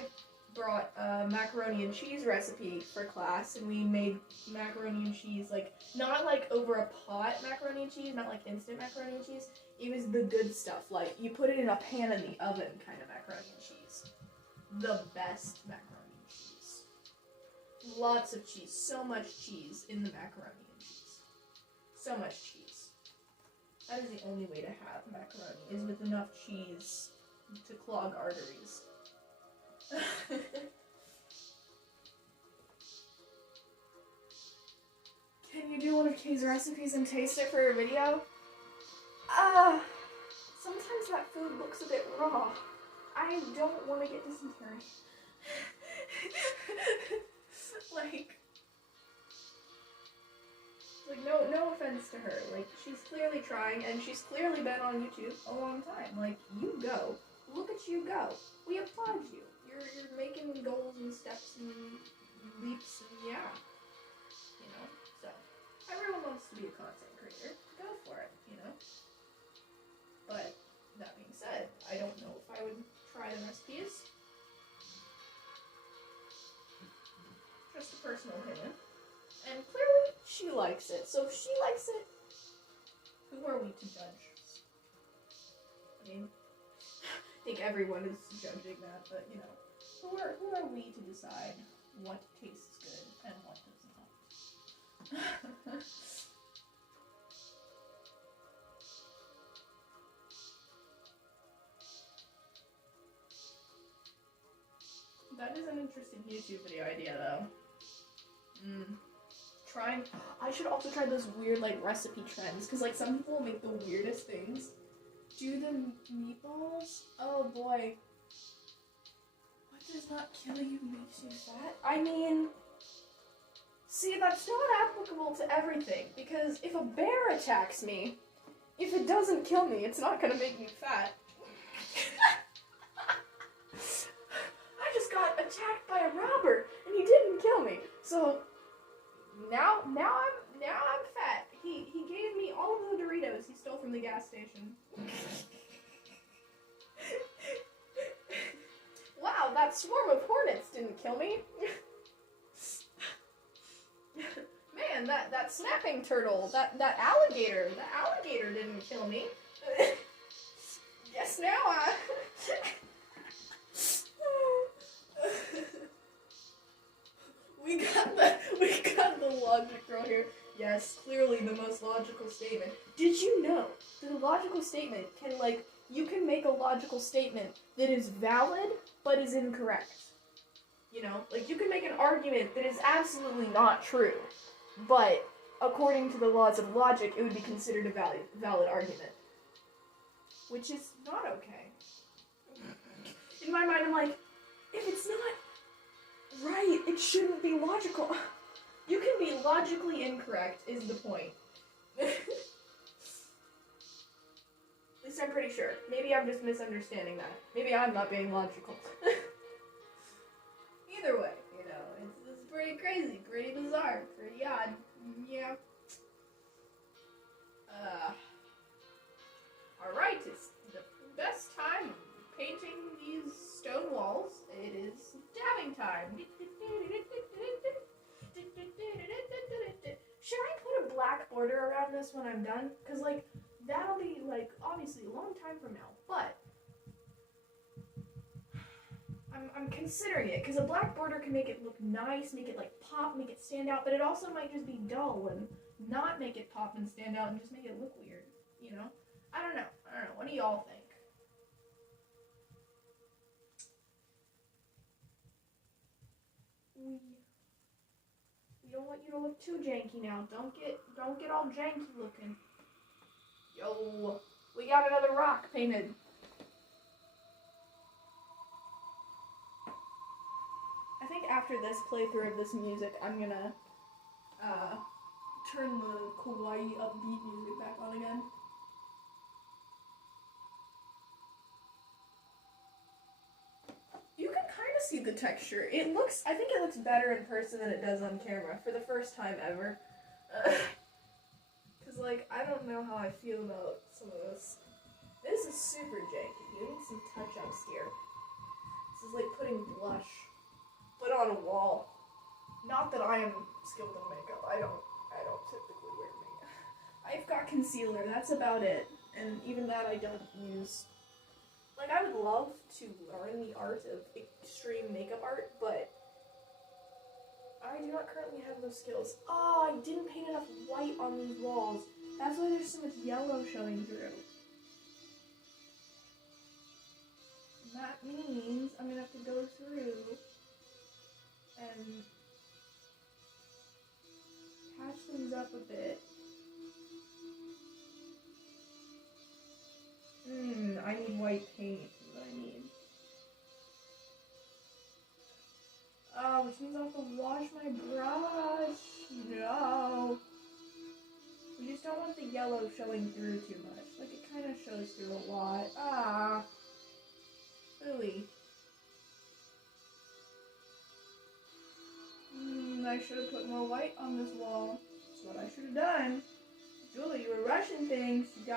brought a macaroni and cheese recipe for class, and we made macaroni and cheese, like, not like over a pot macaroni and cheese, not like instant macaroni and cheese. It was the good stuff, like, you put it in a pan in the oven kind of macaroni and cheese. The best macaroni and cheese. Lots of cheese, so much cheese in the macaroni and cheese. So much cheese. That is the only way to have macaroni, is with enough cheese to clog arteries. Can you do one of Kay's recipes and taste it for a video? Sometimes that food looks a bit raw. I don't want to get dysentery. Like, no offense to her. Like, she's clearly trying, and she's clearly been on YouTube a long time. Like, you go. Look at you go. We applaud you. You're making goals and steps and leaps and yeah. You know? So, everyone wants to be a content creator. Go for it, you know? But, that being said, I don't know if I would try the recipes. Just a personal opinion. And clearly, she likes it. So if she likes it, who are we to judge? I mean, I think everyone is judging that, but you know, who are we to decide what tastes good and what does not? That is an interesting YouTube video idea, though. I should also try those weird, like, recipe trends, because, like, some people make the weirdest things. Do the meatballs? Oh, boy. What does not kill you makes you fat? I mean, see, that's not applicable to everything, because if a bear attacks me, if it doesn't kill me, it's not gonna make me fat. I just got attacked by a robber, and he didn't kill me, so now I'm fat. He gave me all of the Doritos he stole from the gas station. Wow, that swarm of hornets didn't kill me. Man, that snapping turtle, that alligator didn't kill me. Yes, now We got the logic girl here. Yes, clearly the most logical statement. Did you know that a logical statement can, like, you can make a logical statement that is valid, but is incorrect? You know? Like, you can make an argument that is absolutely not true, but according to the laws of logic, it would be considered a valid argument. Which is not okay. In my mind, I'm like, if it's not right, it shouldn't be logical. You can be logically incorrect, is the point. At least I'm pretty sure. Maybe I'm just misunderstanding that. Maybe I'm not being logical. Either way, you know, it's pretty crazy, pretty bizarre, pretty odd. Yeah. Alright, it's the best time painting these stone walls. It is dabbing time. Should I put a black border around this when I'm done? Because, like, that'll be, like, obviously a long time from now. But I'm considering it, because a black border can make it look nice, make it like pop, make it stand out, but it also might just be dull and not make it pop and stand out and just make it look weird, you know? I don't know. What do y'all think? We don't want you to look too janky now. Don't get all janky looking. Yo, we got another rock painted. I think after this playthrough of this music, I'm gonna turn the kawaii upbeat music back on again. You can kind of see the texture. I think it looks better in person than it does on camera for the first time ever. Cause like, I don't know how I feel about some of this. This is super janky. You need some touch-ups here. This is like putting blush on a wall. Not that I am skilled in makeup. I don't typically wear makeup. I've got concealer, that's about it. And even that I don't use. Like, I would love to learn the art of extreme makeup art, but I do not currently have those skills. Oh, I didn't paint enough white on these walls. That's why there's so much yellow showing through. And that means I'm gonna have to go through and patch things up a bit. I need white paint, is what I need. Oh, which means I'll have to wash my brush. No. We just don't want the yellow showing through too much. Like, it kind of shows through a lot. Ah. Really. I should have put more white on this wall. That's what I should have done. Julie, you were rushing things. You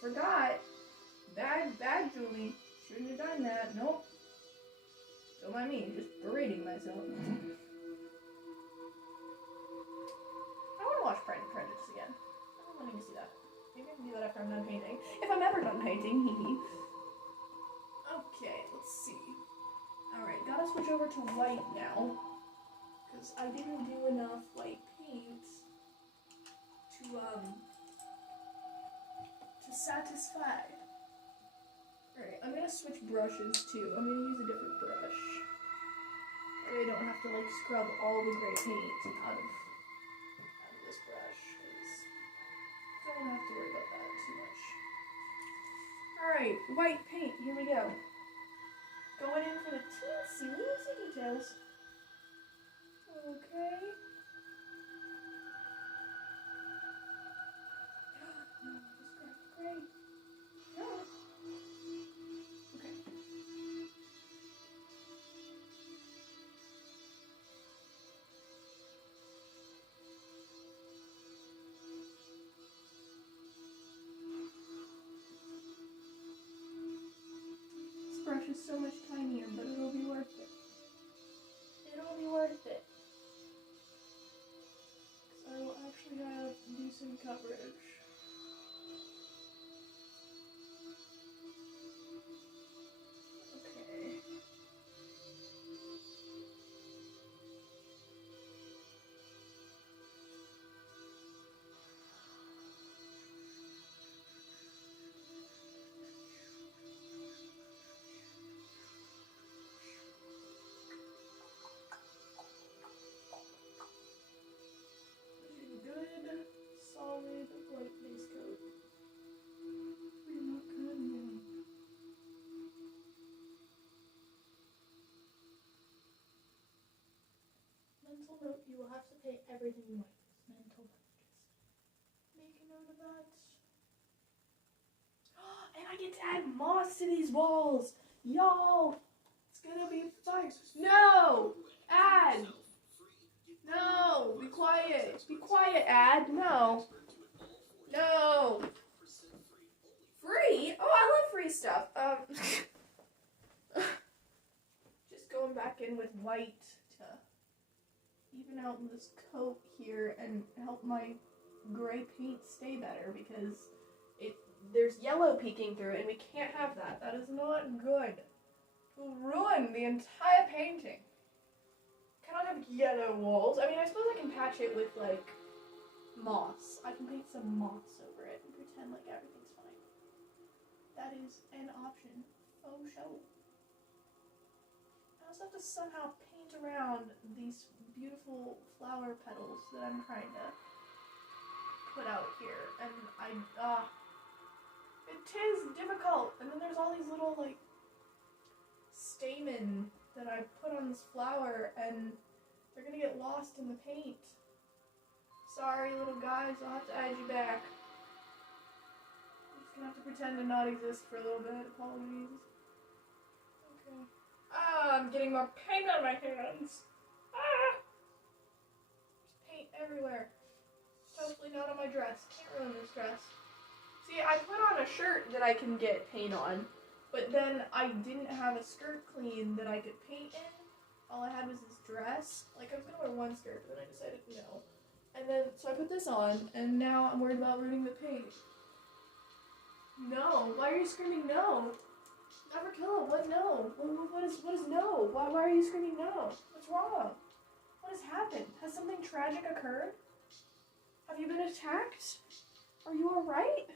forgot. Bad, Julie. Shouldn't have done that. Nope. Don't mind me, just berating myself. I want to watch Pride and Prejudice again. I don't want to see that. Maybe I can do that after I'm done painting. If I'm ever done painting, Okay, let's see. Alright, gotta switch over to white now. Because I didn't do enough white paint to satisfy. Alright, I'm gonna switch brushes too. I'm gonna use a different brush. That way I don't have to like scrub all the gray paint out of this brush. Because I don't have to worry about that too much. Alright, white paint, here we go. Going in for the teensy details. Okay. No, this gray. No. Okay. This brush is so much tinier, but it'll be worth it. It'll be worth it. I will actually have decent coverage. Okay. Good, solid white base coat. We're not cutting down. Mental note, you will have to pay everything white. Mental note. Just make a note of that. And I get to add moss to these walls! Y'all! It's gonna be fun! No! Add! No! Be quiet! Be quiet, Ad! No! No! Free? Oh, I love free stuff. Just going back in with white to even out this coat here and help my gray paint stay better because there's yellow peeking through it and we can't have that. That is not good. will ruin the entire painting. Cannot have yellow walls. I mean, I suppose I can patch it with, like, moss. I can paint some moss over it and pretend like everything's fine. That is an option. Oh, show. I also have to somehow paint around these beautiful flower petals that I'm trying to put out here. And it is difficult. And then there's all these little, like, stamen that I put on this flower, and they're gonna get lost in the paint. Sorry, little guys, I'll have to add you back. I'm just gonna have to pretend to not exist for a little bit. Apologies. Okay. I'm getting more paint on my hands. There's paint everywhere. Totally not on my dress. Can't ruin this dress. See, I put on a shirt that I can get paint on, but then I didn't have a skirt clean that I could paint in. All I had was this dress. Like, I was gonna wear one skirt, but then I decided no. And then, so I put this on, and now I'm worried about ruining the paint. No. Why are you screaming no? Never kill him. What no? What is no? Why are you screaming no? What's wrong? What has happened? Has something tragic occurred? Have you been attacked? Are you alright?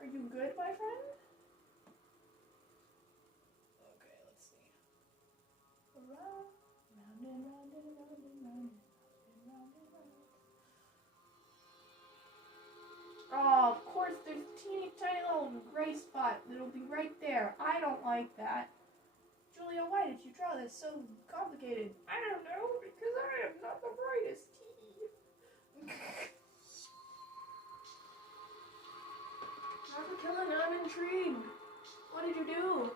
Are you good, my friend? Okay, let's see. Round and round and round and round and round and round. Oh, of course, there's a teeny tiny little gray spot that'll be right there. I don't like that. Julia, why did you draw this so complicated? I don't know, because I am not the brightest. Dr. Killen, I'm intrigued. What did you do?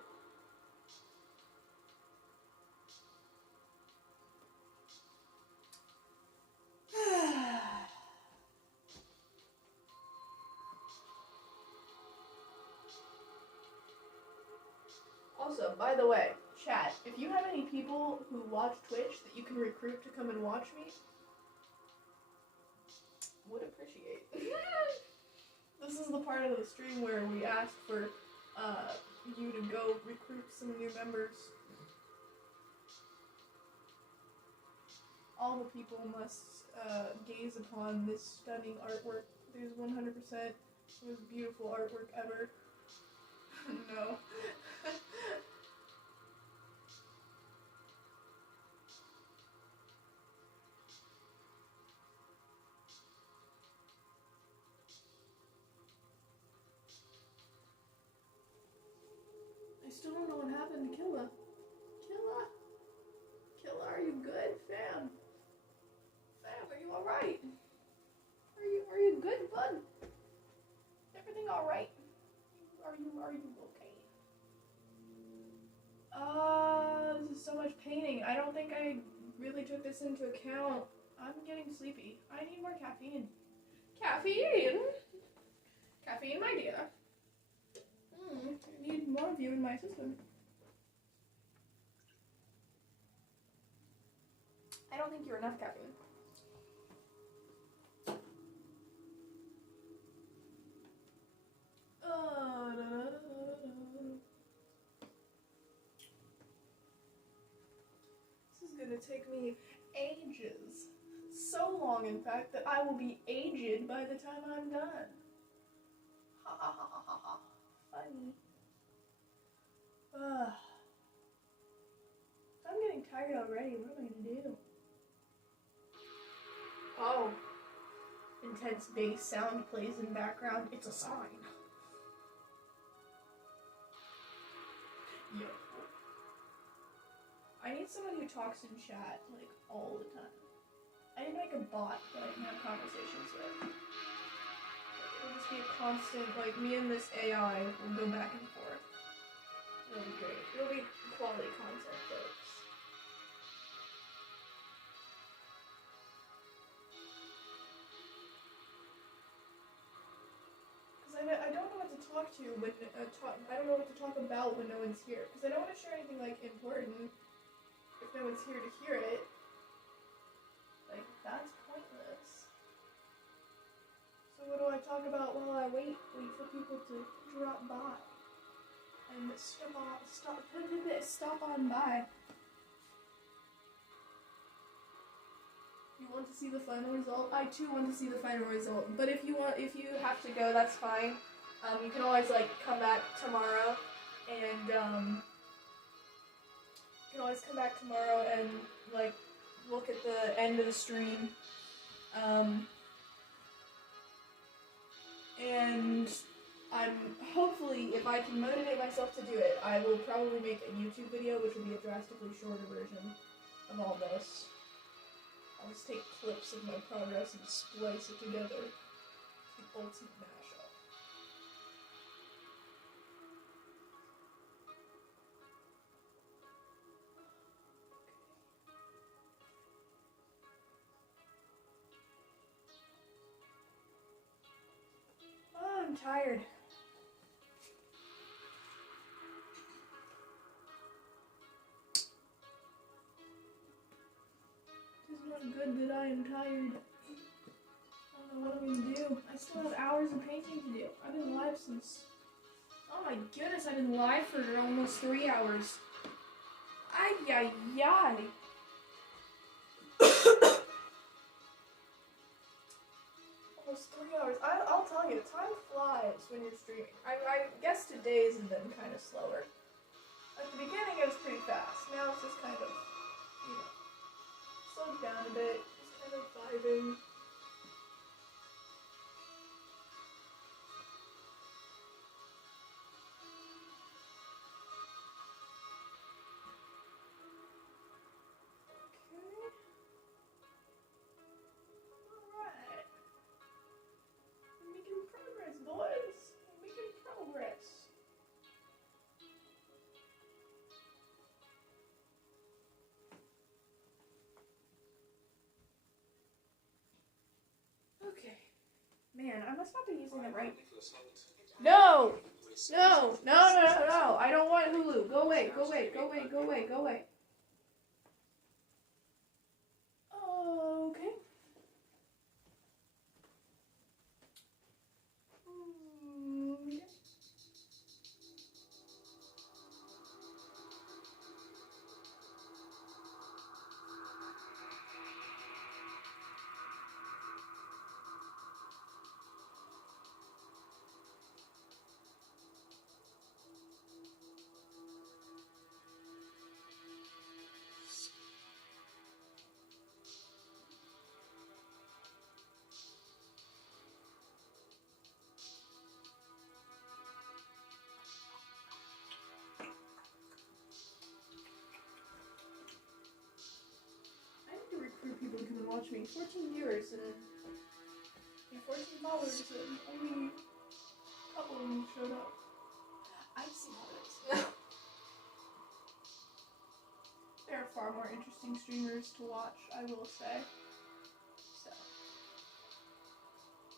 Also, by the way, chat, if you have any people who watch Twitch that you can recruit to come and watch me, would appreciate. This is the part of the stream where we ask for you to go recruit some new members. All the people must gaze upon this stunning artwork. It is 100% the most beautiful artwork ever. No. I still don't know what happened to Killa. Killa? Killa, are you good, fam? Fam, are you alright? Are you good, bud? Everything alright? Are you okay? This is so much painting. I don't think I really took this into account. I'm getting sleepy. I need more caffeine. Caffeine? Caffeine, my dear. I need more of you in my system. I don't think you're enough caffeine. This is gonna take me ages. So long, in fact, that I will be aged by the time I'm done. Ha ha ha ha ha ha. Funny. I'm getting tired already. What am I gonna do? Oh. Intense bass sound plays in background. It's a sign. Yo. I need someone who talks in chat, like, all the time. I need to make a bot that I can have conversations with. It'll just be a constant, like, me and this AI will go back and forth. It'll be great. It'll be quality content, folks. Because I don't know what to talk to when, I don't know what to talk about when no one's here. Because I don't want to share anything, like, important if no one's here to hear it. Like, that's pointless. So what do I talk about while I wait for people to drop by and stop on by. You want to see the final result? I too want to see the final result. But if you have to go, that's fine. You can always like come back tomorrow, and like look at the end of the stream. And I'm hopefully, if I can motivate myself to do it, I will probably make a YouTube video, which will be a drastically shorter version of all this. I'll just take clips of my progress and splice it together. The ultimate mashup. Oh, I'm tired. It's not good that I am tired. I don't know what I'm gonna do. I still have hours of painting to do. I've been live since... Oh my goodness, I've been live for almost 3 hours. Ay, ay, ay. Almost 3 hours. I'll tell you, time flies when you're streaming. I guess today's have been kind of slower. At the beginning, it was pretty fast. Now it's just kind of, you know, slowed down a bit. Just kind of vibing. Man, I must not be using it right. No! No! No, no, no, no! I don't want Hulu. Go away, go away, go away, go away, go away. Okay. People to come and watch me. 14 viewers and 14 followers, and only a couple of them showed up. I've seen others. There are far more interesting streamers to watch, I will say. So,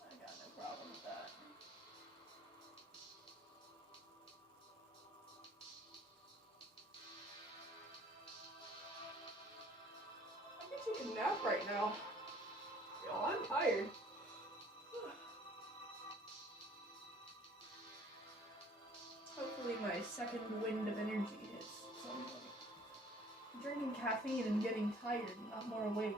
I got no problem with that. Take a nap right now. Yo, I'm tired. Hopefully my second wind of energy is something. Drinking caffeine and getting tired, not more awake.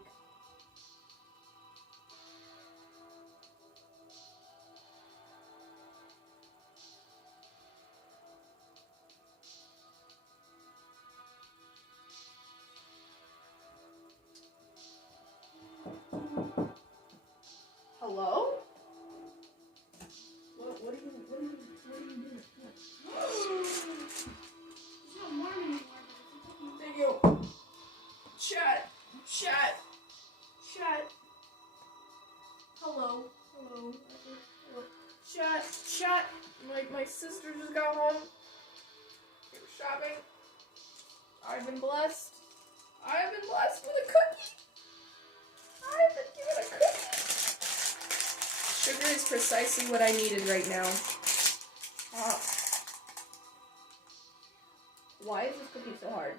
Hello? What are you doing? It's not warm anymore. Thank you. Chat. Hello. Chat. My sister just got home. She was shopping. I've been blessed with a cookie. I've been given a cookie. Sugar is precisely what I needed right now. Why is this cookie so hard?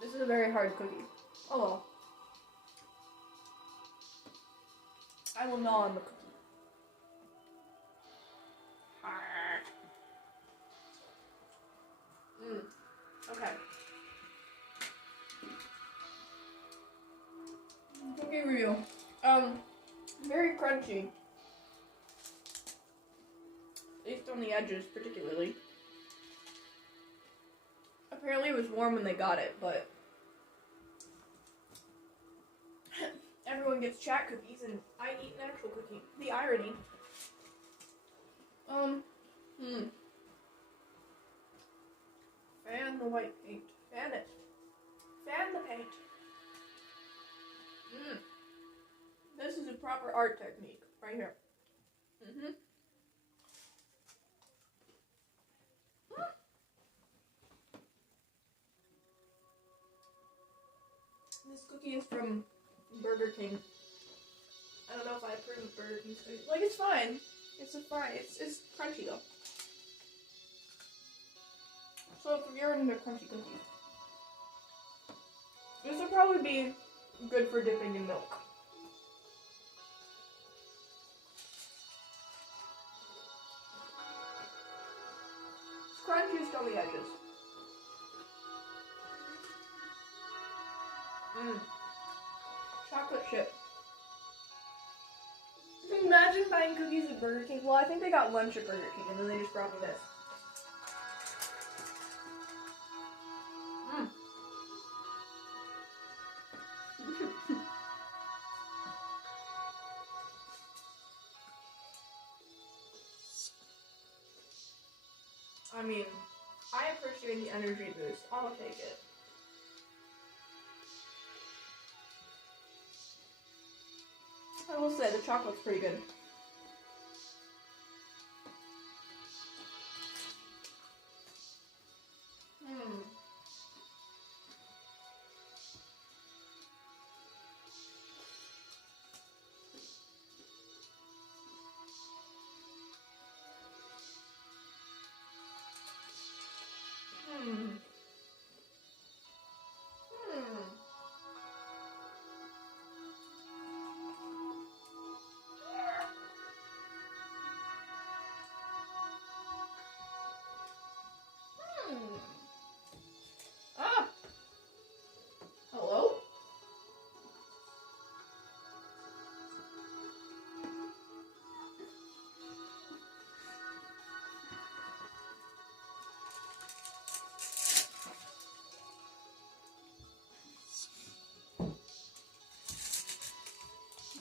This is a very hard cookie. Oh well. I will gnaw on the cookie. Okay. Cookie review. Very crunchy. At least on the edges, particularly. Apparently it was warm when they got it, but everyone gets chat cookies and I eat an actual cookie. The irony. Fan the white paint. Fan it. Fan the paint. This is a proper art technique. Right here. This cookie is from Burger King. I don't know if I approve of Burger King's cookie. Like, it's fine. It's fine. It's crunchy though. So if you're into crunchy cookies, this would probably be good for dipping in milk. It's crunchiest on the edges. Chocolate chip. Imagine buying cookies at Burger King. Well, I think they got lunch at Burger King and then they just brought me this. I mean, I appreciate the energy boost. I'll take it. I will say, the chocolate's pretty good. Hello?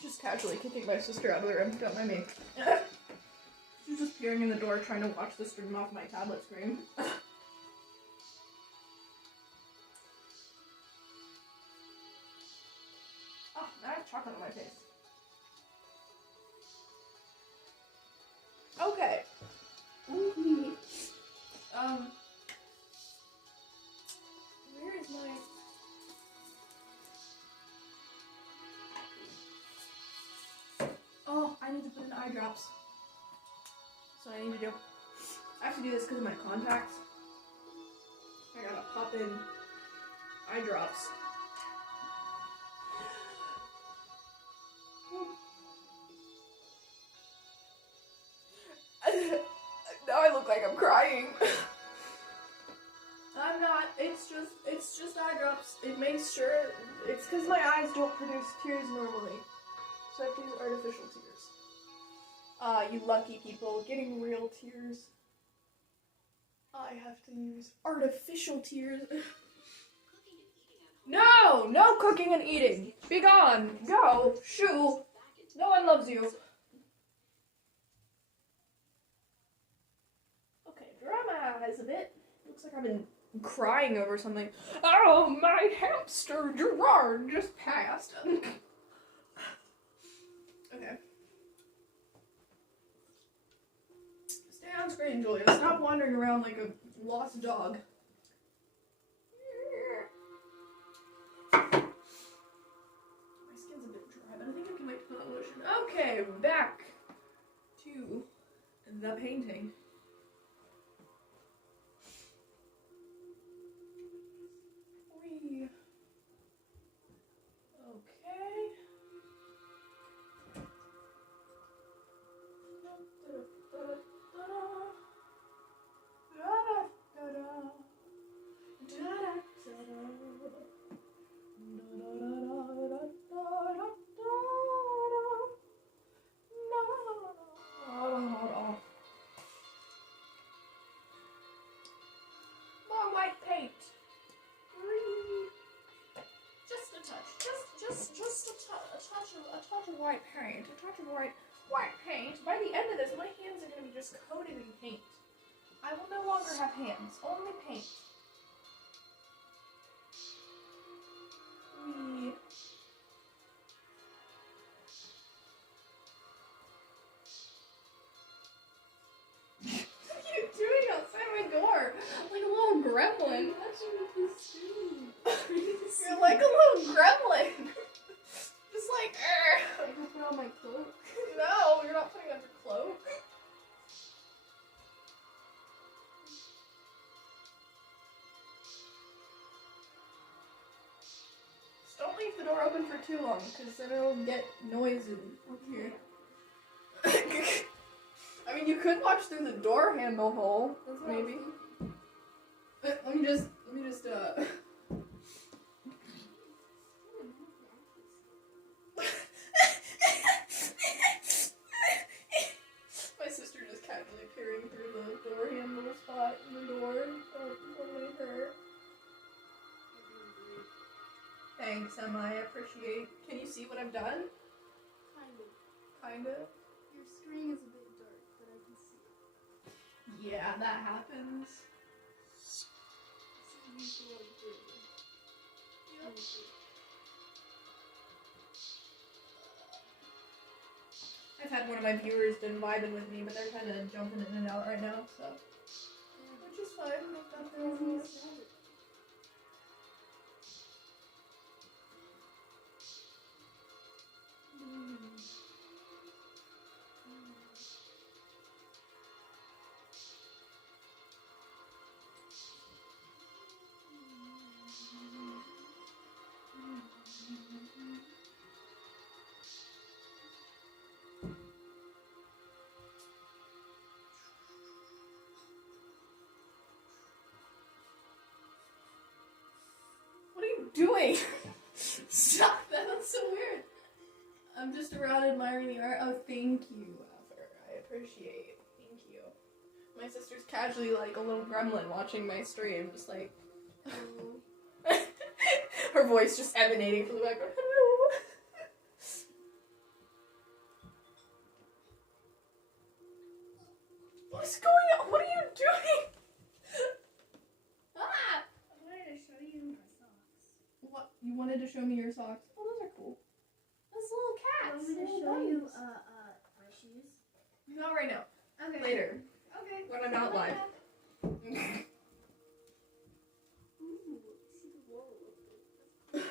Just casually kicking my sister out of the room, don't mind me. She's just peering in the door trying to watch the stream off my tablet screen. Oh, now I have chocolate on my face. Okay. Where is my... Oh, I need to put in eye drops. That's what I need to do. I have to do this because of my contacts. I gotta pop in eye drops. Now I look like I'm crying. I'm not. It's just eye drops. It makes sure. It's because my eyes don't produce tears normally. So I have to use artificial tears. You lucky people getting real tears. I have to use artificial tears. No! No cooking and eating! Be gone! Go! Shoo! No one loves you. Okay, dry my eyes a bit. Looks like I've been crying over something. Oh, my hamster Gerard just passed. Okay. Stay on screen, Julia. Stop wandering around like a lost dog. My skin's a bit dry, but I think I can wait to put on lotion. Okay, back to the painting. Okay. touch of white paint, a touch of white paint. By the end of this, my hands are gonna be just coated in paint. I will no longer have hands, only paint. Wee. What are you doing outside my door? Like a little gremlin. You're like a little gremlin. Just like, I can put on my cloak. No, you're not putting on your cloak. Just don't leave the door open for too long, because then it'll get noise up here. I mean, you could watch through the door handle hole, maybe. Let me just, My sister just casually peering through the door handle spot in the door. Totally her. Thanks, Emma, I appreciate. Can you see what I've done? Kind of. Your screen is a bit dark, but I can see it. Yeah, that happens. I've had one of my viewers been vibing with me, but they're kind of jumping in and out right now, so. Which is fine. I've got their own rules. What are you doing? Stop that, that's so weird. I'm just around admiring the art. Oh, thank you, Alfred. I appreciate it. Thank you. My sister's casually like a little gremlin watching my stream, just like... Her voice just emanating from the background. Hello! What's going on? What are you doing? Ah! I wanted to show you my socks. What? You wanted to show me your socks? Oh, those are cool. Those little cats. Want me to show you my shoes? Not right now. Okay. Later. Okay. When I'm not live. Ooh, see the wall a little bit.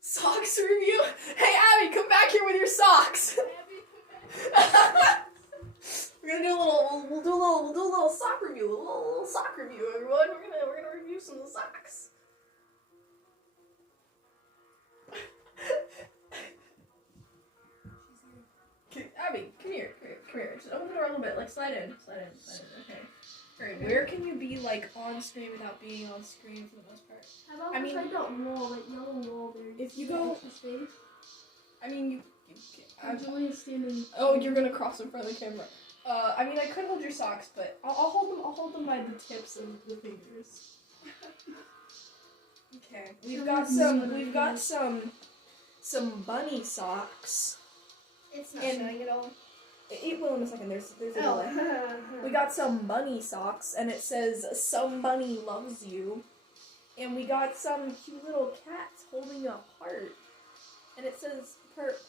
Socks review? Hey Abby, come back here with your socks! We're gonna do a little, we'll do a little sock review, a little sock review, everyone. We're gonna review some of the socks. Okay, Abby, come here. Just open the door a little bit, like slide in, okay. Alright, where can you be like on screen without being on screen for the most part? How about like that wall, that yellow wall there? If you go, space. I mean you Julia's standing. Oh, you're gonna cross in front of the camera. I mean, I could hold your socks, but I'll hold them by the tips of the fingers. Okay, we've got some bunny socks. It's not And showing at all. It will in a second. There's a delay. Oh. We got some bunny socks, and it says "Some bunny loves you," and we got some cute little cats holding a heart, and it says perfect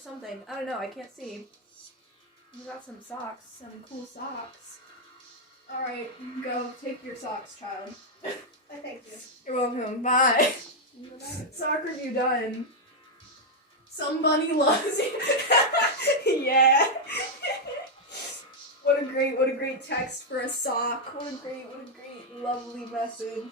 something. I don't know. I can't see. We got some socks, some cool socks. All right, go take your socks, child. I thank you. You're welcome. Bye. Sock review done. Some bunny loves you. Yeah. What a great text for a sock. What a great, lovely message.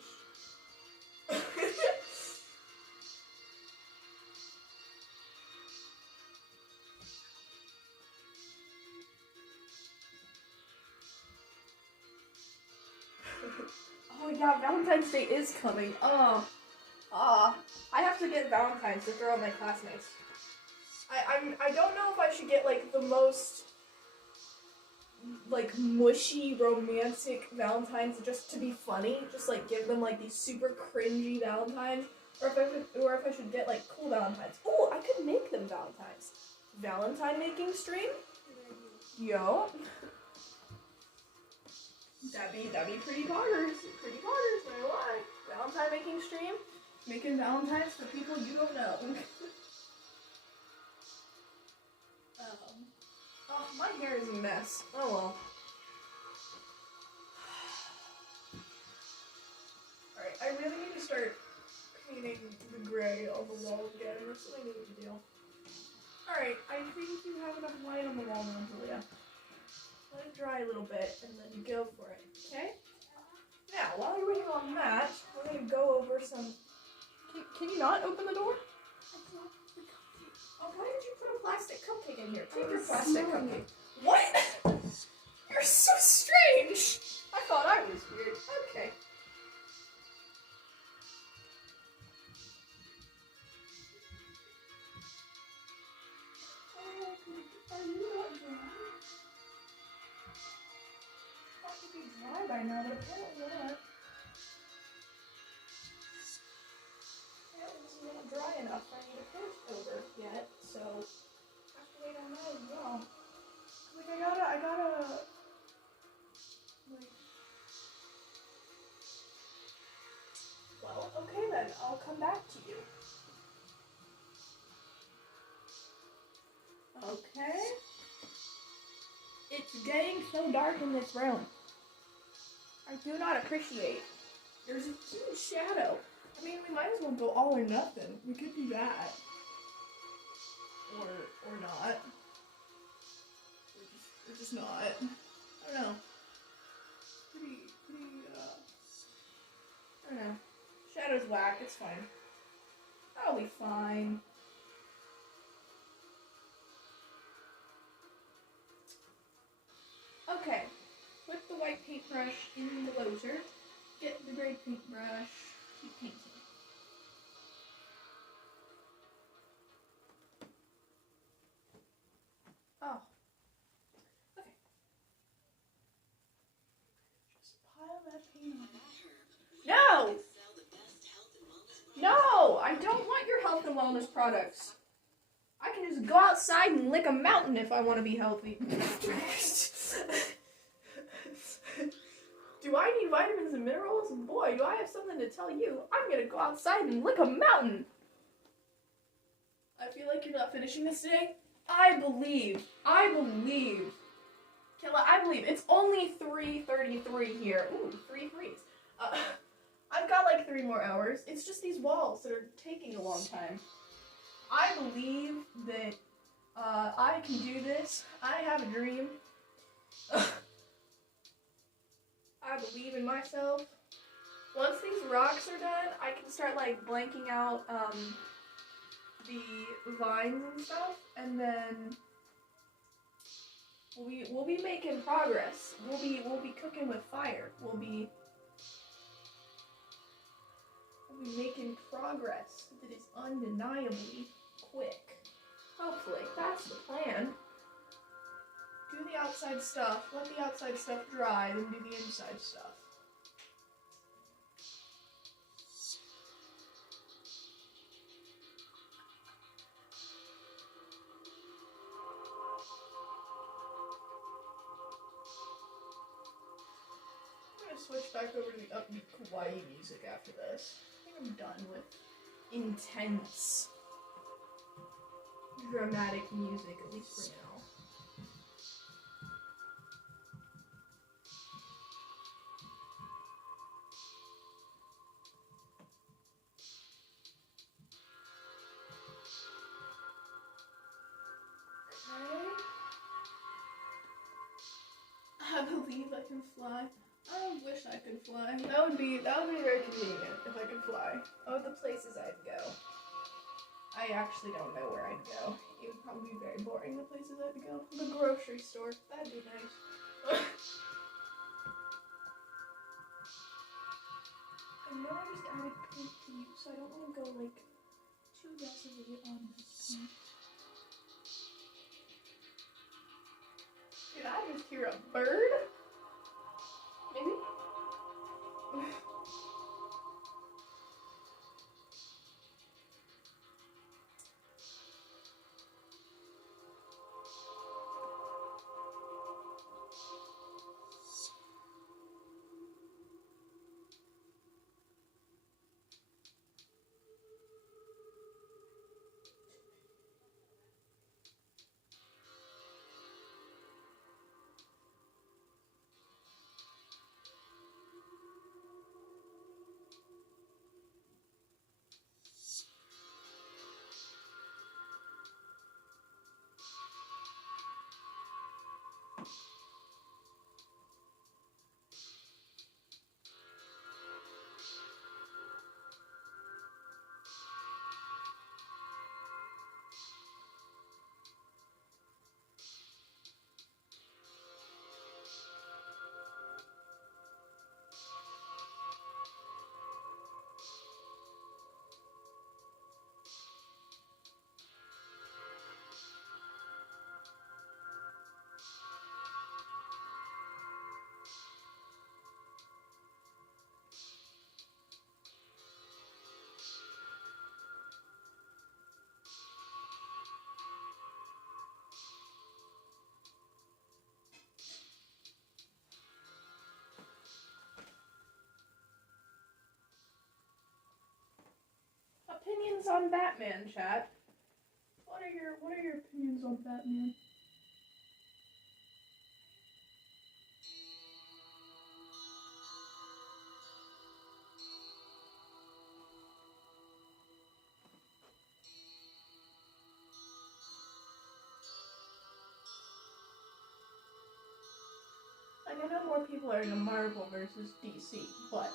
Oh yeah, Valentine's Day is coming. I have to get Valentine's to throw at my classmates. I don't know if I should get like the most like mushy romantic Valentine's just to be funny, just like give them like these super cringy Valentines, Or if I should get like cool Valentines. Oh, I could make them Valentines. Valentine making stream? Yo. That'd be pretty poggers. Pretty poggers, not gonna lie. Valentine making stream. Making Valentines for people you don't know. Oh, my hair is a mess. Oh well. Alright, I really need to start painting the gray on the wall again. That's what I need to do. Alright, I think you have enough light on the wall now, Julia. Let it dry a little bit and then go for it, okay? Now, while you're waiting on that, we're going to go over some... Can you not open the door? Oh, why did you put a plastic cupcake in here? Take your plastic cupcake. What? You're so strange! I thought I was weird. Okay. Are you not dry? I thought you'd be dry by now, but apparently not. Apparently this is not dry enough for me to post over yet, so I have to wait on that as well. Like I gotta like, well, okay then, I'll come back to you. Okay. It's getting so dark in this room. I do not appreciate. There's a huge shadow. I mean, we might as well go all or nothing. We could do that. Or not. Or just not. I don't know. Pretty, I don't know. Shadow's whack, it's fine. That'll be fine. Okay, put the white paintbrush in the loader, get the gray paintbrush, keep painting. Oh. Okay. Just pile that paint on. No! No! I don't want your health and wellness products. I can just go outside and lick a mountain if I want to be healthy. Do I need vitamins and minerals? Boy, do I have something to tell you. I'm gonna go outside and lick a mountain. I feel like you're not finishing this today. I believe. Kayla, I believe. It's only 3:33 here. Ooh, 3 threes. I've got like 3 more hours. It's just these walls that are taking a long time. I believe that I can do this. I have a dream. I believe in myself. Once these rocks are done, I can start like blanking out the vines and stuff, and then we'll be making progress. We'll be cooking with fire. We'll be making progress that is undeniably quick. Hopefully, that's the plan. Do the outside stuff, let the outside stuff dry, then do the inside stuff. I'm gonna switch back over to the upbeat kawaii music after this. I think I'm done with intense dramatic music, at least for now. I believe I can fly. I wish I could fly. That would be very convenient if I could fly. Oh, the places I'd go. I actually don't know where I'd go. It would probably be very boring, the places I'd go. The grocery store. That'd be nice. I know I just added paint to you, so I don't want to go like too aggressively on this paint. Did I just hear a bird? Maybe? opinions on Batman, chat? What are your opinions on Batman? Like, I know more people are into Marvel versus DC, but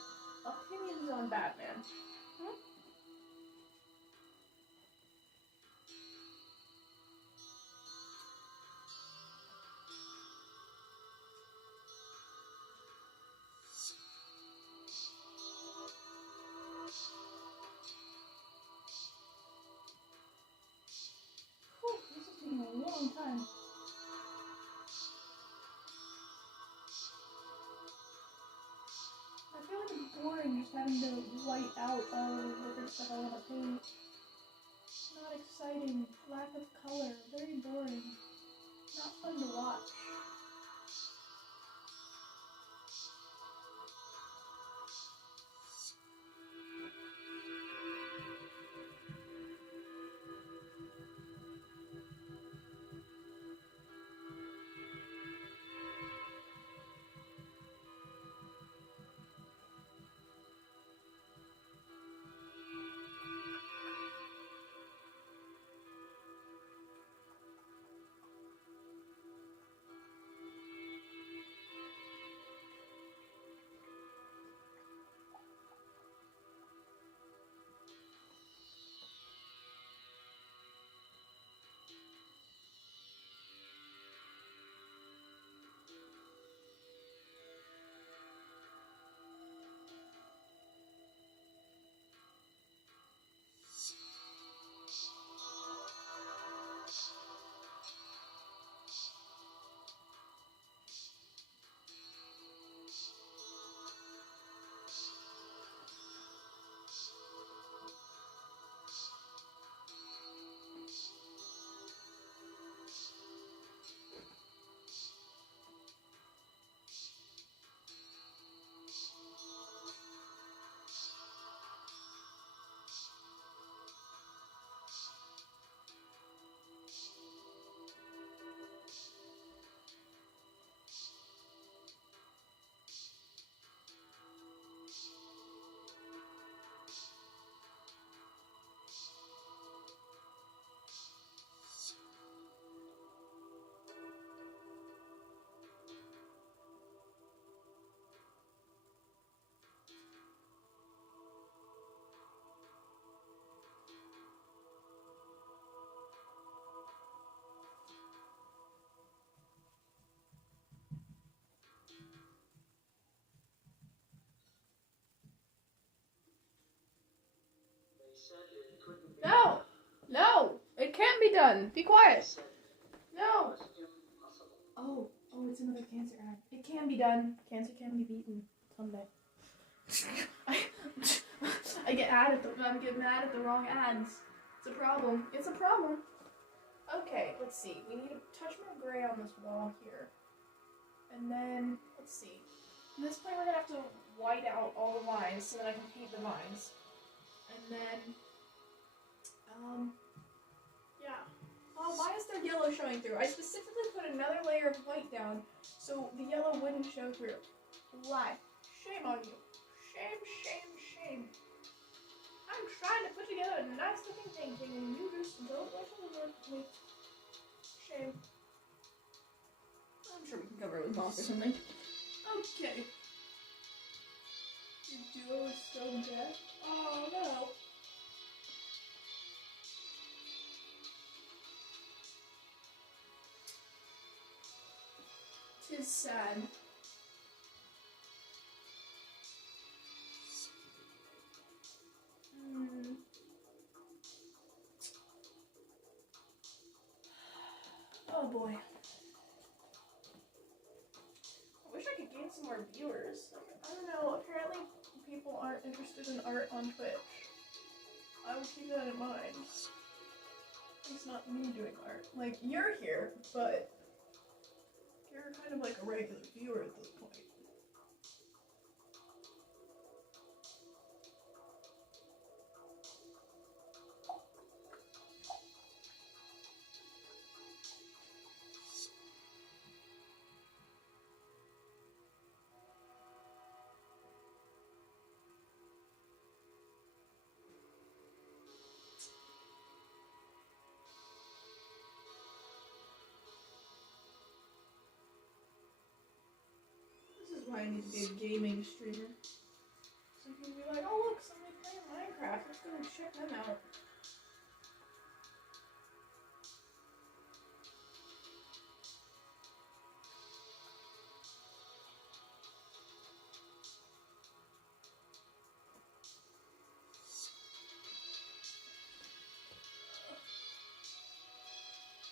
opinions on Batman? Hmm? Whew, this is taking a long time. I feel like it's boring just having to white out all of the different stuff I want to paint. Not exciting, lack of color, very boring. Not fun to watch. No! No! It can't be done! Be quiet! No! Oh, it's another cancer ad. It can be done. Cancer can be beaten someday. I get mad at the wrong ads. It's a problem. It's a problem. Okay, let's see. We need to touch more gray on this wall here. And then, let's see. At this point, we're gonna have to white out all the vines so that I can paint the vines. And then, yeah. Oh, why is there yellow showing through? I specifically put another layer of white down so the yellow wouldn't show through. Why? Shame on you. Shame, shame, shame. I'm trying to put together a nice looking painting and you just don't like to work with me. Shame. I'm sure we can cover it with moss or something. Okay. Your duo is so dead. Oh no. Tis sad. Oh boy. I wish I could gain some more viewers. I don't know, apparently people aren't interested in art on Twitch. I will keep that in mind. It's not me doing art. Like, you're here, but you're kind of like a regular viewer at this point. why I need to be a gaming streamer. So you can be like, oh look, somebody playing Minecraft, let's go check them out.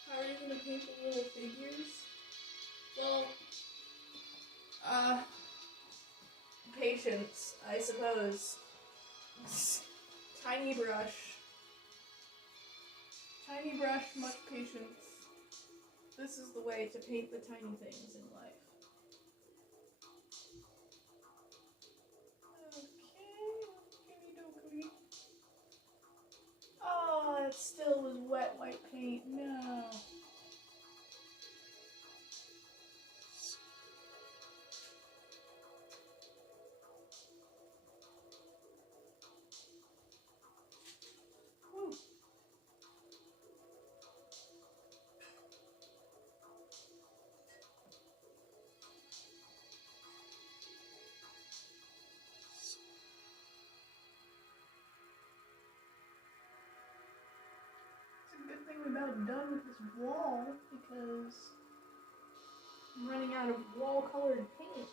How are you gonna paint the little figures? Well, patience, I suppose. Tiny brush. Tiny brush, much patience. This is the way to paint the tiny things in life. Okay, okey-dokey. Oh, it still was wet white paint. No. Whew. It's a good thing we're about done with this wall because I'm running out of wall colored paint.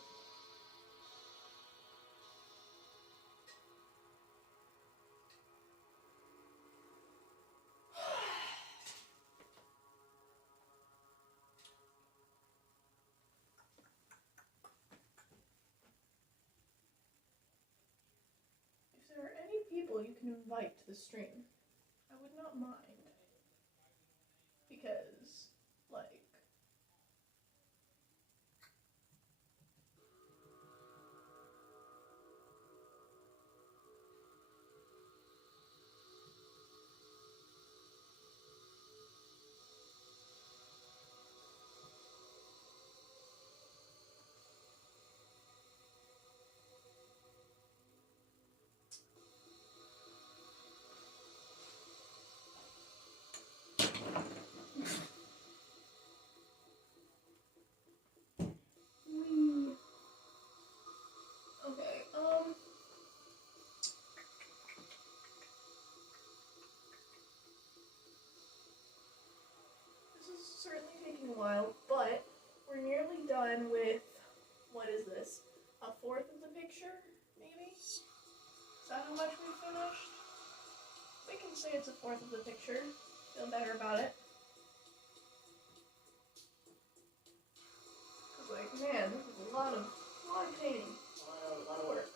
If there are any people you can invite to the stream, I would not mind. Because, like, okay, this is certainly taking a while, but we're nearly done with, what is this, a fourth of the picture, maybe? Is that how much we finished? We can say it's a fourth of the picture. Feel better about it. Cause like, man, this is a lot of painting, a lot of work.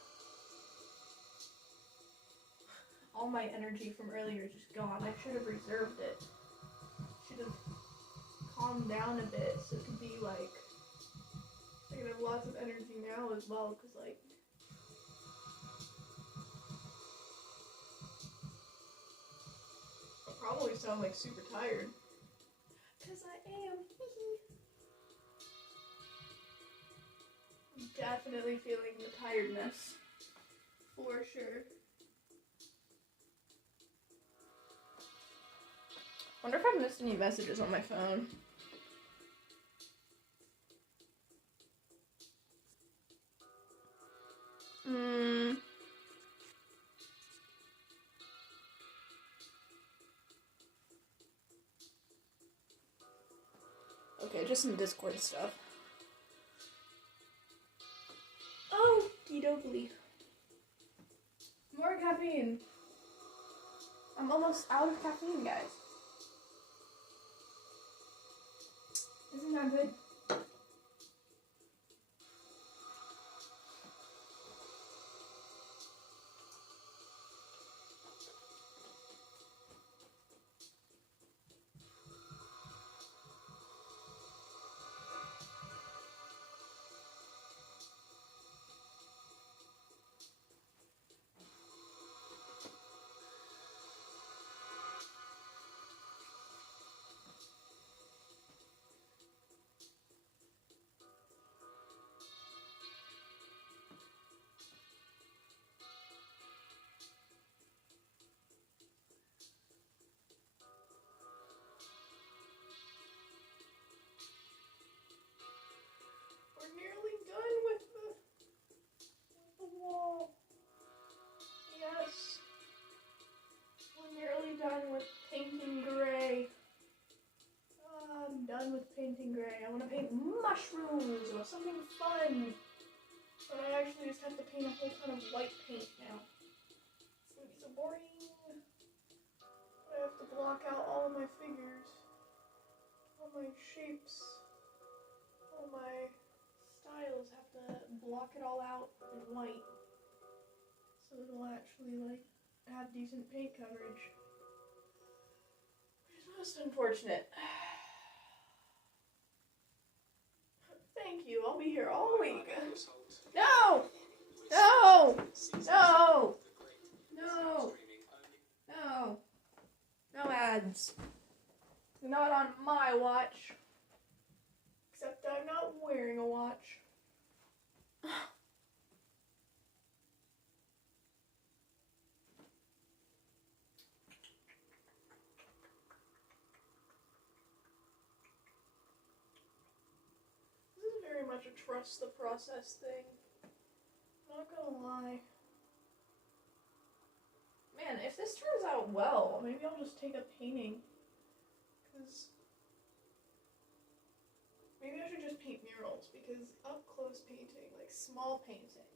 All my energy from earlier is just gone. I should have reserved it. Should have calmed down a bit so it could be like, I could have lots of energy now as well, cause like, I'll probably sound like super tired. Cause I am. I'm definitely feeling the tiredness. For sure. Wonder if I've missed any messages on my phone. Okay, just some Discord stuff. Oh, okey-dokey. More caffeine. I'm almost out of caffeine, guys. Isn't that good? done with painting gray. I want to paint mushrooms or something fun. But I actually just have to paint a whole ton of white paint now. It's gonna be so boring. I have to block out all of my figures, all my shapes, all my styles. Have to block it all out in white so it'll actually like have decent paint coverage. Which is most unfortunate. Thank you. I'll be here all week. No! No! No! No! No! No ads. Not on my watch. Except I'm not wearing a watch. This is very much a trust the process thing. Not gonna lie. Man, if this turns out well, maybe I'll just take up painting. Because maybe I should just paint murals, because up close painting, like small painting,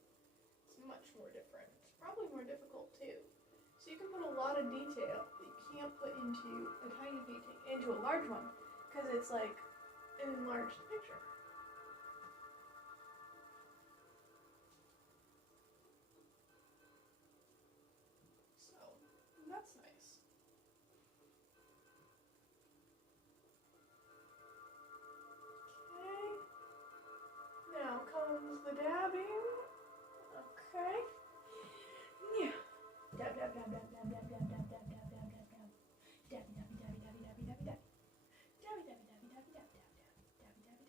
it's much more different. It's probably more difficult too. So you can put a lot of detail that you can't put into a tiny painting, into a large one, because it's like an enlarged picture. That's nice. Okay. Now comes the dabbing. Okay. Yeah. Dab dab dab dab dab dab dab dab dab dab dab dab dab. Dabby dabby dabby dabby dabby dabby dab. Dabby dabby dabby dabby dab dab dab. Dabby dabby dab dab dab.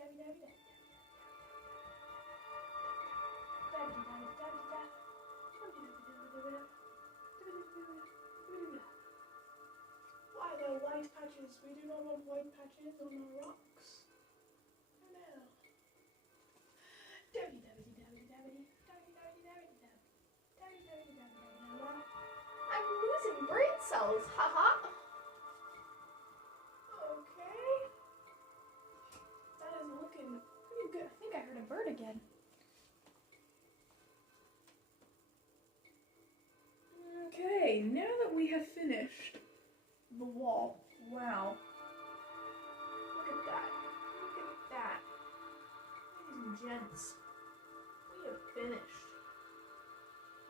Dabby dabby dab dab dab dab. Dabby dabby dabby dab. Why there are white patches? We do not want white patches on our rocks. No. Dabby dabby dabby dabby dabby dabby dabby dab. Dabby dabby dabby dabby. I'm losing brain cells, haha. Okay. That is looking pretty good. I think I heard a bird again. Okay, now that we have finished the wall, wow. Look at that. Look at that. Ladies and gents, we have finished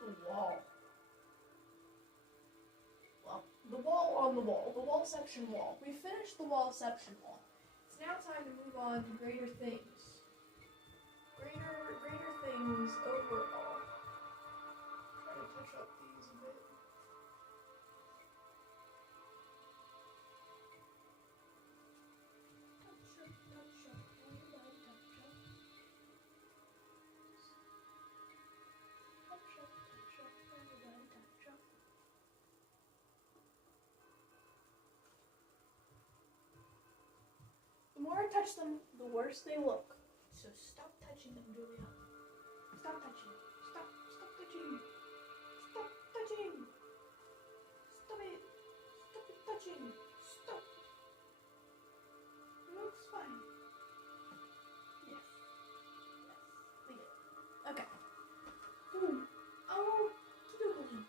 the wall. Well, the wall on the wall. The wall section wall. We finished the wall section wall. It's now time to move on to greater things. Greater things overall. Try to touch up these a bit. The more I touch them, the worse they look. So stop touching them, Julia. Stop touching. Stop touching. Stop touching. Stop it. Stop it touching. Stop. It looks fine. Yes. Leave it. Okay. Ooh. Oh, doodly.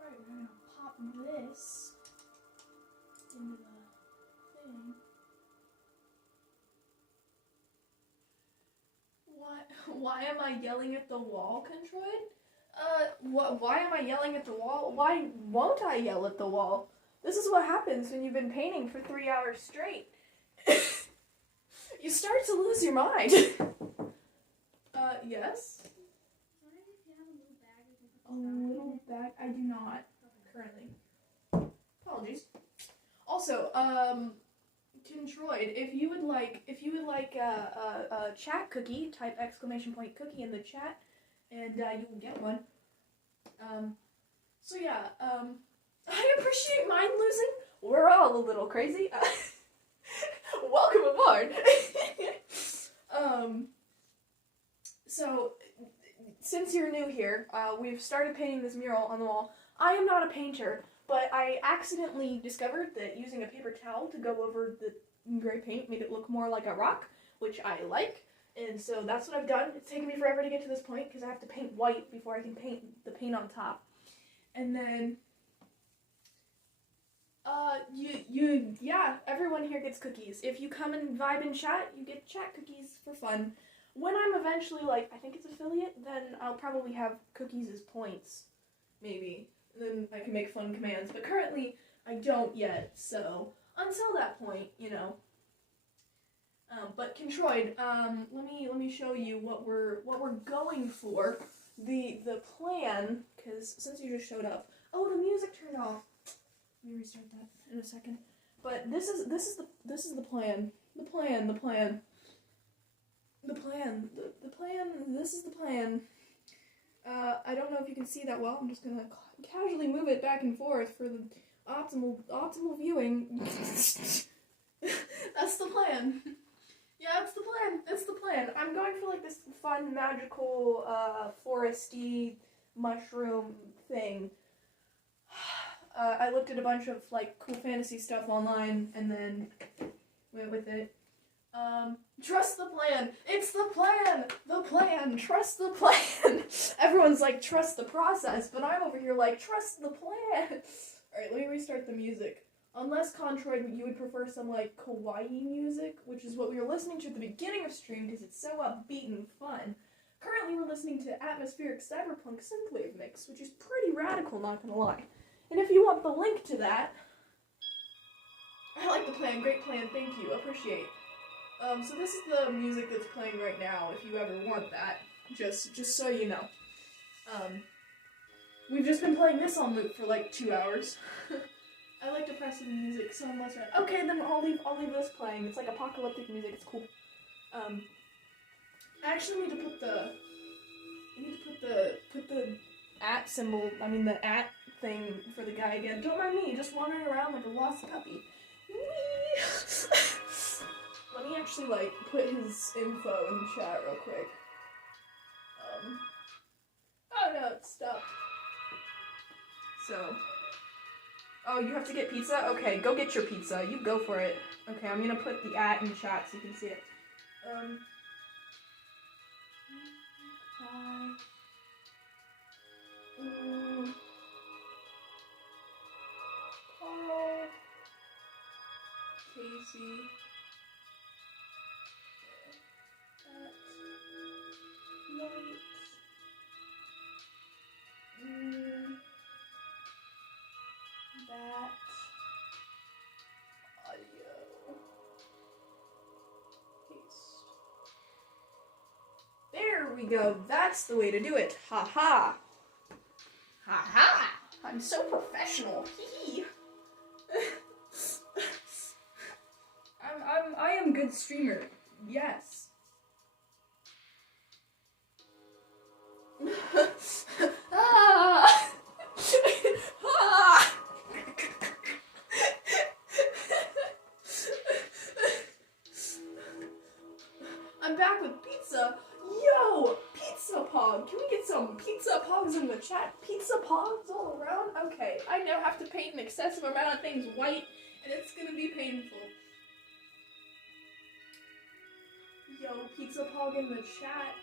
Right, we're gonna pop this into the thing. Why am I yelling at the wall, Controid? Why am I yelling at the wall? Why won't I yell at the wall? This is what happens when you've been painting for 3 hours straight. You start to lose your mind. Yes? A little bag? I do not currently. Apologies. Also, Controid, if you would like a chat cookie, type !cookie in the chat, and you will get one. So yeah, I appreciate mind losing. We're all a little crazy. Welcome aboard. So since you're new here, we've started painting this mural on the wall. I am not a painter, but I accidentally discovered that using a paper towel to go over the gray paint made it look more like a rock, which I like, and so that's what I've done. It's taken me forever to get to this point because I have to paint white before I can paint the paint on top. And then, yeah, everyone here gets cookies. If you come and vibe and chat, you get chat cookies for fun. When I'm eventually, like, I think it's affiliate, then I'll probably have cookies as points, maybe. And then I can make fun commands, but currently I don't yet, so until that point, you know. But Controid, let me show you what we're going for. The plan, because since you just showed up, oh, the music turned off. Let me restart that in a second. But this is the plan. The plan. This is the plan. I don't know if you can see that well. I'm just gonna casually move it back and forth for the optimal viewing. That's the plan. Yeah, it's the plan. It's the plan. I'm going for like this fun, magical, foresty mushroom thing. I looked at a bunch of like cool fantasy stuff online and then went with it. Trust the plan. It's the plan. The plan. Trust the plan. Everyone's like, trust the process, but I'm over here like, trust the plan. Alright, let me restart the music. Unless, Controid, you would prefer some, like, kawaii music, which is what we were listening to at the beginning of stream because it's so upbeat and fun. Currently, we're listening to Atmospheric Cyberpunk Synthwave Mix, which is pretty radical, not gonna lie. And if you want the link to that... I like the plan. Great plan. Thank you. Appreciate. So this is the music that's playing right now, if you ever want that. Just so you know. We've just been playing this on loop for, like, 2 hours. I like depressive music so much. Okay, then I'll leave this playing. It's like apocalyptic music. It's cool. I actually need to put the at symbol. I mean the at thing for the guy again. Don't mind me, just wandering around like a lost puppy. Let me actually like put his info in the chat real quick. Oh no, it stopped. So. Oh, you have to get pizza? Okay, go get your pizza. You go for it. Okay, I'm gonna put the at in the chat so you can see it. Carl. Casey. Light. That audio paste. There we go. That's the way to do it. Ha ha. Ha ha. I'm so professional. Hee. I am good streamer. Yes. Ah. I'm back with pizza. Yo, pizza pog. Can we get some pizza pogs in the chat? Pizza pogs all around? Okay, I now have to paint an excessive amount of things white, and it's gonna be painful. Yo, pizza pog in the chat.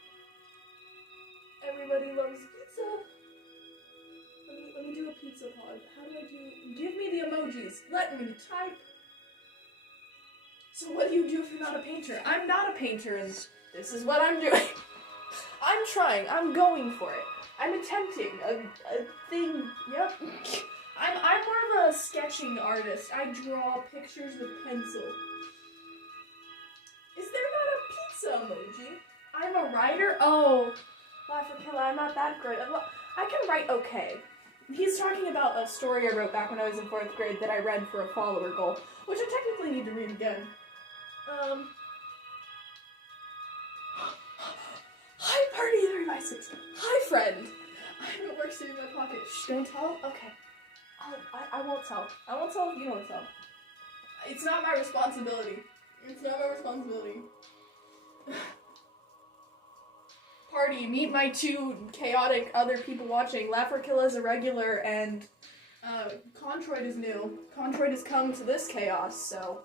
Everybody loves pizza. Let me do a pizza pod. How do I do? Give me the emojis. Let me type. So what do you do if you're not a painter? I'm not a painter, and this is what I'm doing. I'm trying. I'm going for it. I'm attempting a thing. Yep. I'm more of a sketching artist. I draw pictures with pencil. Is there not a pizza emoji? I'm a writer? Oh. Laugh or kill, I'm not that great. I can write okay. He's talking about a story I wrote back when I was in 4th grade that I read for a follower goal, which I technically need to read again. Hi, party 3x6. Hi, friend. I have a work study in my pocket. Shh, don't tell? Okay. I won't tell. I won't tell if you don't tell. It's not my responsibility. It's not my responsibility. party, meet my two chaotic other people watching. Laugh-or-Kill is a regular, and Controid is new. Controid has come to this chaos, so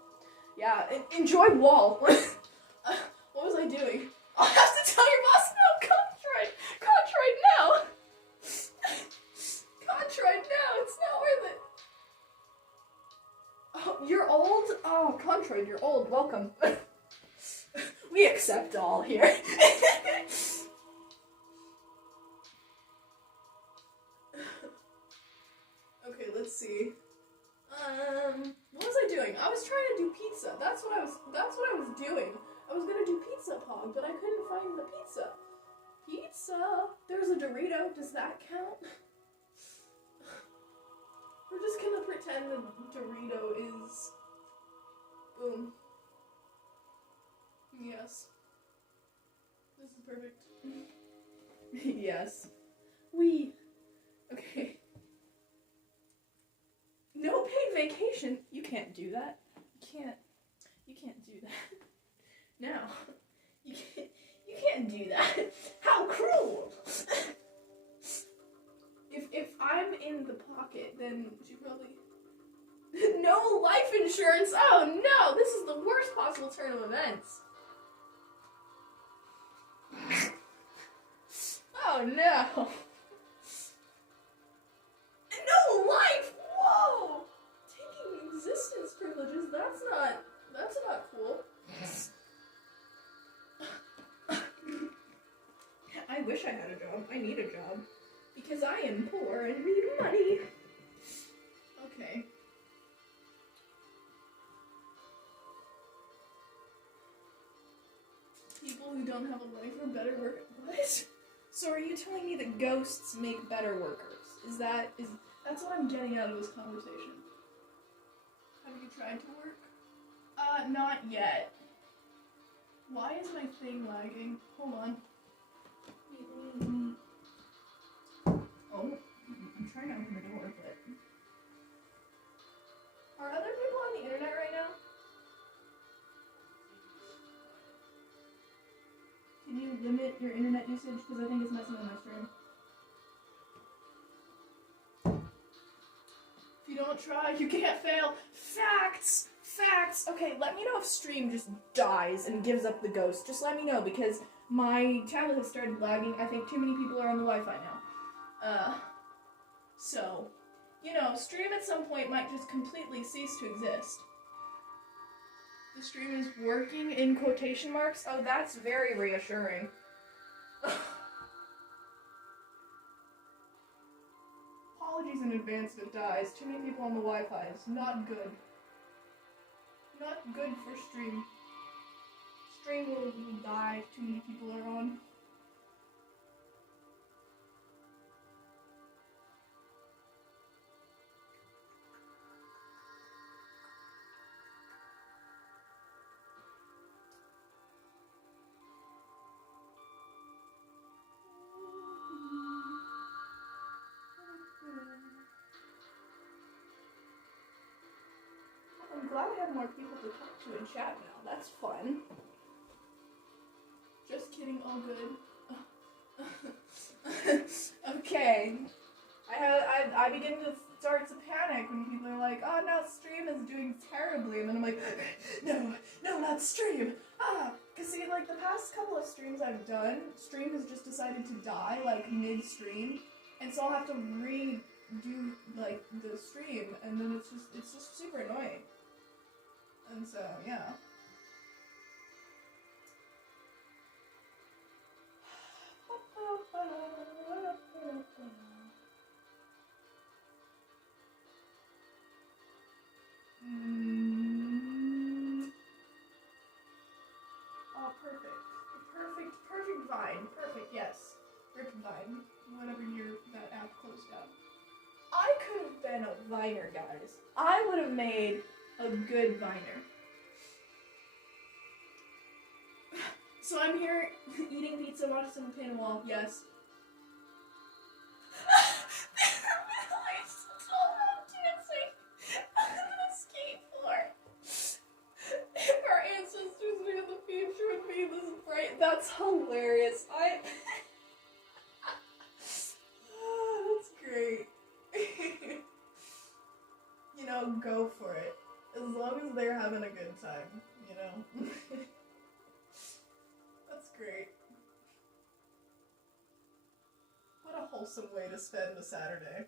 yeah, enjoy Wall. What was I doing? I'll have to tell your boss no, Controid! Controid, no! Controid, no, it's not worth it. Oh, you're old? Oh, Controid, you're old, welcome. We accept all here. Okay, let's see. What was I doing? I was trying to do pizza. That's what I was doing. I was gonna do pizza pog, but I couldn't find the pizza. Pizza! There's a Dorito. Does that count? We're just gonna pretend that Dorito is... Boom. Yes. This is perfect. Yes. Okay. No paid vacation? You can't do that. You can't do that. No. You can't do that. How cruel! If I'm in the pocket, then she probably... No life insurance! Oh no! This is the worst possible turn of events. Oh no! No life! Whoa! Taking existence privileges, that's not cool. I wish I had a job. I need a job. Because I am poor and need money. Okay. People who don't have a life are better workers. What? So are you telling me that ghosts make better workers? That's what I'm getting out of this conversation. Have you tried to work? Not yet. Why is my thing lagging? Hold on. Oh, I'm trying to open the door, but... Are other people on the internet right now? Can you limit your internet usage? Because I think it's messing with my stream. If you don't try, you can't fail. Facts! Facts! Okay, let me know if stream just dies and gives up the ghost. Just let me know, because my tablet has started lagging. I think too many people are on the Wi-Fi now. So, you know, stream at some point might just completely cease to exist. The stream is working in quotation marks? Oh, that's very reassuring. Apologies in advance if it dies. Too many people on the Wi-Fi. It's not good. Not good for stream. Stream will die if too many people are on. I'm glad I have more people to talk to in chat now. That's fun. Just kidding, all good. Okay. I begin to start to panic when people are like, oh no, stream is doing terribly, and then I'm like, no, not stream. Cause see, like the past couple of streams I've done, stream has just decided to die like mid-stream, and so I'll have to redo like the stream, and then it's just super annoying. And so, yeah. Oh, perfect. Perfect Vine. Perfect, yes. Rip Vine. Whatever year that app closed down. I could have been a Viner, guys. I would have made a good Viner. So I'm here eating pizza, watching some paint wall. Yes. I still have dancing on the skate floor. If our ancestors knew the future would be this bright, that's hilarious. go for it. As long as they're having a good time, you know? That's great. What a wholesome way to spend a Saturday.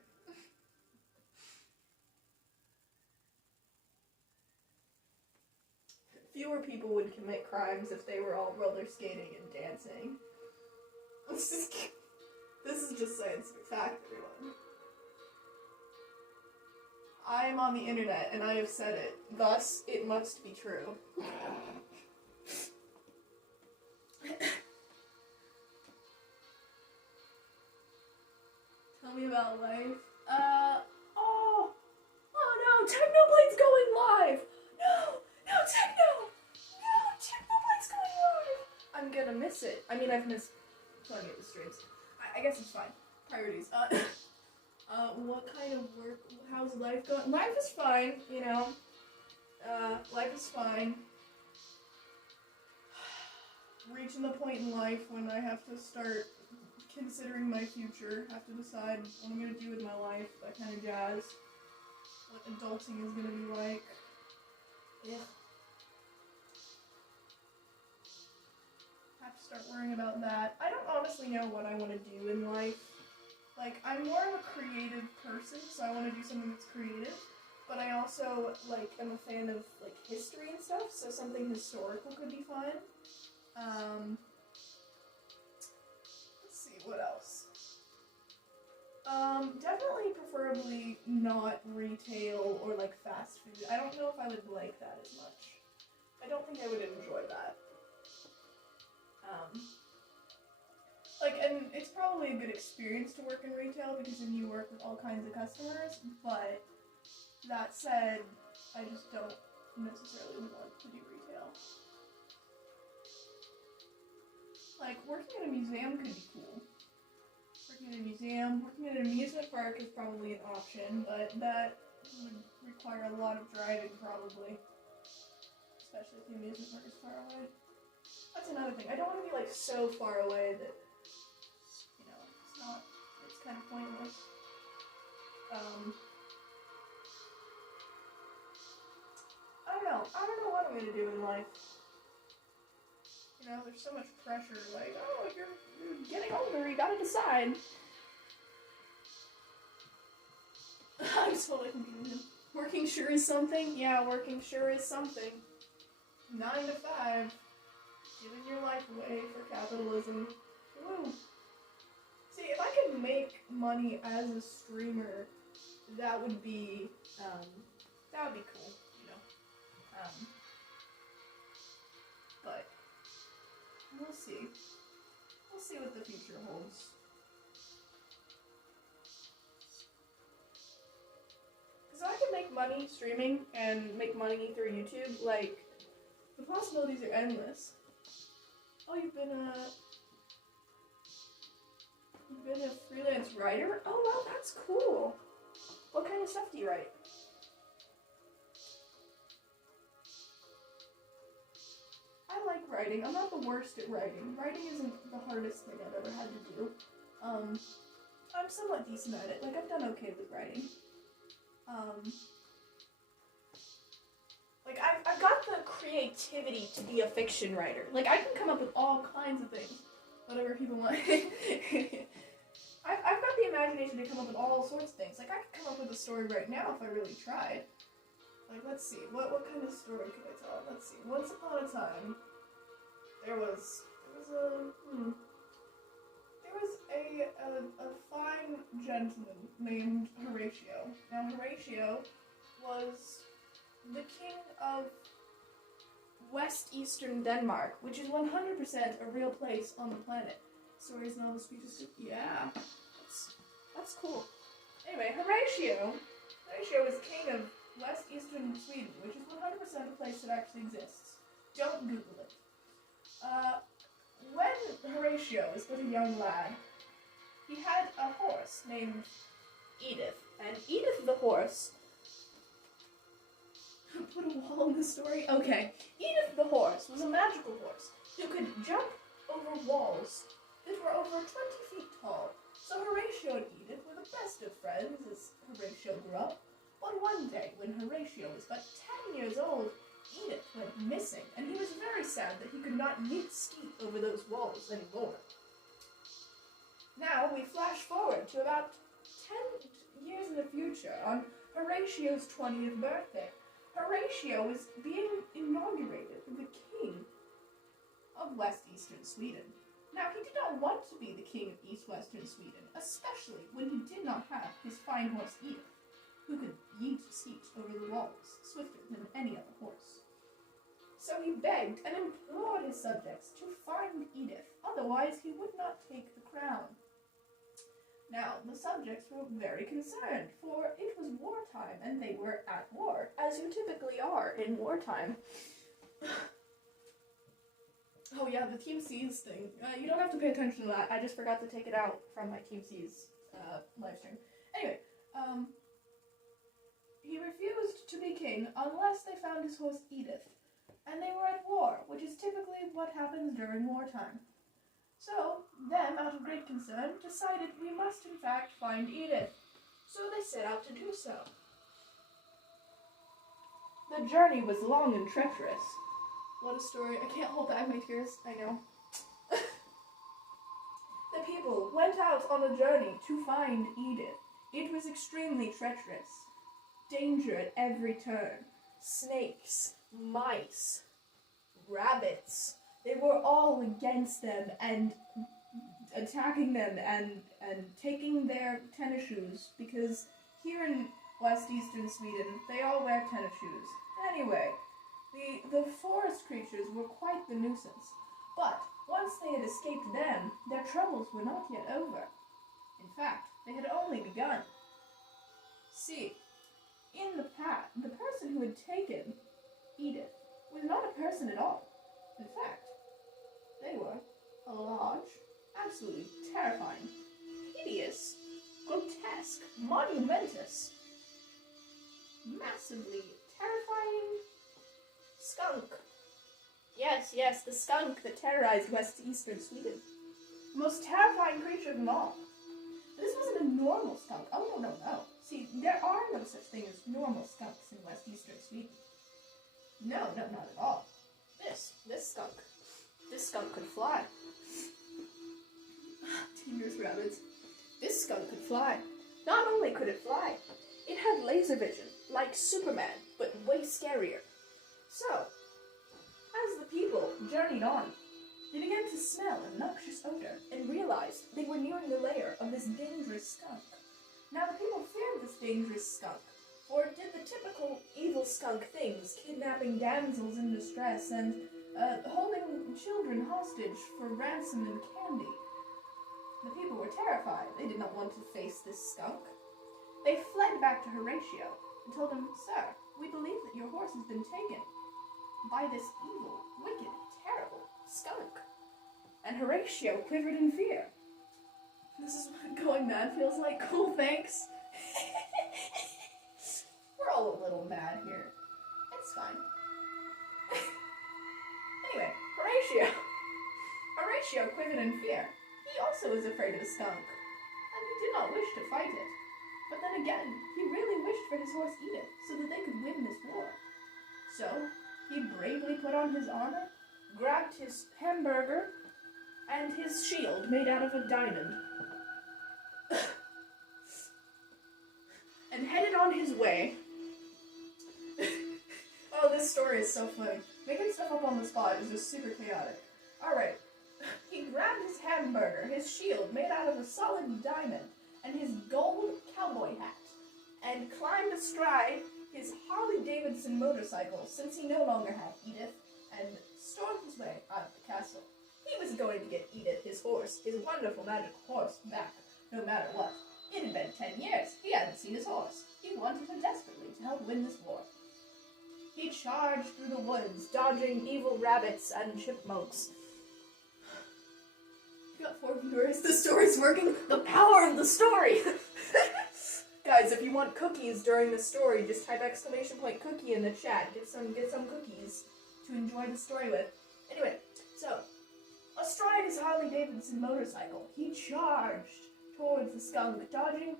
Fewer people would commit crimes if they were all roller skating and dancing. This is just scientific fact, everyone. I am on the internet and I have said it, thus it must be true. Tell me about life. Oh no, Technoblade's going live! No, Technoblade's going live! I'm gonna miss it. I mean, I've missed plenty of the streams. I guess it's fine. Priorities. What kind of work, how's life going? Life is fine, you know. Life is fine. Reaching the point in life when I have to start considering my future, have to decide what I'm gonna do with my life, that kind of jazz. What adulting is gonna be like. Yeah. Have to start worrying about that. I don't honestly know what I want to do in life. Like, I'm more of a creative person, so I want to do something that's creative. But I also, like, am a fan of, like, history and stuff, so something historical could be fun. Let's see, what else? Definitely preferably not retail or, like, fast food. I don't know if I would like that as much. I don't think I would enjoy that. Like, and it's probably a good experience to work in retail because then you work with all kinds of customers, but that said, I just don't necessarily want to do retail. Like, working at a museum could be cool. Working at a museum, working at an amusement park is probably an option, but that would require a lot of driving probably. Especially if the amusement park is far away. That's another thing. I don't want to be, like, so far away that, you know, it's kind of pointless. I don't know what I'm gonna do in life. You know, there's so much pressure, like, oh, you're getting older, you gotta decide. I'm so like, working sure is something? Yeah, working sure is something. 9 to 5. Giving your life away for capitalism. Woo! See, if I could make money as a streamer, that would be cool, you know. But we'll see. We'll see what the future holds. Because if I could make money streaming and make money through YouTube, like, the possibilities are endless. Oh, you've been a freelance writer? Oh, wow, that's cool. What kind of stuff do you write? I like writing. I'm not the worst at writing. Writing isn't the hardest thing I've ever had to do. I'm somewhat decent at it. Like, I've done okay with writing. Like, I've got the creativity to be a fiction writer. Like, I can come up with all kinds of things. Whatever people want. I've got the imagination to come up with all sorts of things. Like, I could come up with a story right now if I really tried. Like, let's see. What kind of story could I tell? Let's see. Once upon a time, there was a fine gentleman named Horatio. Now, Horatio was the king of West-Eastern Denmark, which is 100% a real place on the planet. Stories, novels, speeches, yeah, that's cool. Anyway, Horatio is king of West-Eastern Sweden, which is 100% a place that actually exists. Don't Google it. When Horatio was but a young lad, he had a horse named Edith, and Edith the horse... Put a wall in the story? Okay. Edith the horse was a magical horse who could jump over walls that were over 20 feet tall. So Horatio and Edith were the best of friends as Horatio grew up. But one day, when Horatio Horatio was but 10 years old, Edith went missing, and he was very sad that he could not yeet skeet over those walls anymore. Now we flash forward to about 10 years in the future, on Horatio's 20th birthday. Horatio was being inaugurated the king of West-Eastern Sweden. Now, he did not want to be the king of East-Western Sweden, especially when he did not have his fine horse Edith, who could yeet skeet over the walls swifter than any other horse. So he begged and implored his subjects to find Edith, otherwise he would not take the crown. Now, the subjects were very concerned, for it was wartime, and they were at war, as you typically are in wartime. Oh yeah, the Team C's thing. You don't have to pay attention to that. I just forgot to take it out from my Team C's live stream. Anyway, he refused to be king unless they found his horse Edith, and they were at war, which is typically what happens during wartime. So, them, out of great concern, decided we must in fact find Edith. So they set out to do so. The journey was long and treacherous. What a story. I can't hold back my tears, I know. The people went out on a journey to find Edith. It was extremely treacherous. Danger at every turn. Snakes, mice, rabbits. They were all against them and attacking them and taking their tennis shoes, because here in West-Eastern Sweden, they all wear tennis shoes. Anyway, the forest creatures were quite the nuisance, but once they had escaped them, their troubles were not yet over. In fact, they had only begun. See, in the past, the person who had taken Edith was not a person at all. In fact, they were a large, absolutely terrifying, hideous, grotesque, monumentous, massively terrifying skunk. Yes, the skunk that terrorized West-Eastern Sweden. The most terrifying creature of them all. This wasn't a normal skunk. Oh, no. See, there are no such thing as normal skunks in West-Eastern Sweden. No, not at all. This skunk could fly. Dangerous rabbits. This skunk could fly. Not only could it fly, it had laser vision, like Superman, but way scarier. So, as the people journeyed on, they began to smell a noxious odor and realized they were nearing the lair of this dangerous skunk. Now, the people feared this dangerous skunk, for it did the typical evil skunk things, kidnapping damsels in distress and holding children hostage for ransom and candy. The people were terrified. They did not want to face this skunk. They fled back to Horatio and told him, "Sir, we believe that your horse has been taken by this evil, wicked, terrible skunk." And Horatio quivered in fear. This is what going mad feels like. Cool, thanks. We're all a little mad here. It's fine. Anyway, Horatio quivered in fear. He also was afraid of the skunk, and he did not wish to fight it. But then again, he really wished for his horse Edith, so that they could win this war. So, he bravely put on his armor, grabbed his hamburger, and his shield made out of a diamond, and headed on his way. Oh, this story is so funny. Making stuff up on the spot is just super chaotic. Alright. He grabbed his hamburger, his shield made out of a solid diamond, and his gold cowboy hat, and climbed astride his Harley-Davidson motorcycle, since he no longer had Edith, and stormed his way out of the castle. He was going to get Edith, his horse, his wonderful magic horse, back, no matter what. It had been 10 years. He hadn't seen his horse. He wanted her desperately to help win this war. He charged through the woods, dodging evil rabbits and chipmunks. We got 4 viewers. The story's working. The power of the story! Guys, if you want cookies during the story, just type !cookie in the chat. Get some cookies to enjoy the story with. Anyway, so, astride his Harley-Davidson motorcycle, he charged towards the skunk, dodging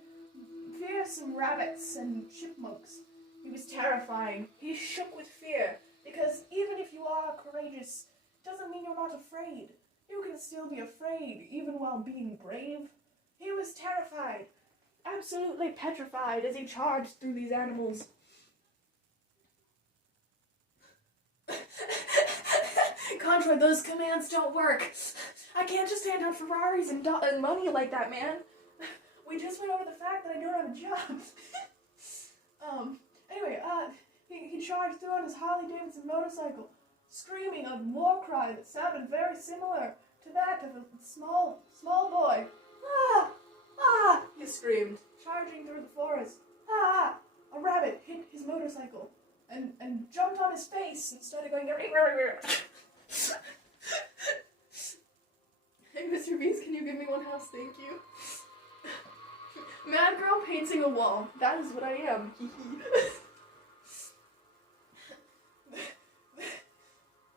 fearsome rabbits and chipmunks. He was terrifying. He shook with fear, because even if you are courageous, doesn't mean you're not afraid. You can still be afraid, even while being brave. He was terrified, absolutely petrified, as he charged through these animals. Contra, those commands don't work. I can't just hand out Ferraris and money like that, man. We just went over the fact that I don't have a job. Anyway, he charged through on his Harley-Davidson motorcycle, screaming a war cry that sounded very similar to that of a small boy. Ah! Ah! He screamed, charging through the forest. Ah! A rabbit hit his motorcycle and jumped on his face and started going... Hey, Mr. Beast, can you give me one house? Thank you. Mad girl painting a wall. That is what I am.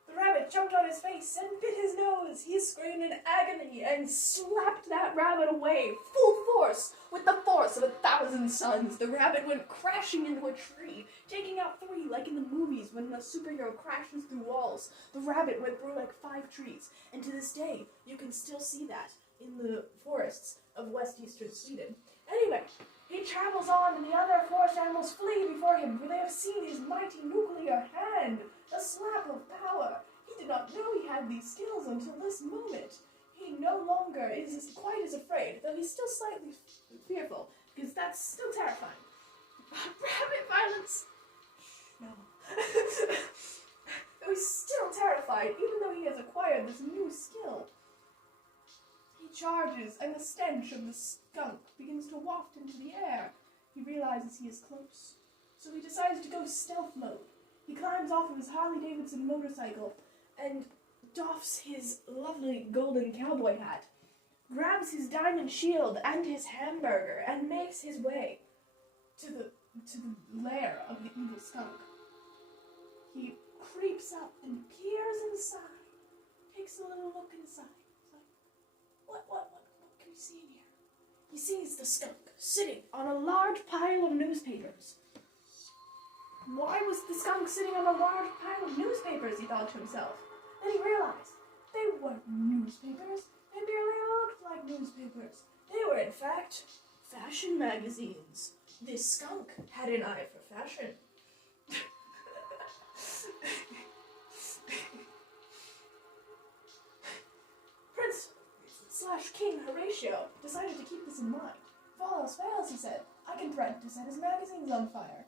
The rabbit jumped on his face and bit his nose. He screamed in agony and slapped that rabbit away, full force, with the force of 1,000 suns. The rabbit went crashing into a tree, taking out 3 like in the movies when a superhero crashes through walls. The rabbit went through like 5 trees, and to this day, you can still see that in the forests of west-eastern Sweden. Anyway, he travels on, and the other forest animals flee before him, for they have seen his mighty nuclear hand, a slap of power. He did not know he had these skills until this moment. He no longer is quite as afraid, though he's still slightly fearful, because that's still terrifying. Rabbit violence! No. Though he's still terrified, even though he has acquired this new skill. He charges, and the stench of the skunk begins to waft into the air. He realizes he is close, so he decides to go stealth mode. He climbs off of his Harley-Davidson motorcycle and doffs his lovely golden cowboy hat, grabs his diamond shield and his hamburger, and makes his way to the lair of the evil skunk. He creeps up and peers inside, takes a little look inside. What can we see in here? He sees the skunk sitting on a large pile of newspapers. Why was the skunk sitting on a large pile of newspapers, he thought to himself. Then he realized they weren't newspapers. They barely looked like newspapers. They were, in fact, fashion magazines. This skunk had an eye for fashion. Prince/King Horatio decided to keep this in mind. If all else fails, he said, I can threaten to set his magazines on fire.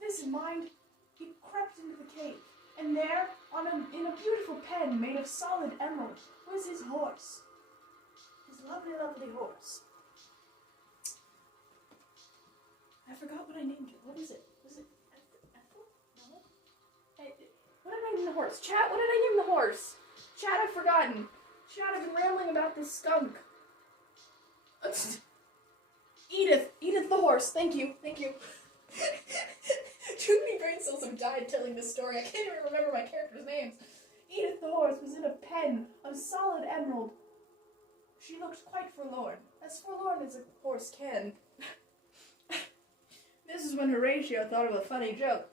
This in mind, he crept into the cave, and there, in a beautiful pen made of solid emerald, was his horse. His lovely, lovely horse. I forgot what I named it. What is it? Was it Ethel? No? What did I name the horse? Chat, what did I name the horse? Chat, I've forgotten. Chat, I've been rambling about this skunk. Edith the horse. Thank you. Too many brain cells have died telling this story. I can't even remember my characters' names. Edith the horse was in a pen of solid emerald. She looked quite forlorn, as forlorn as a horse can. This is when Horatio thought of a funny joke.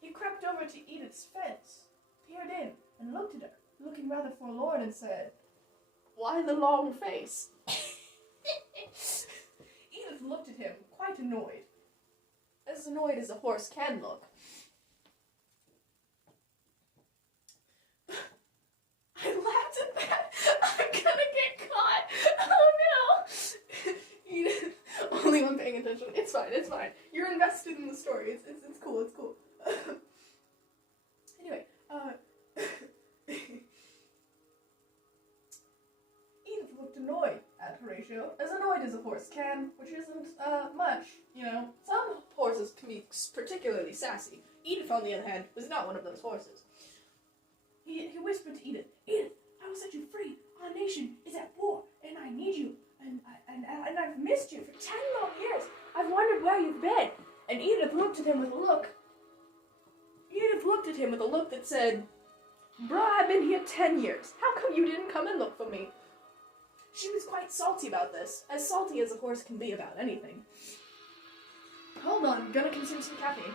He crept over to Edith's fence, peered in, and looked at her, looking rather forlorn, and said, "Why the long face?" Edith looked at him, quite annoyed. As annoyed as a horse can look. I laughed at that. I'm gonna get caught. Oh no. Edith, only one paying attention. It's fine. You're invested in the story. It's cool. Anyway, Edith looked annoyed at Horatio, as annoyed as a horse can, which isn't much, you know. Some horses can be particularly sassy. Edith, on the other hand, was not one of those horses. He whispered to Edith, "Edith, I will set you free. Our nation is at war, and I need you. And I've missed you for 10 long years. I've wondered where you've been." And Edith looked at him with a look. That said, "Bruh, I've been here 10 years. How come you didn't come and look for me?" She was quite salty about this, as salty as a horse can be about anything. Hold on, I'm gonna consume some caffeine.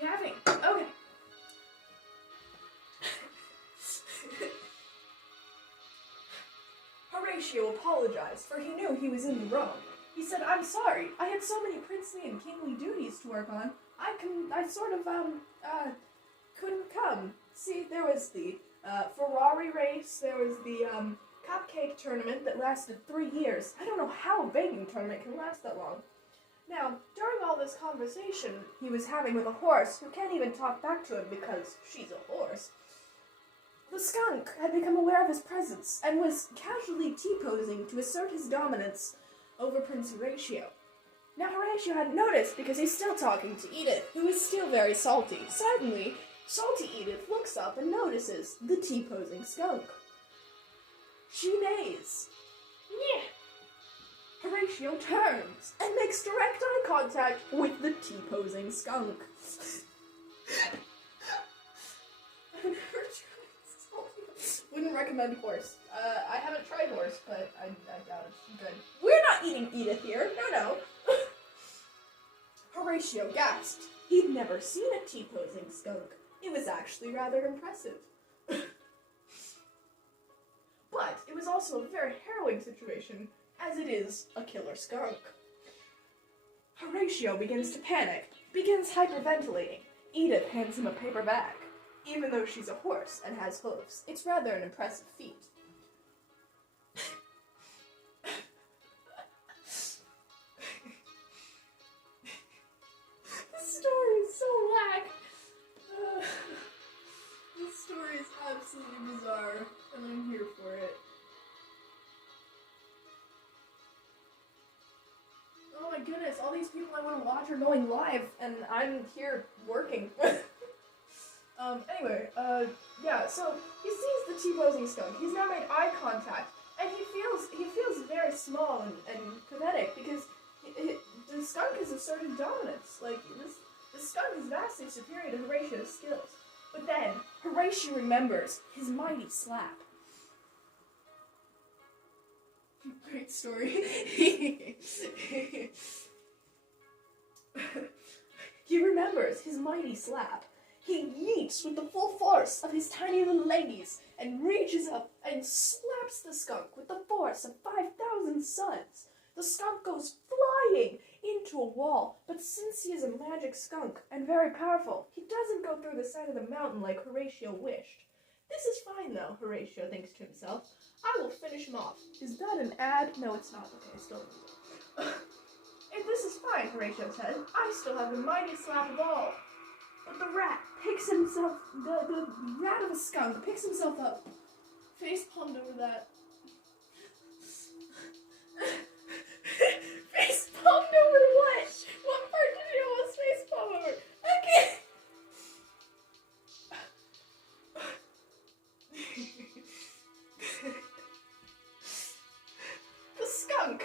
Caffeine. Okay. Horatio apologized, for he knew he was in the wrong. He said, "I'm sorry. I had so many princely and kingly duties to work on. I sort of, couldn't come. See, there was the, Ferrari race, there was the, cupcake tournament that lasted 3 years. I don't know how a baking tournament can last that long. Now, during all this conversation he was having with a horse who can't even talk back to him because she's a horse, the skunk had become aware of his presence and was casually T-posing to assert his dominance over Prince Horatio. Now, Horatio hadn't noticed because he's still talking to Edith, who is still very salty. Suddenly, salty Edith looks up and notices the T-posing skunk. She neighs. Yeah. Horatio turns and makes direct eye contact with the T-posing skunk. I've never tried salty. Wouldn't recommend horse. I haven't tried horse, but I doubt it's good. We're not eating Edith here. No. Horatio gasped. He'd never seen a T-posing skunk. It was actually rather impressive. But it was also a very harrowing situation, as it is a killer skunk. Horatio begins to panic, begins hyperventilating. Edith hands him a paper bag. Even though she's a horse and has hooves, it's rather an impressive feat. This story is so whack. This story is absolutely bizarre, and I'm here for it. Oh my goodness, all these people I want to watch are going live, and I'm here working. Yeah, so he sees the T-posing skunk. He's now made eye contact, and he feels very small and pathetic because the skunk has asserted dominance. Like, the skunk is vastly superior to Horatio's skills. But then, Horatio remembers his mighty slap. Great story. He remembers his mighty slap. He yeets with the full force of his tiny little leggies and reaches up and slaps the skunk with the force of 5,000 suns. The skunk goes flying into a wall, but since he is a magic skunk and very powerful, he doesn't go through the side of the mountain like Horatio wished. This is fine, though, Horatio thinks to himself. I will finish him off. Is that an ad? No, it's not. Okay, still. If this is fine, Horatio says, I still have the mightiest slap of all. But the rat picks himself, the rat of a skunk picks himself up, face palmed over that. Face palmed over what? What part did you almost face palm over? Okay. The skunk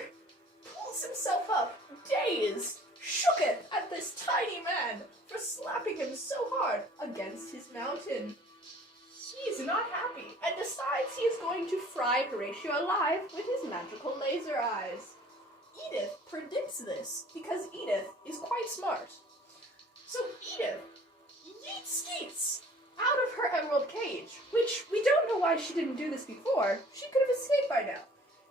pulls himself up, dazed, shooketh at this tiny man for slapping him so hard against his mountain. He's not happy and decides he is going to fry Horatio alive with his magical laser eyes. Edith predicts this because Edith is quite smart. So Edith yeets skeets out of her emerald cage, which we don't know why she didn't do this before. She could have escaped by now.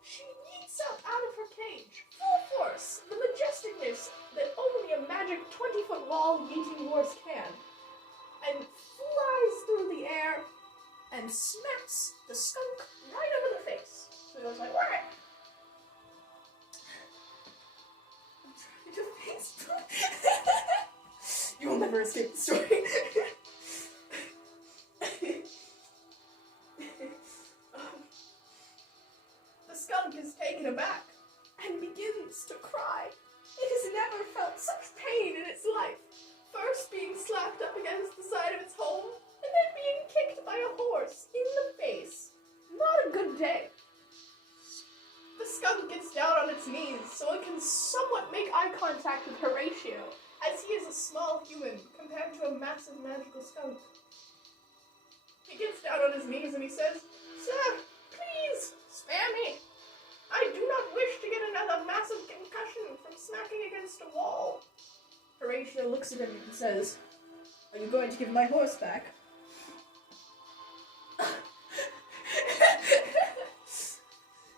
She yeets up out of her cage, full force, the majesticness that only a magic 20-foot wall yeeting horse can, and flies through the air and smacks the skunk right over the face. So he goes like, "What?" I'm trying to face You will never escape the story. The skunk is taken aback and begins to cry. It has never felt such pain in its life. First being slapped up against the side of its home, and then being kicked by a horse in the face. Not a good day. The skunk gets down on its knees so it can somewhat make eye contact with Horatio, as he is a small human compared to a massive magical skunk. He gets down on his knees and he says, "Sir, please, spare me. I do not wish to get another massive concussion from Horatio looks at him and says, "Are you going to give my horse back?"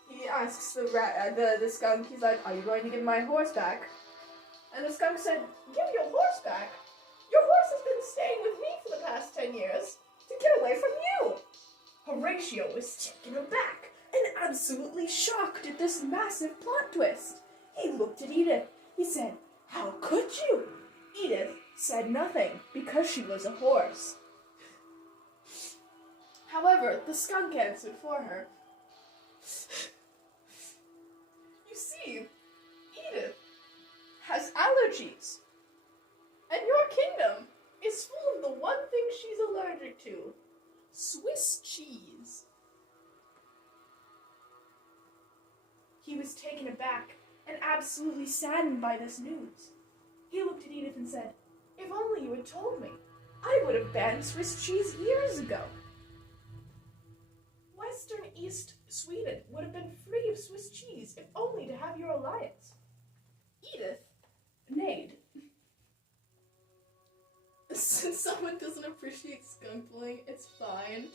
He asks the skunk, he's like, "Are you going to give my horse back?" And the skunk said, "Give your horse back? Your horse has been staying with me for the past 10 years to get away from you." Horatio was taken aback and absolutely shocked at this massive plot twist. He looked at Edith. He said, "How could you?" Edith said nothing because she was a horse. However, the skunk answered for her. "You see, Edith has allergies, and your kingdom is full of the one thing she's allergic to: Swiss cheese." He was taken aback and absolutely saddened by this news. He looked at Edith and said, "If only you had told me, I would have banned Swiss cheese years ago. Western East Sweden would have been free of Swiss cheese if only to have your alliance." Edith neighed. Since someone doesn't appreciate skunk bullying, it's fine.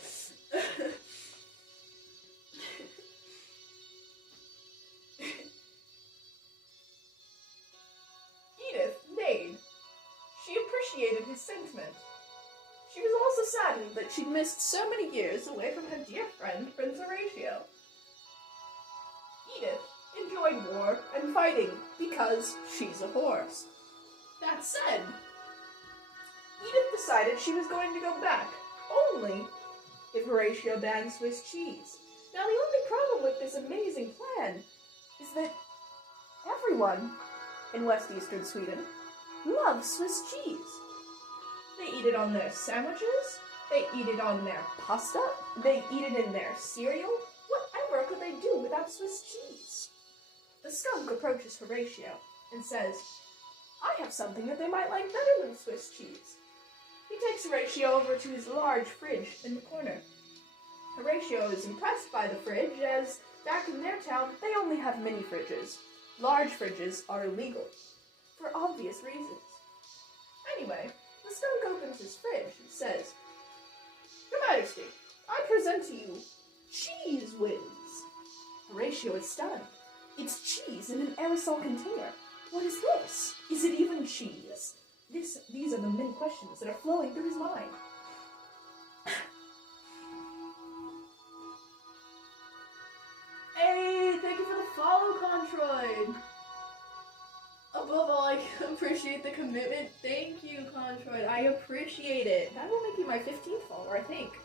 Edith neighed. She appreciated his sentiment. She was also saddened that she'd missed so many years away from her dear friend, Prince Horatio. Edith enjoyed war and fighting because she's a horse. That said, Edith decided she was going to go back, only if Horatio banned Swiss cheese. Now, the only problem with this amazing plan is that everyone in West Eastern Sweden loves Swiss cheese. They eat it on their sandwiches, they eat it on their pasta, they eat it in their cereal. Whatever could they do without Swiss cheese? The skunk approaches Horatio and says, "I have something that they might like better than Swiss cheese." He takes Horatio over to his large fridge in the corner. Horatio is impressed by the fridge, as back in their town, they only have mini fridges. Large fridges are illegal, for obvious reasons. Anyway, the skunk opens his fridge and says, "Your Majesty, I present to you Cheese Whiz." Horatio is stunned. It's cheese in an aerosol container. What is this? Is it even cheese? These are the many questions that are flowing through his mind. Hey, thank you for the follow, Controid. Above all, I appreciate the commitment. Thank you, Controid. I appreciate it. That will make you my 15th follower, I think.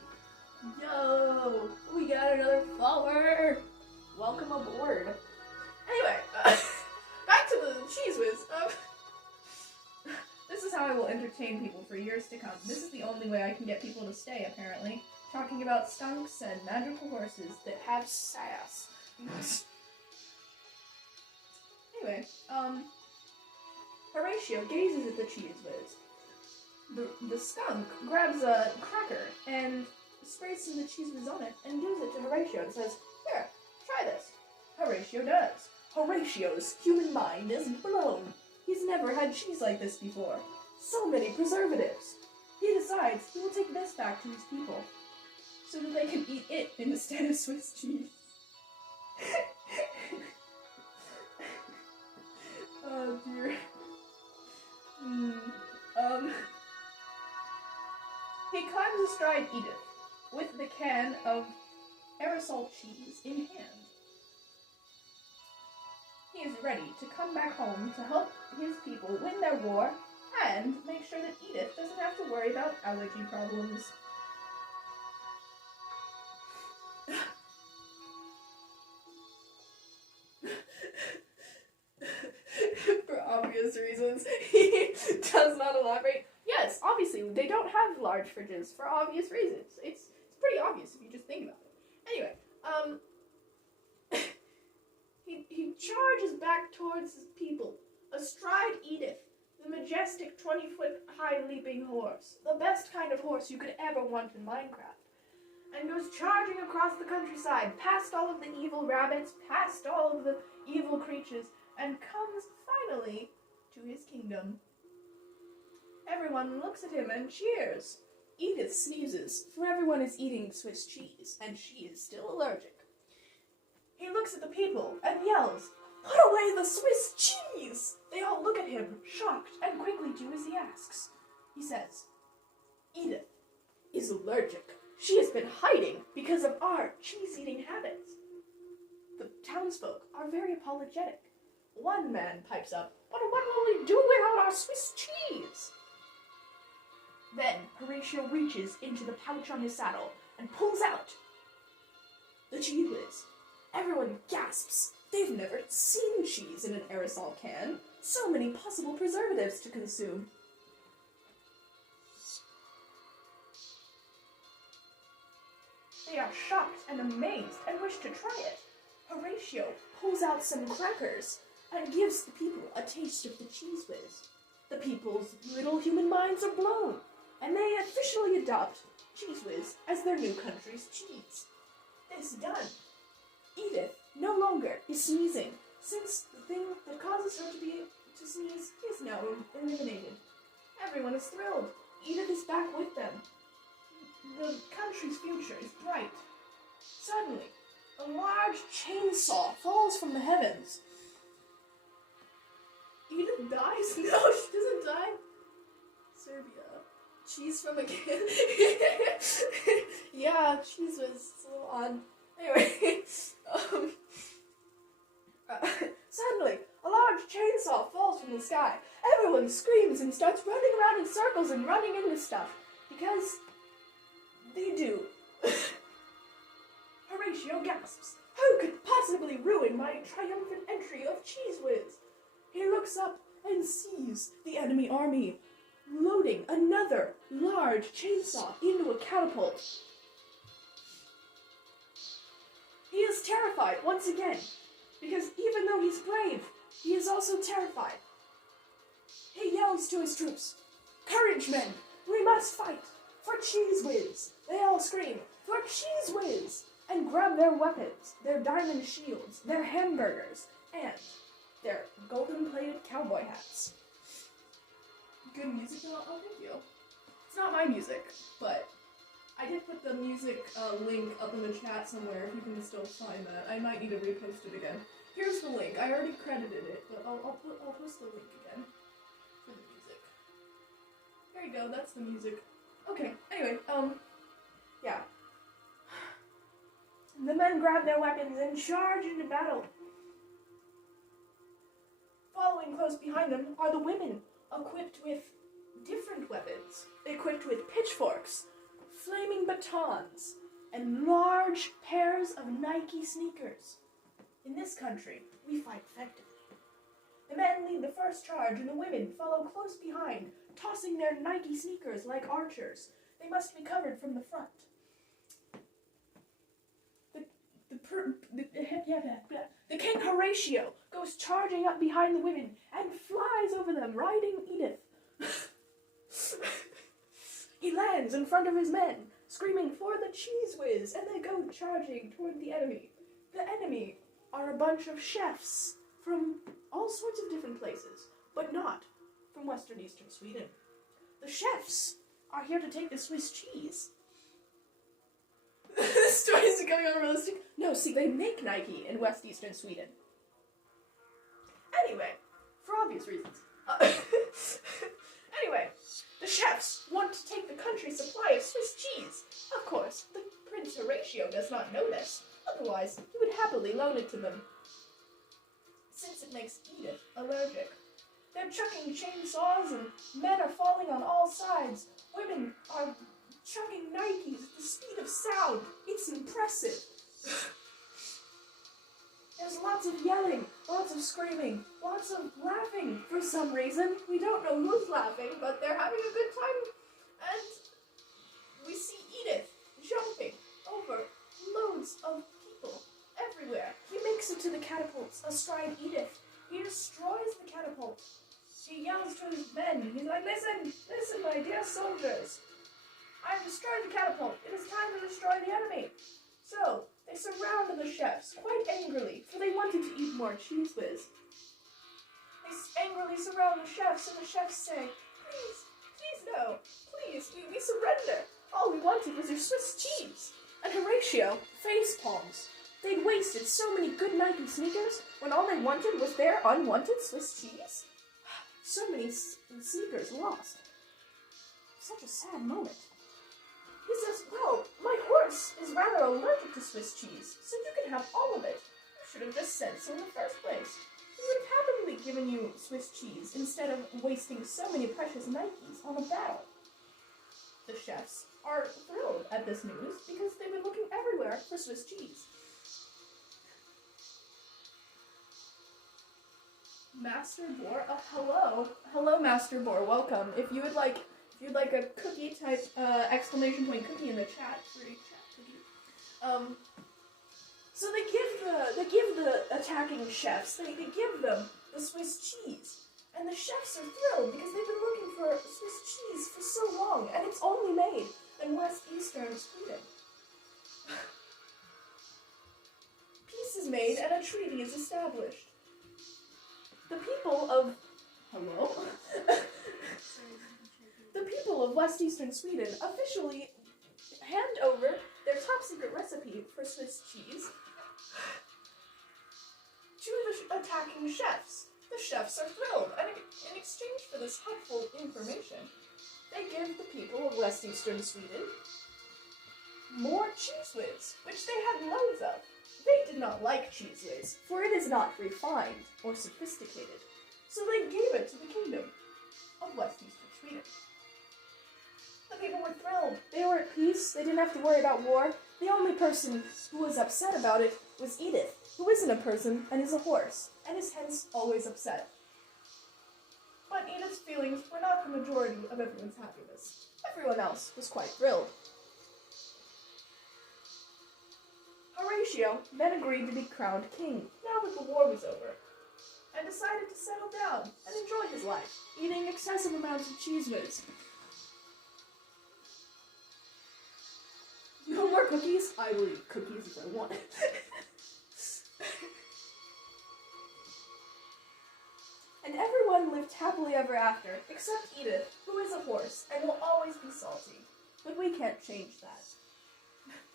Yo, we got another follower. Welcome aboard. Anyway, back to the Cheese Whiz. This is how I will entertain people for years to come. This is the only way I can get people to stay, apparently. Talking about skunks and magical horses that have sass. Anyway, Horatio gazes at the Cheese Whiz. The skunk grabs a cracker and sprays some of the Cheese Whiz on it and gives it to Horatio and says, "Here, try this." Horatio does. Horatio's human mind is blown. He's never had cheese like this before. So many preservatives. He decides he will take this back to his people so that they can eat it instead of Swiss cheese. Oh dear. He climbs astride Edith with the can of aerosol cheese in hand. He is ready to come back home to help his people win their war and make sure that Edith doesn't have to worry about allergy problems. For obvious reasons, he does not elaborate. Yes, obviously, they don't have large fridges for obvious reasons. It's pretty obvious if you just think about it. Anyway, he charges back towards his people, astride Edith, the majestic 20-foot-high leaping horse, the best kind of horse you could ever want in Minecraft, and goes charging across the countryside, past all of the evil rabbits, past all of the evil creatures, and comes finally to his kingdom. Everyone looks at him and cheers. Edith sneezes, for everyone is eating Swiss cheese, and she is still allergic. He looks at the people and yells, "Put away the Swiss cheese!" They all look at him, shocked, and quickly do as he asks. He says, "Edith is allergic. She has been hiding because of our cheese-eating habits." The townsfolk are very apologetic. One man pipes up, "But what will we do without our Swiss cheese?" Then Horatio reaches into the pouch on his saddle and pulls out the cheese whiz. Everyone gasps. They've never seen cheese in an aerosol can. So many possible preservatives to consume. They are shocked and amazed and wish to try it. Horatio pulls out some crackers and gives the people a taste of the cheese whiz. The people's little human minds are blown, and they officially adopt cheese whiz as their new country's cheese. This done, Edith no longer is sneezing, since the thing that causes her to sneeze is now eliminated. Everyone is thrilled. Edith is back with them. The country's future is bright. Suddenly, a large chainsaw falls from the heavens. Edith dies? No, she doesn't die. Serbia. Cheese from a can. Yeah, cheese was a little odd. Anyway, suddenly, a large chainsaw falls from the sky. Everyone screams and starts running around in circles and running into stuff, because they do. Horatio gasps. Who could possibly ruin my triumphant entry of Cheese Whiz? He looks up and sees the enemy army loading another large chainsaw into a catapult. He is terrified once again, because even though he's brave, he is also terrified. He yells to his troops, "Courage, men! We must fight! For Cheese Whiz!" They all scream, "For Cheese Whiz!" and grab their weapons, their diamond shields, their hamburgers, and their golden-plated cowboy hats. Good music? Oh, thank you. It's not my music, but I did put the music link up in the chat somewhere if you can still find that. I might need to repost it again. Here's the link. I already credited it, but I'll post the link again for the music. There you go. That's the music. Okay. Anyway, yeah. The men grab their weapons and charge into battle. Following close behind them are the women, equipped with different weapons, equipped with pitchforks, flaming batons, and large pairs of Nike sneakers. In this country, we fight effectively. The men lead the first charge, and the women follow close behind, tossing their Nike sneakers like archers. They must be covered from the front. The King Horatio goes charging up behind the women and flies over them, riding Edith. He lands in front of his men, screaming for the Cheese Whiz, and they go charging toward the enemy. The enemy are a bunch of chefs from all sorts of different places, but not from Western Eastern Sweden. The chefs are here to take the Swiss cheese. This story is becoming unrealistic. No, see, they make Nike in West Eastern Sweden. Anyway, for obvious reasons. Anyway, the chefs want to take the country's supply of Swiss cheese. Of course, the Prince Horatio does not know this. Otherwise, he would happily loan it to them, since it makes Edith allergic. They're chucking chainsaws and men are falling on all sides. Women are chucking Nikes at the speed of sound. It's impressive. There's lots of yelling, lots of screaming, lots of laughing for some reason. We don't know who's laughing, but they're having a good time. And we see Edith jumping over loads of people everywhere. He makes it to the catapults astride Edith. He destroys the catapult. He yells to his men. He's like, listen, my dear soldiers. I have destroyed the catapult. It is time to destroy the enemy. So, they surrounded the chefs quite angrily, for they wanted to eat more Cheese Whiz. They angrily surround the chefs, and the chefs say, please Please, no. Please, we surrender. All we wanted was your Swiss cheese. And Horatio, face palms. They'd wasted so many good Nike sneakers when all they wanted was their unwanted Swiss cheese. So many sneakers lost. Such a sad moment. He says, well, my horse is rather allergic to Swiss cheese, so you can have all of it. You should have just said so in the first place. We would have happily given you Swiss cheese instead of wasting so many precious Nikes on a battle. The chefs are thrilled at this news because they've been looking everywhere for Swiss cheese. Master Boar, hello, Master Boar, welcome. If you'd like a cookie type exclamation point cookie in the chat for a chat cookie. So they give the attacking chefs, they give them the Swiss cheese. And the chefs are thrilled because they've been looking for Swiss cheese for so long, and it's only made in West Eastern Sweden. Peace is made and a treaty is established. The people of the people of West Eastern Sweden officially hand over their top secret recipe for Swiss cheese to the attacking chefs. The chefs are thrilled, and in exchange for this helpful information, they give the people of West Eastern Sweden more cheese whiz, which they had loads of. They did not like cheese whiz, for it is not refined or sophisticated, so they gave it to the kingdom of West Eastern Sweden. The people were thrilled. They were at peace. They didn't have to worry about war. The only person who was upset about it was Edith, who isn't a person and is a horse, and is hence always upset. But Edith's feelings were not the majority of everyone's happiness. Everyone else was quite thrilled. Horatio then agreed to be crowned king now that the war was over, and decided to settle down and enjoy his life, eating excessive amounts of cheese whiz. No more cookies? I will eat cookies if I want. And everyone lived happily ever after, except Edith, who is a horse and will always be salty. But we can't change that.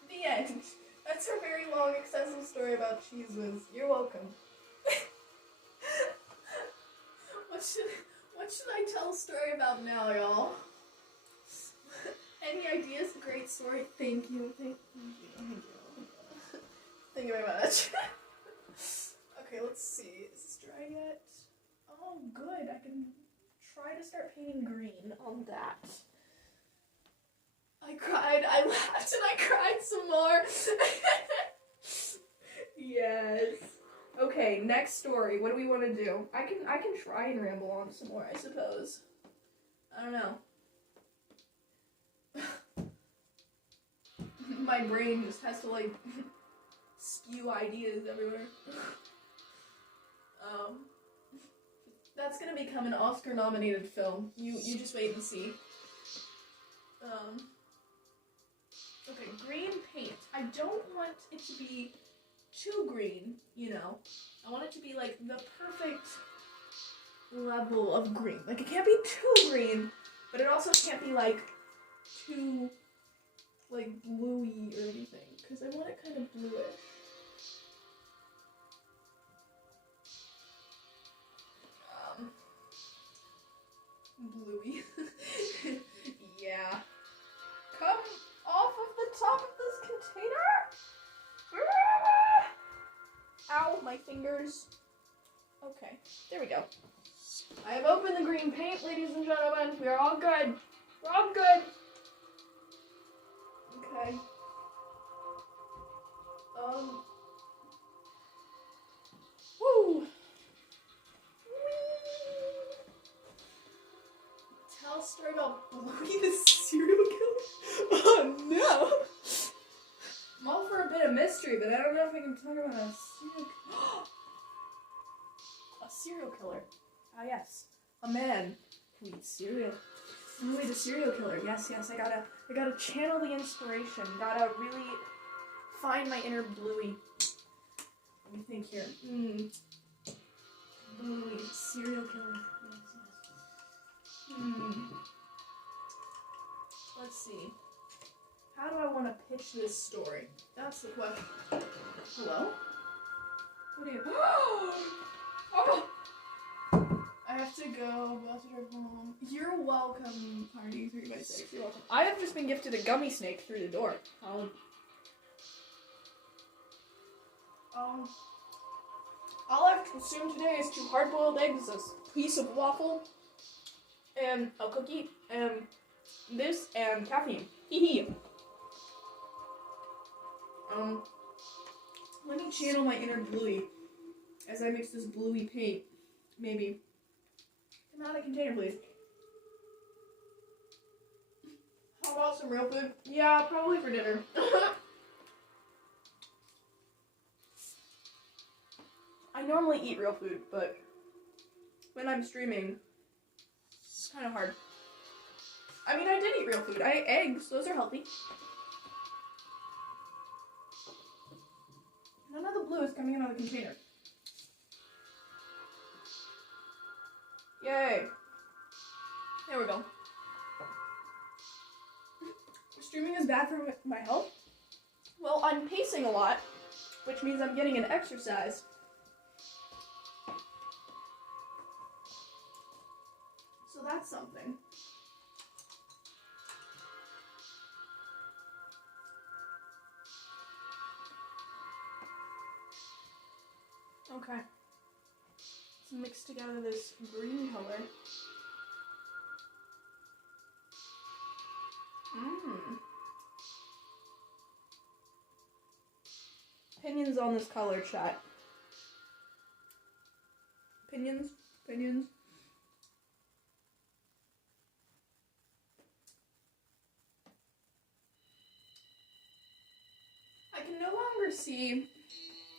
The end. That's our very long, excessive story about cheese whiz. You're welcome. What should I tell a story about now, y'all? Any ideas? Great story. Thank you. Thank you. Thank you very much. Okay, let's see. Is this dry yet? Oh, good. I can try to start painting green on that. I cried, I laughed, and I cried some more. Yes. Okay, next story. What do we want to do? I can try and ramble on some more, I suppose. I don't know. My brain just has to, like, spew ideas everywhere. That's gonna become an Oscar-nominated film. You just wait and see. Okay, green paint. I don't want it to be too green, you know. I want it to be, like, the perfect level of green. Like, it can't be too green, but it also can't be, like, too, like, bluey or anything, because I want it kind of bluish. Bluey. Yeah. Come off of the top of this container! Ow, my fingers. Okay, there we go. I have opened the green paint, ladies and gentlemen. We are all good. We're all good. Okay. Woo! Tell a story about Bluey the serial killer? Oh no! I'm all for a bit of mystery, but I don't know if I can talk about a serial killer. A serial killer. Ah yes. A man who eats cereal. Bluey the serial killer. Yes, I gotta channel the inspiration. Gotta really find my inner Bluey. Let me think here. Bluey, serial killer. Yes. see. How do I want to pitch this story? That's the question. Hello? What do you... Oh! I have to go. About to drive home. You're welcome, Party 3x6. You're welcome. I have just been gifted a gummy snake through the door. All I've consumed today is 2 hard-boiled eggs, a piece of waffle, and a cookie, and this, and caffeine. Hee hee. Let me channel my inner Bluey as I mix this bluey paint. Maybe. Come out of the container, please. How about some real food? Yeah, probably for dinner. I normally eat real food, but when I'm streaming, it's kind of hard. I mean, I did eat real food. I ate eggs. Those are healthy. None of the blue is coming out of the container. Yay. There we go. Streaming is bad for my health? Well, I'm pacing a lot, which means I'm getting an exercise. So that's something. Okay. Let's mix together this green color. Opinions on this color, chat. Opinions? Opinions? I can no longer see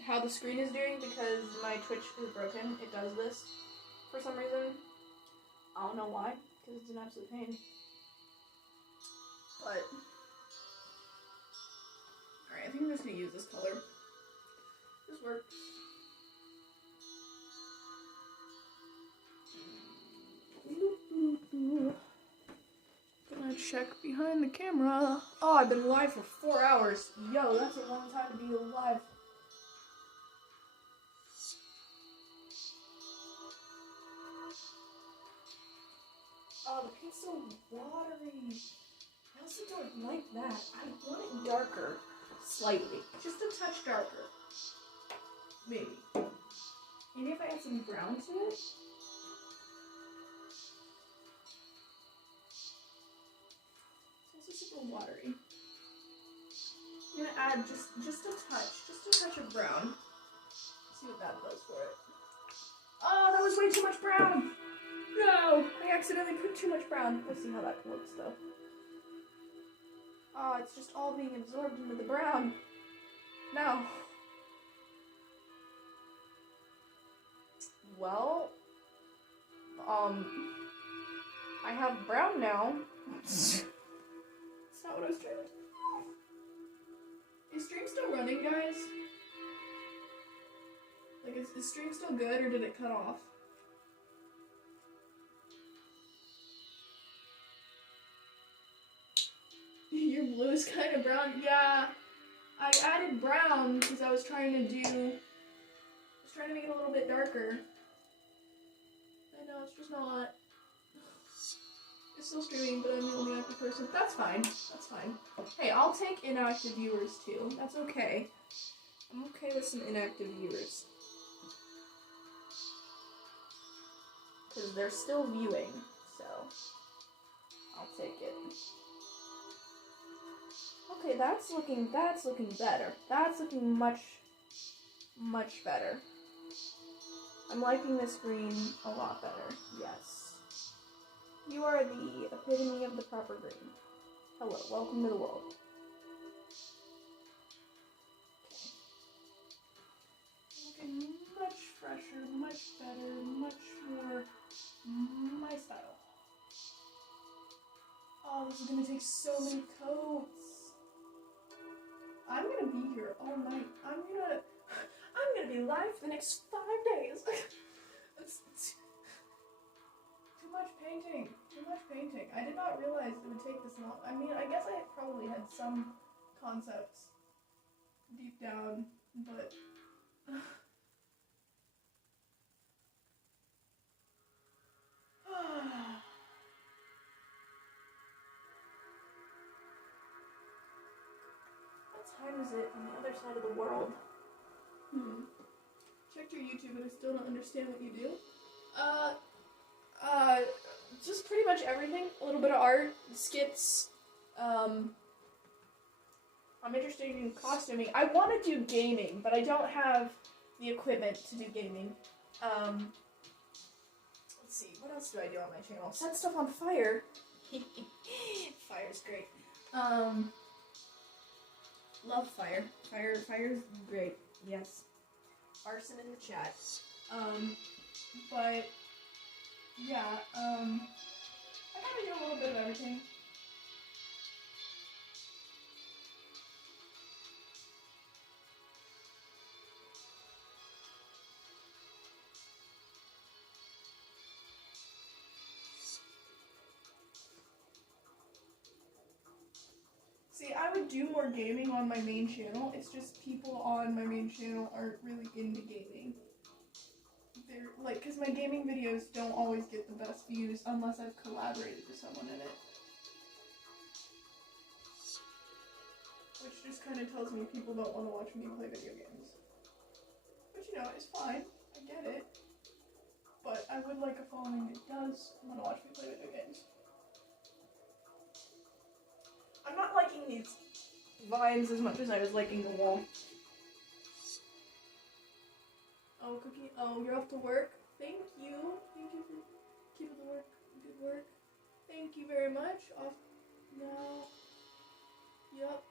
how the screen is doing because my Twitch is broken. It does this for some reason. I don't know why, because it's an absolute pain. But alright, I think I'm just gonna use this color. This works. Gonna check behind the camera. Oh, I've been live for 4 hours. Yo, that's a long time to be alive. Oh, the paint's so watery. I also don't like that. I want it darker. Slightly. Just a touch darker. Maybe. Maybe if I add some brown to it? It's also super watery. I'm gonna add just a touch of brown. See what that does for it. Oh, that was way too much brown! No! I accidentally put too much brown. We'll see how that looks though. Oh, it's just all being absorbed into the brown. No. Well, I have brown now. That's not what I was trying to do. Is stream still running, guys? Like, is stream still good, or did it cut off? Your blue is kind of brown. Yeah, I added brown because I was trying to make it a little bit darker. I know, it's just not. It's still streaming, but I'm the only active person. That's fine. That's fine. Hey, I'll take inactive viewers too. That's okay. I'm okay with some inactive viewers. Because they're still viewing, so I'll take it. Okay, that's looking better. That's looking much better. I'm liking this green a lot better. Yes. You are the epitome of the proper green. Hello, welcome to the world. Okay. Looking much fresher, much better, much more my style. Oh, this is gonna take so many coats. I'm gonna be here all night. I'm gonna be live for the next 5 days. It's too much painting. Too much painting. I did not realize it would take this long. I mean, I guess I probably had some concepts deep down, but what time is it on the other side of the world? Checked your YouTube and I still don't understand what you do. Just pretty much everything. A little bit of art, skits. I'm interested in costuming. I want to do gaming, but I don't have the equipment to do gaming. Let's see, what else do I do on my channel? Set stuff on fire. Fire's great. Love fire. Fire's great. Yes. Arson in the chat. But yeah, I kind of do a little bit of everything. See, I would do more gaming on my main channel. It's just people on my main channel aren't really into gaming. They're like, because my gaming videos don't always get the best views unless I've collaborated with someone in it. Which just kind of tells me people don't want to watch me play video games. Which, you know, is fine. I get it. But I would like a following that does want to watch me play video games. I'm not liking these vines as much as I was liking the wall. Oh, Cookie. Oh, you're off to work? Thank you. Thank you for keeping the work. Good work. Thank you very much. Off now. Yep.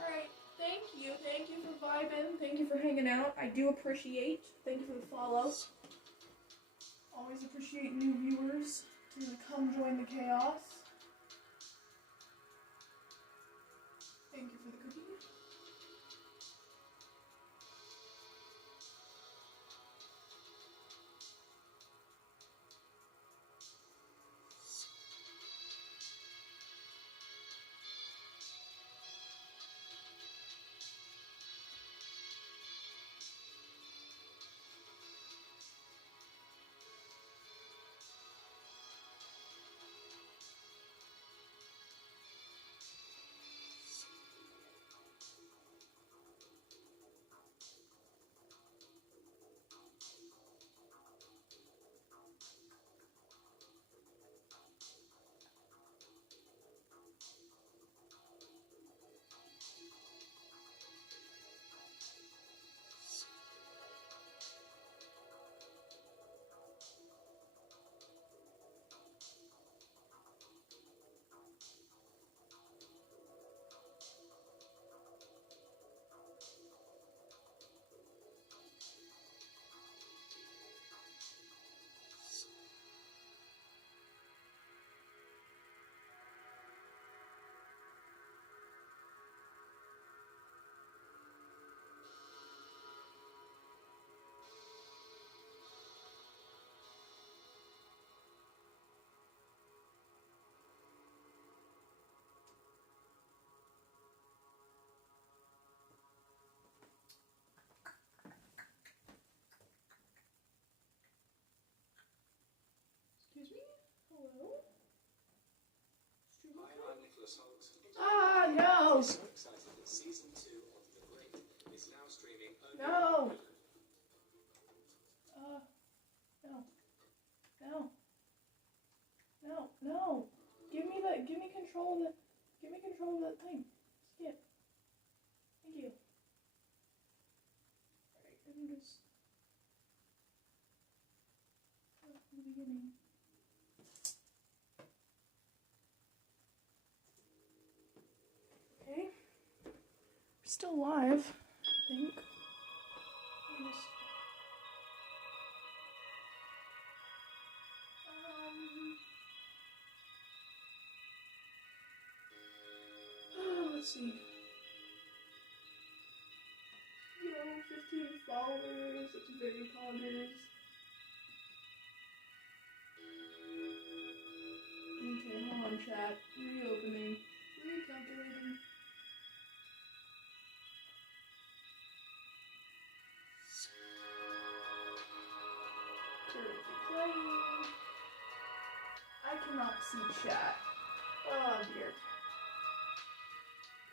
Alright. Thank you. Thank you for vibing. Thank you for hanging out. I do appreciate. Thank you for the follow. Always appreciate new viewers to come join the chaos. Thank you for the cookie. Excuse me? Hello? Hi, I'm Nicholas Holt. Ah, no! So excited that season 2 of The Break is now streaming only. No! No. No. No. No. Give me control of that thing. Skip. Thank you. Alright, let me just start from the beginning. Okay. We're still live, I think. Let's see. Yo, 15 followers. That's very poggers. playing. I cannot see chat. Oh dear.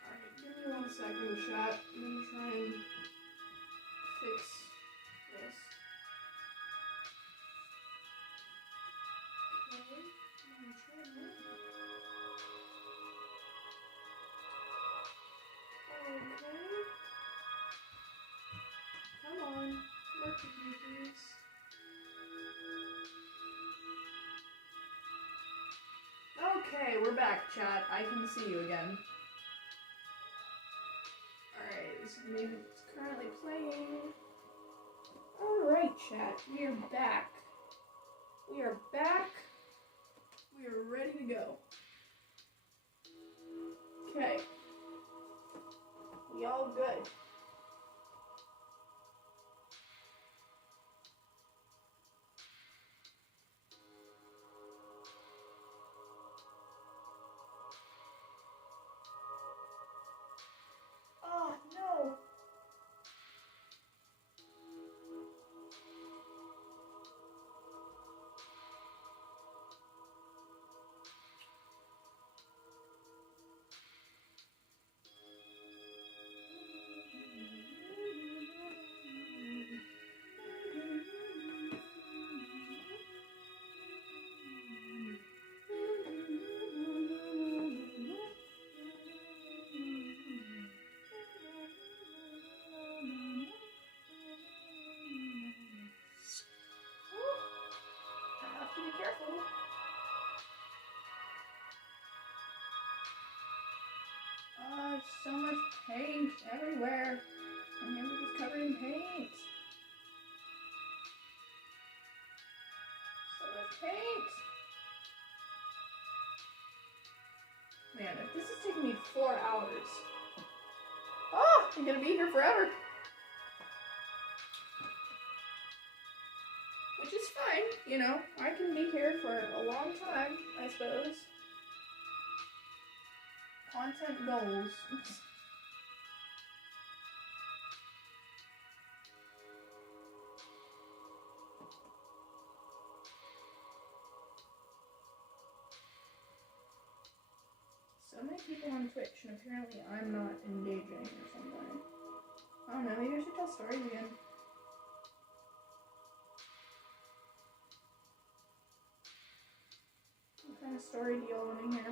Alright, give me 1 second, chat. I'm gonna try and fix this. Okay, I'm gonna try that. Okay. Come on, work with me, please. Okay, we're back, chat. I can see you again. Alright, this music is currently playing. Alright, chat. We are back. We are back. We are ready to go. Okay. We all good. Oh, no. I have to be careful. Oh, so much paint everywhere. My hand is covered in paint. So much paint. Man, if this is taking me 4 hours. Oh, I'm gonna be here forever. Which is fine, you know. I can be here for a long time, I suppose. Content goals. So many people on Twitch, and apparently I'm not engaging or something. I don't know, maybe I should tell stories again. What kind of story do y'all want to hear?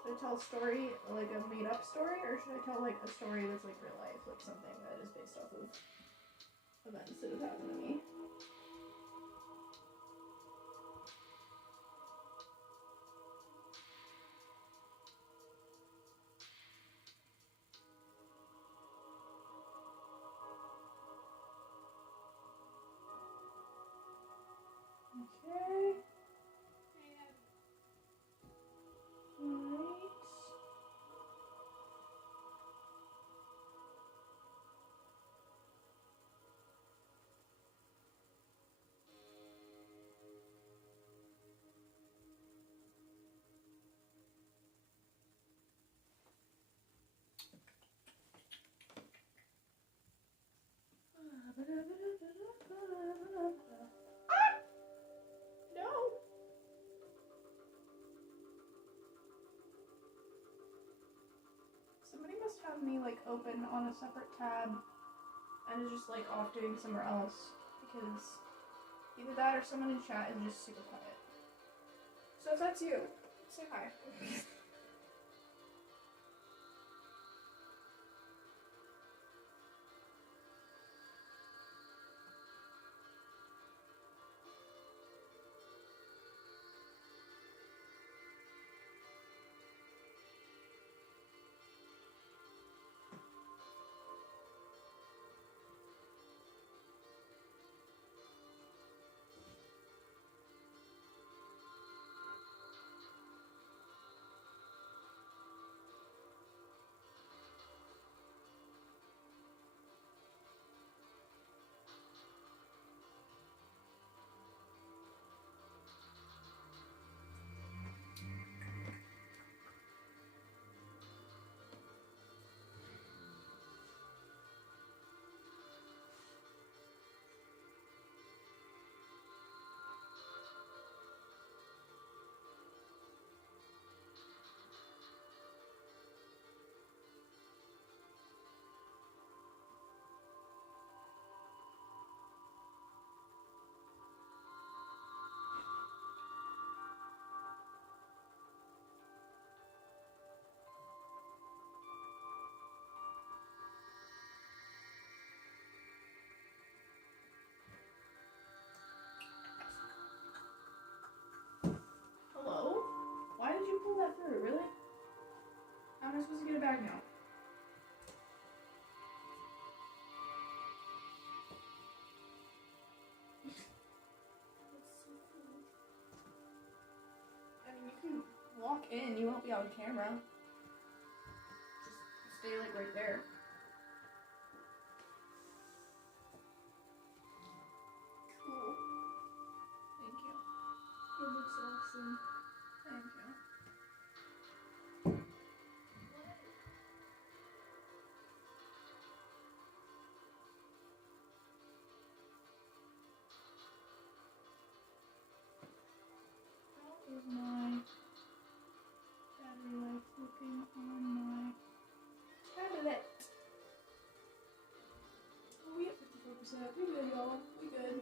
Should I tell a story, like a made-up story, or should I tell like a story that's like real life, like something that is based off of events that have happened to me? Okay. Alright. Ah! No! Somebody must have me like open on a separate tab and is just like off doing somewhere else, because either that or someone in chat is just super quiet. So if that's you, say hi. Really? How am I supposed to get it back now? I mean, you can walk in. You won't be on camera. Just stay like right there. Cool. Thank you. It looks awesome. Thank you. How is my battery life looking on my tablet? Oh, we at 54%. We good, y'all. We good.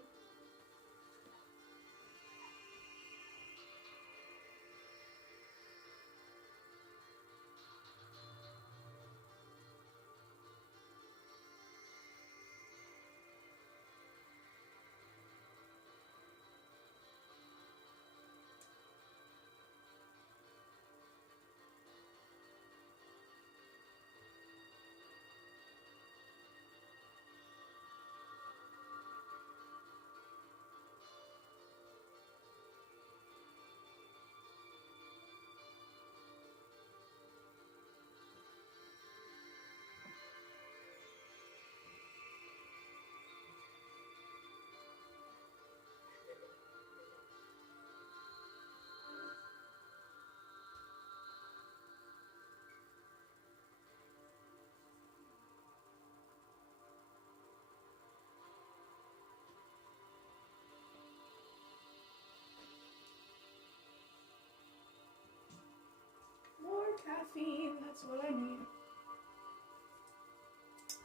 More caffeine, that's what I need.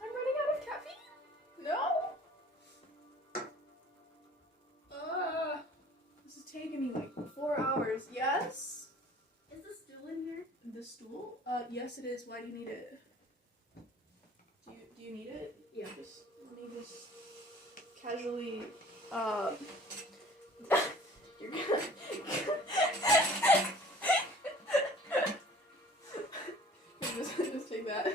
I'm running out of caffeine? No? This is taking me like 4 hours. Yes? Is the stool in here? The stool? Yes it is. Why do you need it? Do you need it? Yeah. Just, let me just casually, you're gonna... just take that.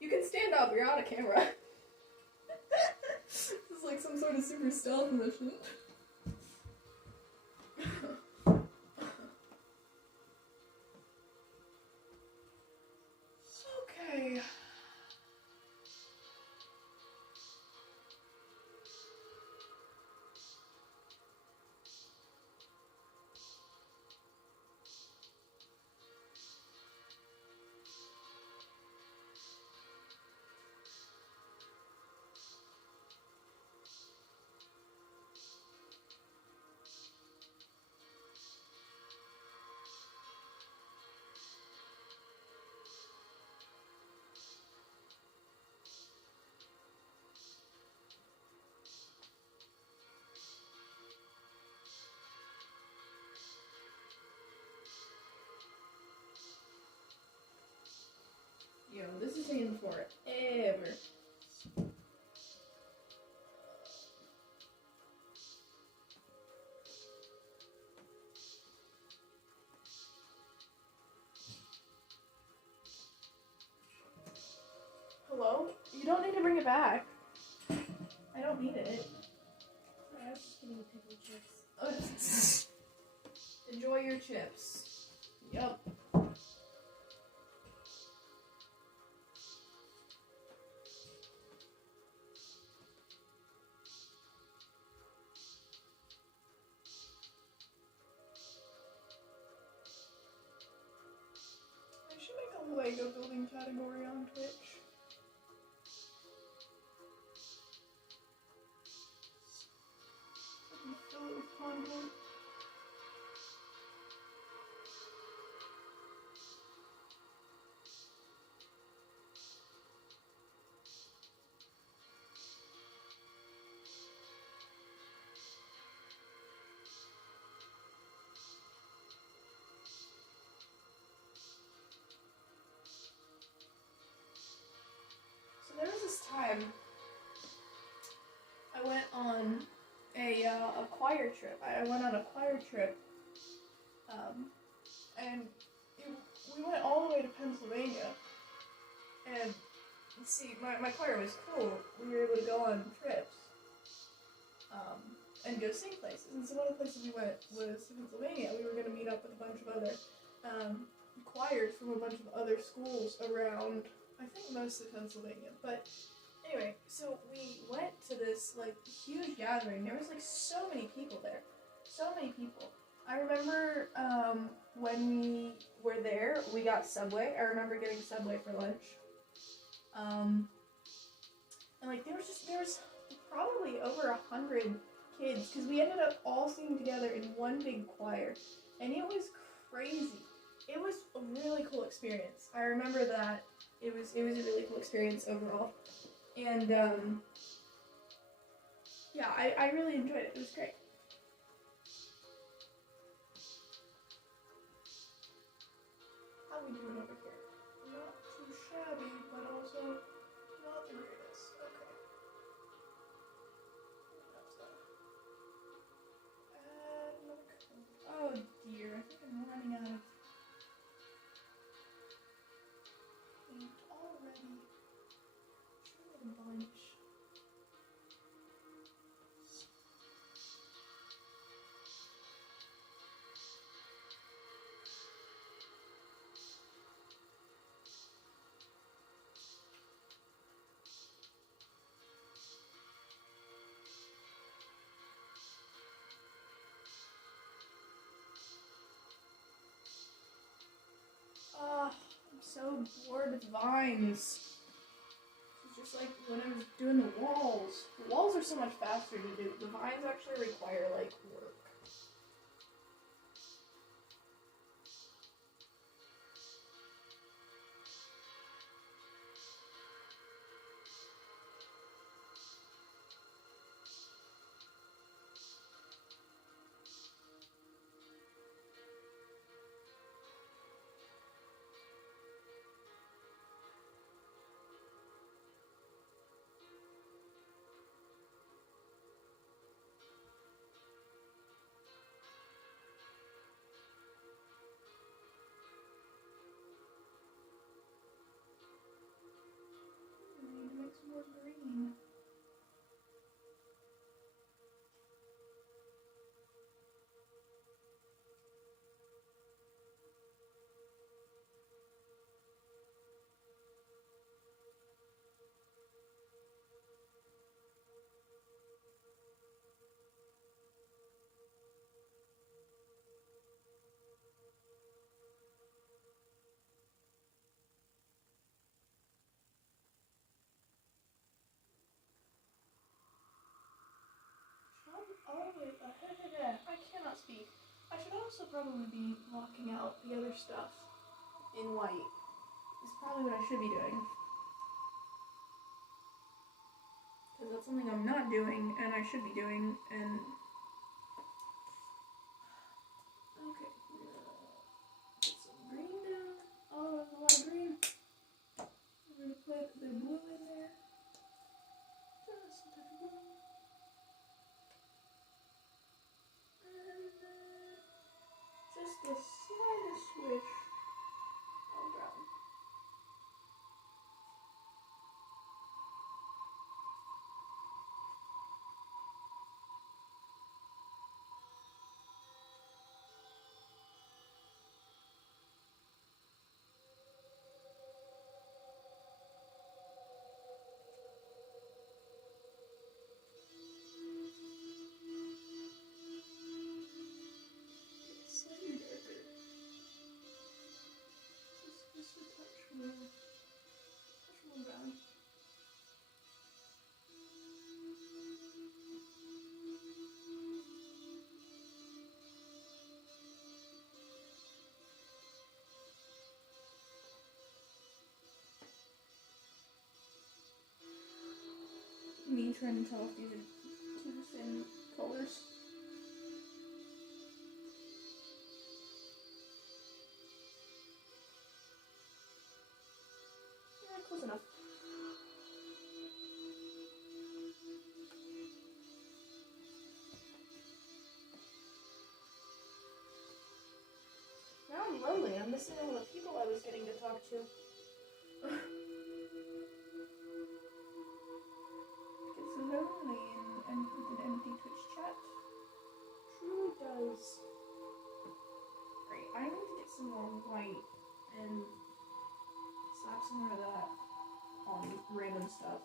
You can stand up, you're on a camera. This is like some sort of super stealth mission. Okay. Yo, this is taking forever. Hello? You don't need to bring it back. I don't need it. I was just getting pickle chips. Enjoy your chips. Yup. I should make a Lego building category on Twitch. I can fill it with content. So there was this time I went on a choir trip. I went on a choir trip And we went all the way to Pennsylvania. And see, my choir was cool. We were able to go on trips and go sing places. And so one of the places we went was to Pennsylvania. We were going to meet up with a bunch of other choirs from a bunch of other schools around, I think mostly Pennsylvania. But anyway, so we went to this like huge gathering. There was like so many people there. So many people. I remember when we were there, we got Subway. I remember getting Subway for lunch. And like there was probably over 100 kids, because we ended up all singing together in one big choir, and it was crazy. It was a really cool experience. I remember that it was a really cool experience overall, and yeah, I really enjoyed it. It was great. How we doing over here? Not too shabby, but also not the greatest. Okay. Add another code. Oh dear, I think I'm running out of paint already. Should have made a bunch. I'm so bored with vines. It's just like when I was doing the walls. The walls are so much faster to do. The vines actually require like work. I need to make some more green. I cannot speak. I should also probably be blocking out the other stuff in white. Is probably what I should be doing. Because that's something I'm not doing, and I should be doing, and... Okay. Put some green down. Oh, there's a lot of green. I'm going to put the blue in there. Just a touch of blue. Just the slightest swish of brown. It's slightly darker. Just a touch more brown. Me trying to tell if these are two the same colors. Yeah, close enough. lonely. I'm missing all the people I was getting to talk to. It's lonely and with an empty Twitch chat. Truly does. Great, I need to get some more white and slap some more of that on random stuff.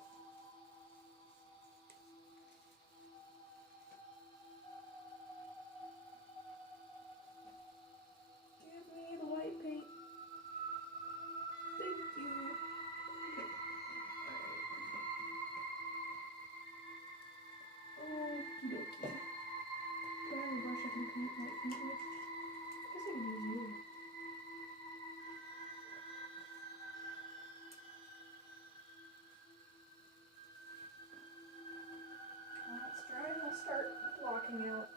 Give me the white paint. Thank you. Alright. Okie dokie. Do I have a brush I can paint white paint with? I guess I can use you. That's dry, and I'll start blocking out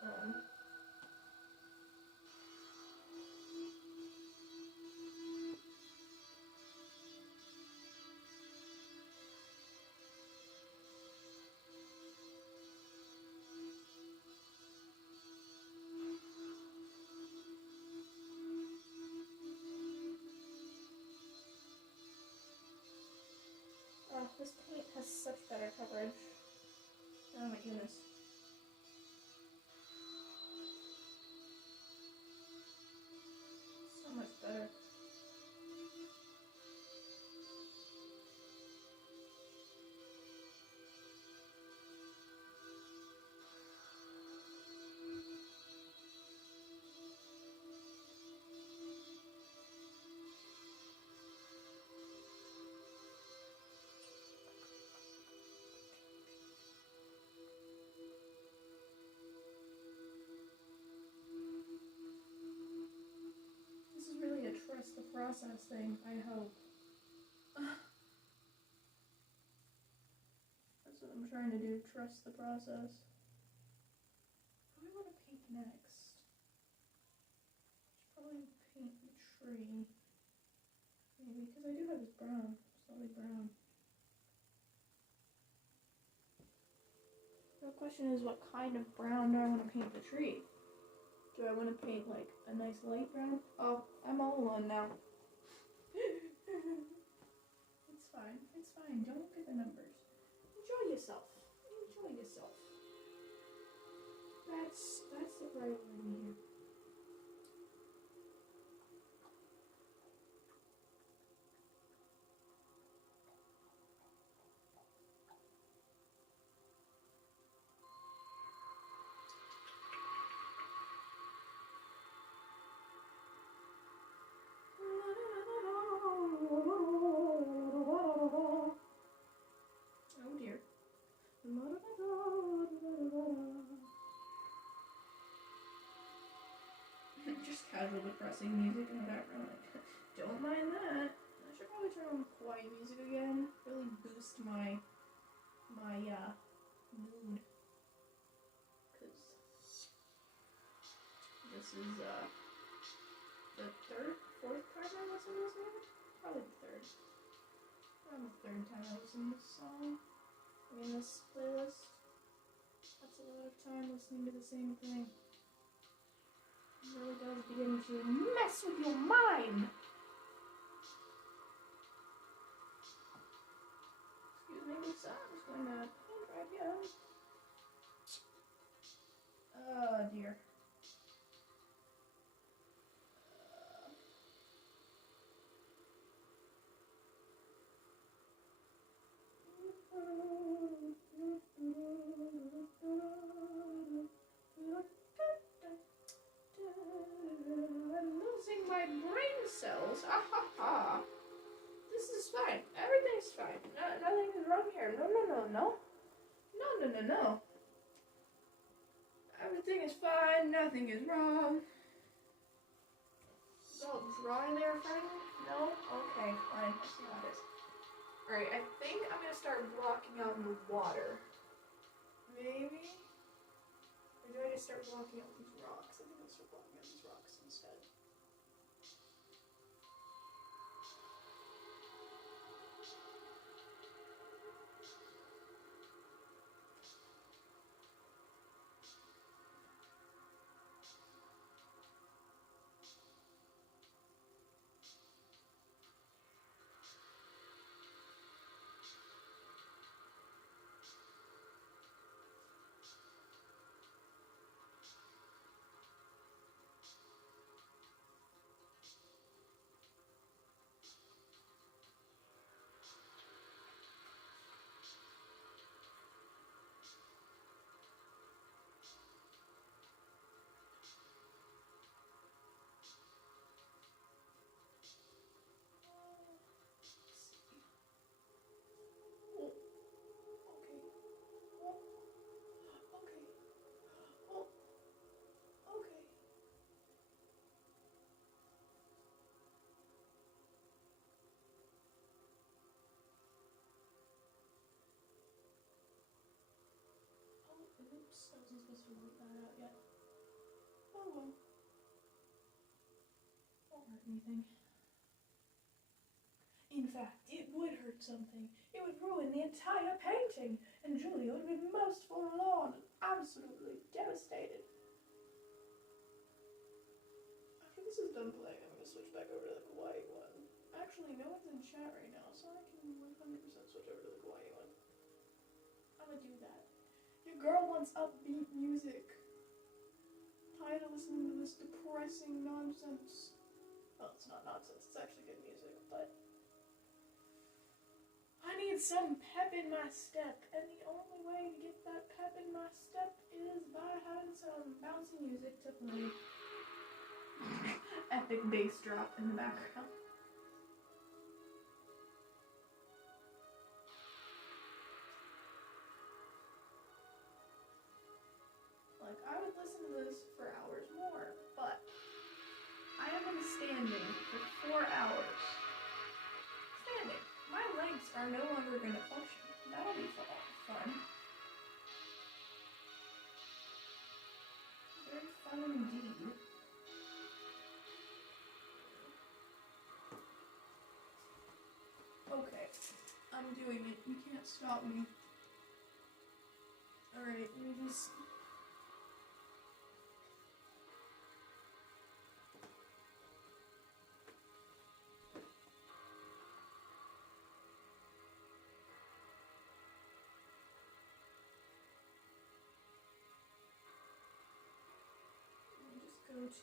this paint has such better coverage. Oh my goodness. So much better. This is really a trust the process thing, I hope. That's what I'm trying to do, trust the process. What do I want to paint next? Should probably paint the tree. Maybe, because I do have this brown, solid brown. The question is, what kind of brown do I want to paint the tree? Do I want to paint like a nice light brown? Oh, I'm all alone now. It's fine, it's fine. Don't look at the numbers. Enjoy yourself. Enjoy yourself. That's the priority here. Oh dear. Just casual depressing music in the background. Like, don't mind that. I should probably turn on quiet music again. Really boost my mood. Cause this is the fourth time I listened to this song? Probably the third. Around the third time I listened to this song. I mean, this playlist. That's a lot of time listening to the same thing. It really does begin to mess with your mind. Excuse me, good son. I'm just going to paint right here. Oh dear. I'm losing my brain cells. Ah ha ha. This is fine. Everything's fine. Nothing is wrong here. No. No. Everything is fine. Nothing is wrong. Is all dry there, friend? No? Okay, fine. Let's see how it is. Alright, I think I'm gonna start blocking out the water. Maybe? Or do I just start blocking out these rocks? I think I'll start blocking out these rocks instead. Oh well. Won't hurt anything. In fact, it would hurt something. It would ruin the entire painting, and Julia would be most forlorn and absolutely devastated. After this is done playing, I'm going to switch back over to the kawaii one. Actually, no one's in chat right now, so I can 100% switch over to the kawaii one. I'm going to do that. Your girl wants upbeat music. Tired of listening to this depressing nonsense. Well, it's not nonsense, it's actually good music, but I need some pep in my step, and the only way to get that pep in my step is by having some bouncy music to play. Epic bass drop in the background. Like, I would listen to this for hours more, but I am going to be standing for 4 hours. Standing. My legs are no longer going to function. That'll be fun. Very fun indeed. Okay, I'm doing it. You can't stop me. Alright, let me just... go to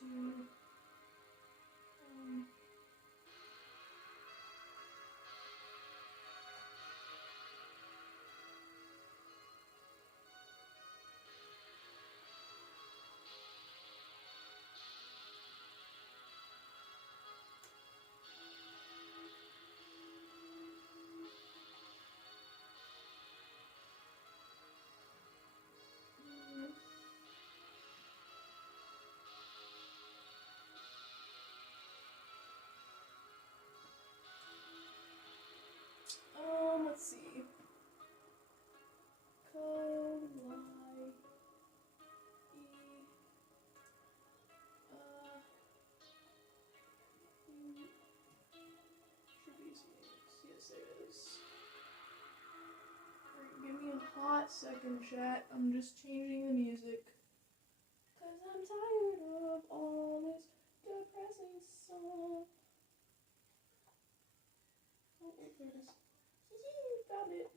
let's see. Kawaii. Should be yes it is. Alright, give me a hot second, chat. I'm just changing the music. Cause I'm tired of all this depressing song. Oh, wait, there it is. Found it.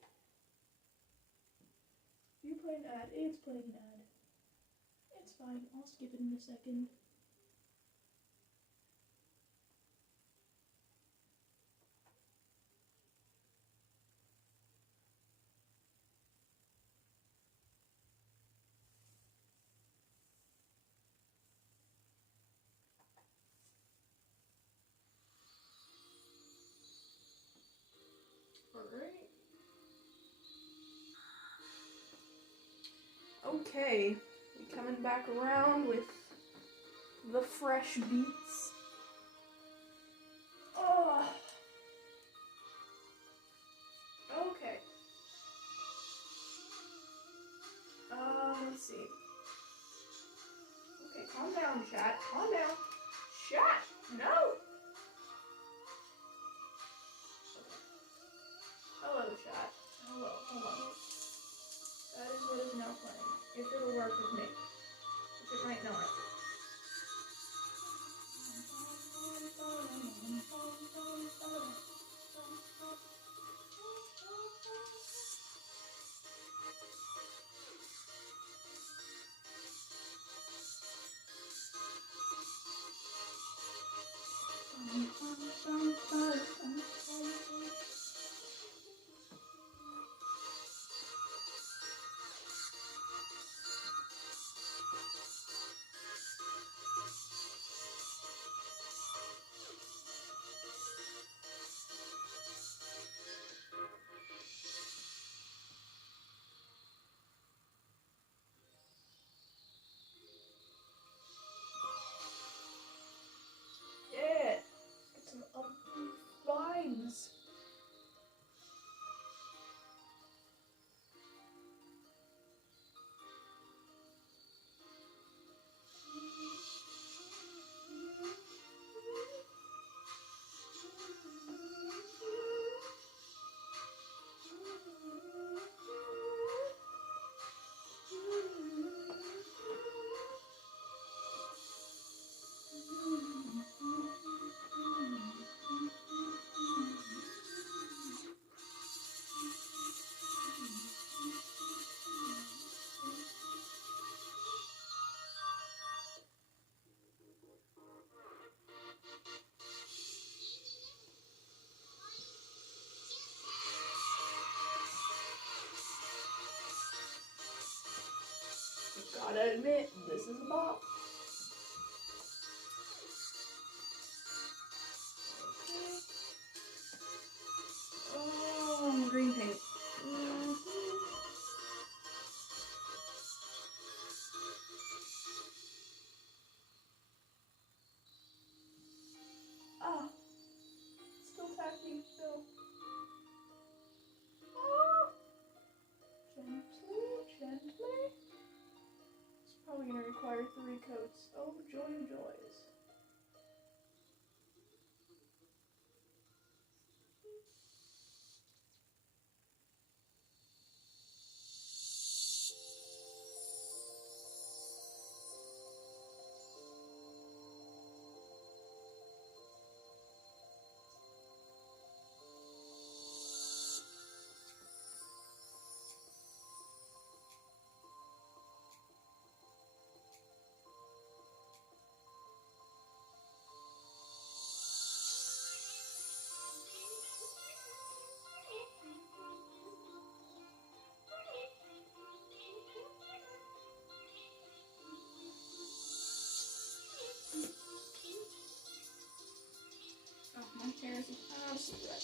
You play an ad. It's playing an ad. It's fine. I'll skip it in a second. Alright. Okay. We coming back around with the fresh beats. Oh. Okay. Let's see. Okay, calm down, chat. Calm down. Chat! No! Okay. Hello, chat. Hello, hold on. That is what is now playing. If it'll work with me. Which it might not. Gotta admit, this is a bop. Okay. Oh, green paint. Ah, still tacky, still. Ah, gently. It's probably gonna require 3 coats. Oh, joy of joys. Oh, my hair is an absolute wreck.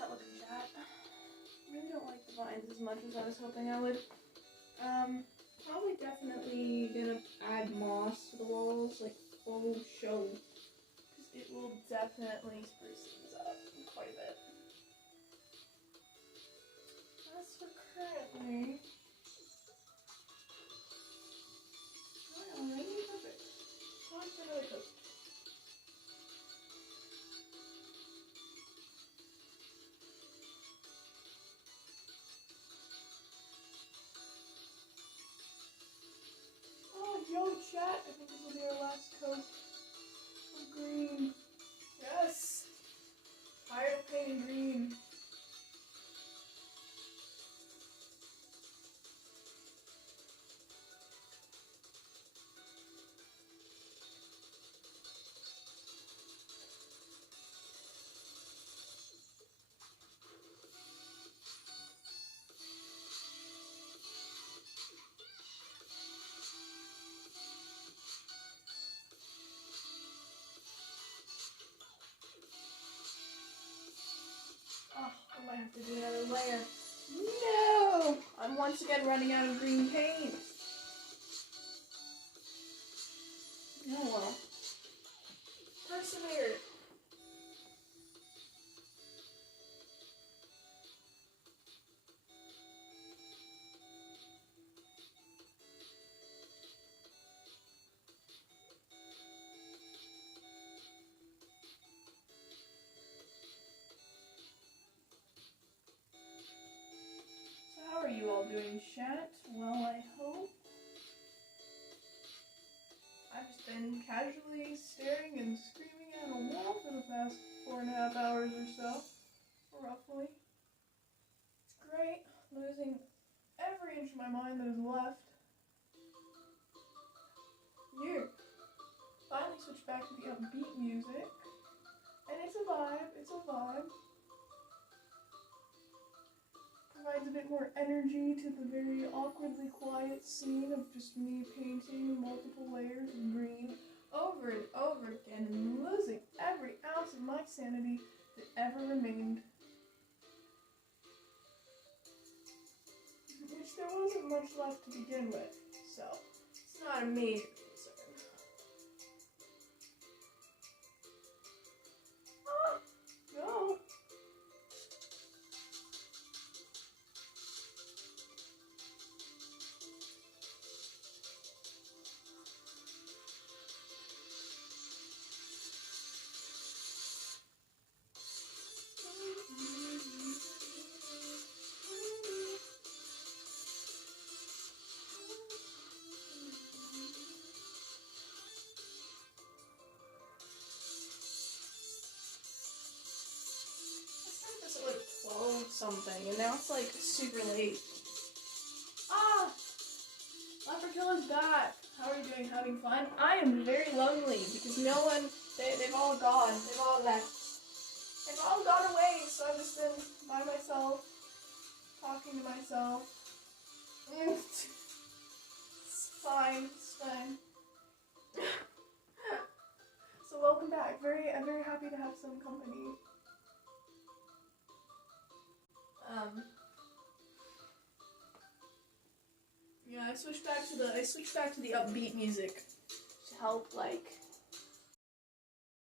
that looking, chat? Really don't like the vines as much as I was hoping I would. Probably definitely gonna add moss to the walls, like full show, because it will definitely spruce things up quite a bit. As for currently, alright, perfect. Time for another coat. Oh, yo, chat. I think this will be our last coat of green. Yes. Tired of painting green. Oh, I might have to do another layer. No! I'm once again running out of green paint. Oh well. Persevere. So how are you all doing, chat? Well, I hope. I've just been casually staring and screaming at a wall for the past 4.5 hours or so, roughly. It's great, losing every inch of my mind that is left. You finally switched back to the upbeat music, and it's a vibe, it's a vibe. Provides a bit more energy to the very awkwardly quiet scene of just me painting multiple layers of green over and over again and losing every ounce of my sanity that ever remained. Which there wasn't much left to begin with, so it's not a major concern. Ah, no. This at like 12 something, and now it's like super late. Ah! Leprechaun is back! How are you doing? Having fun? I am very lonely because no one, they've all gone. They've all left. They've all gone away, so I've just been by myself, talking to myself. It's fine, it's fine. So welcome back. I'm very happy to have some company. Yeah, I switched back to the upbeat music to help like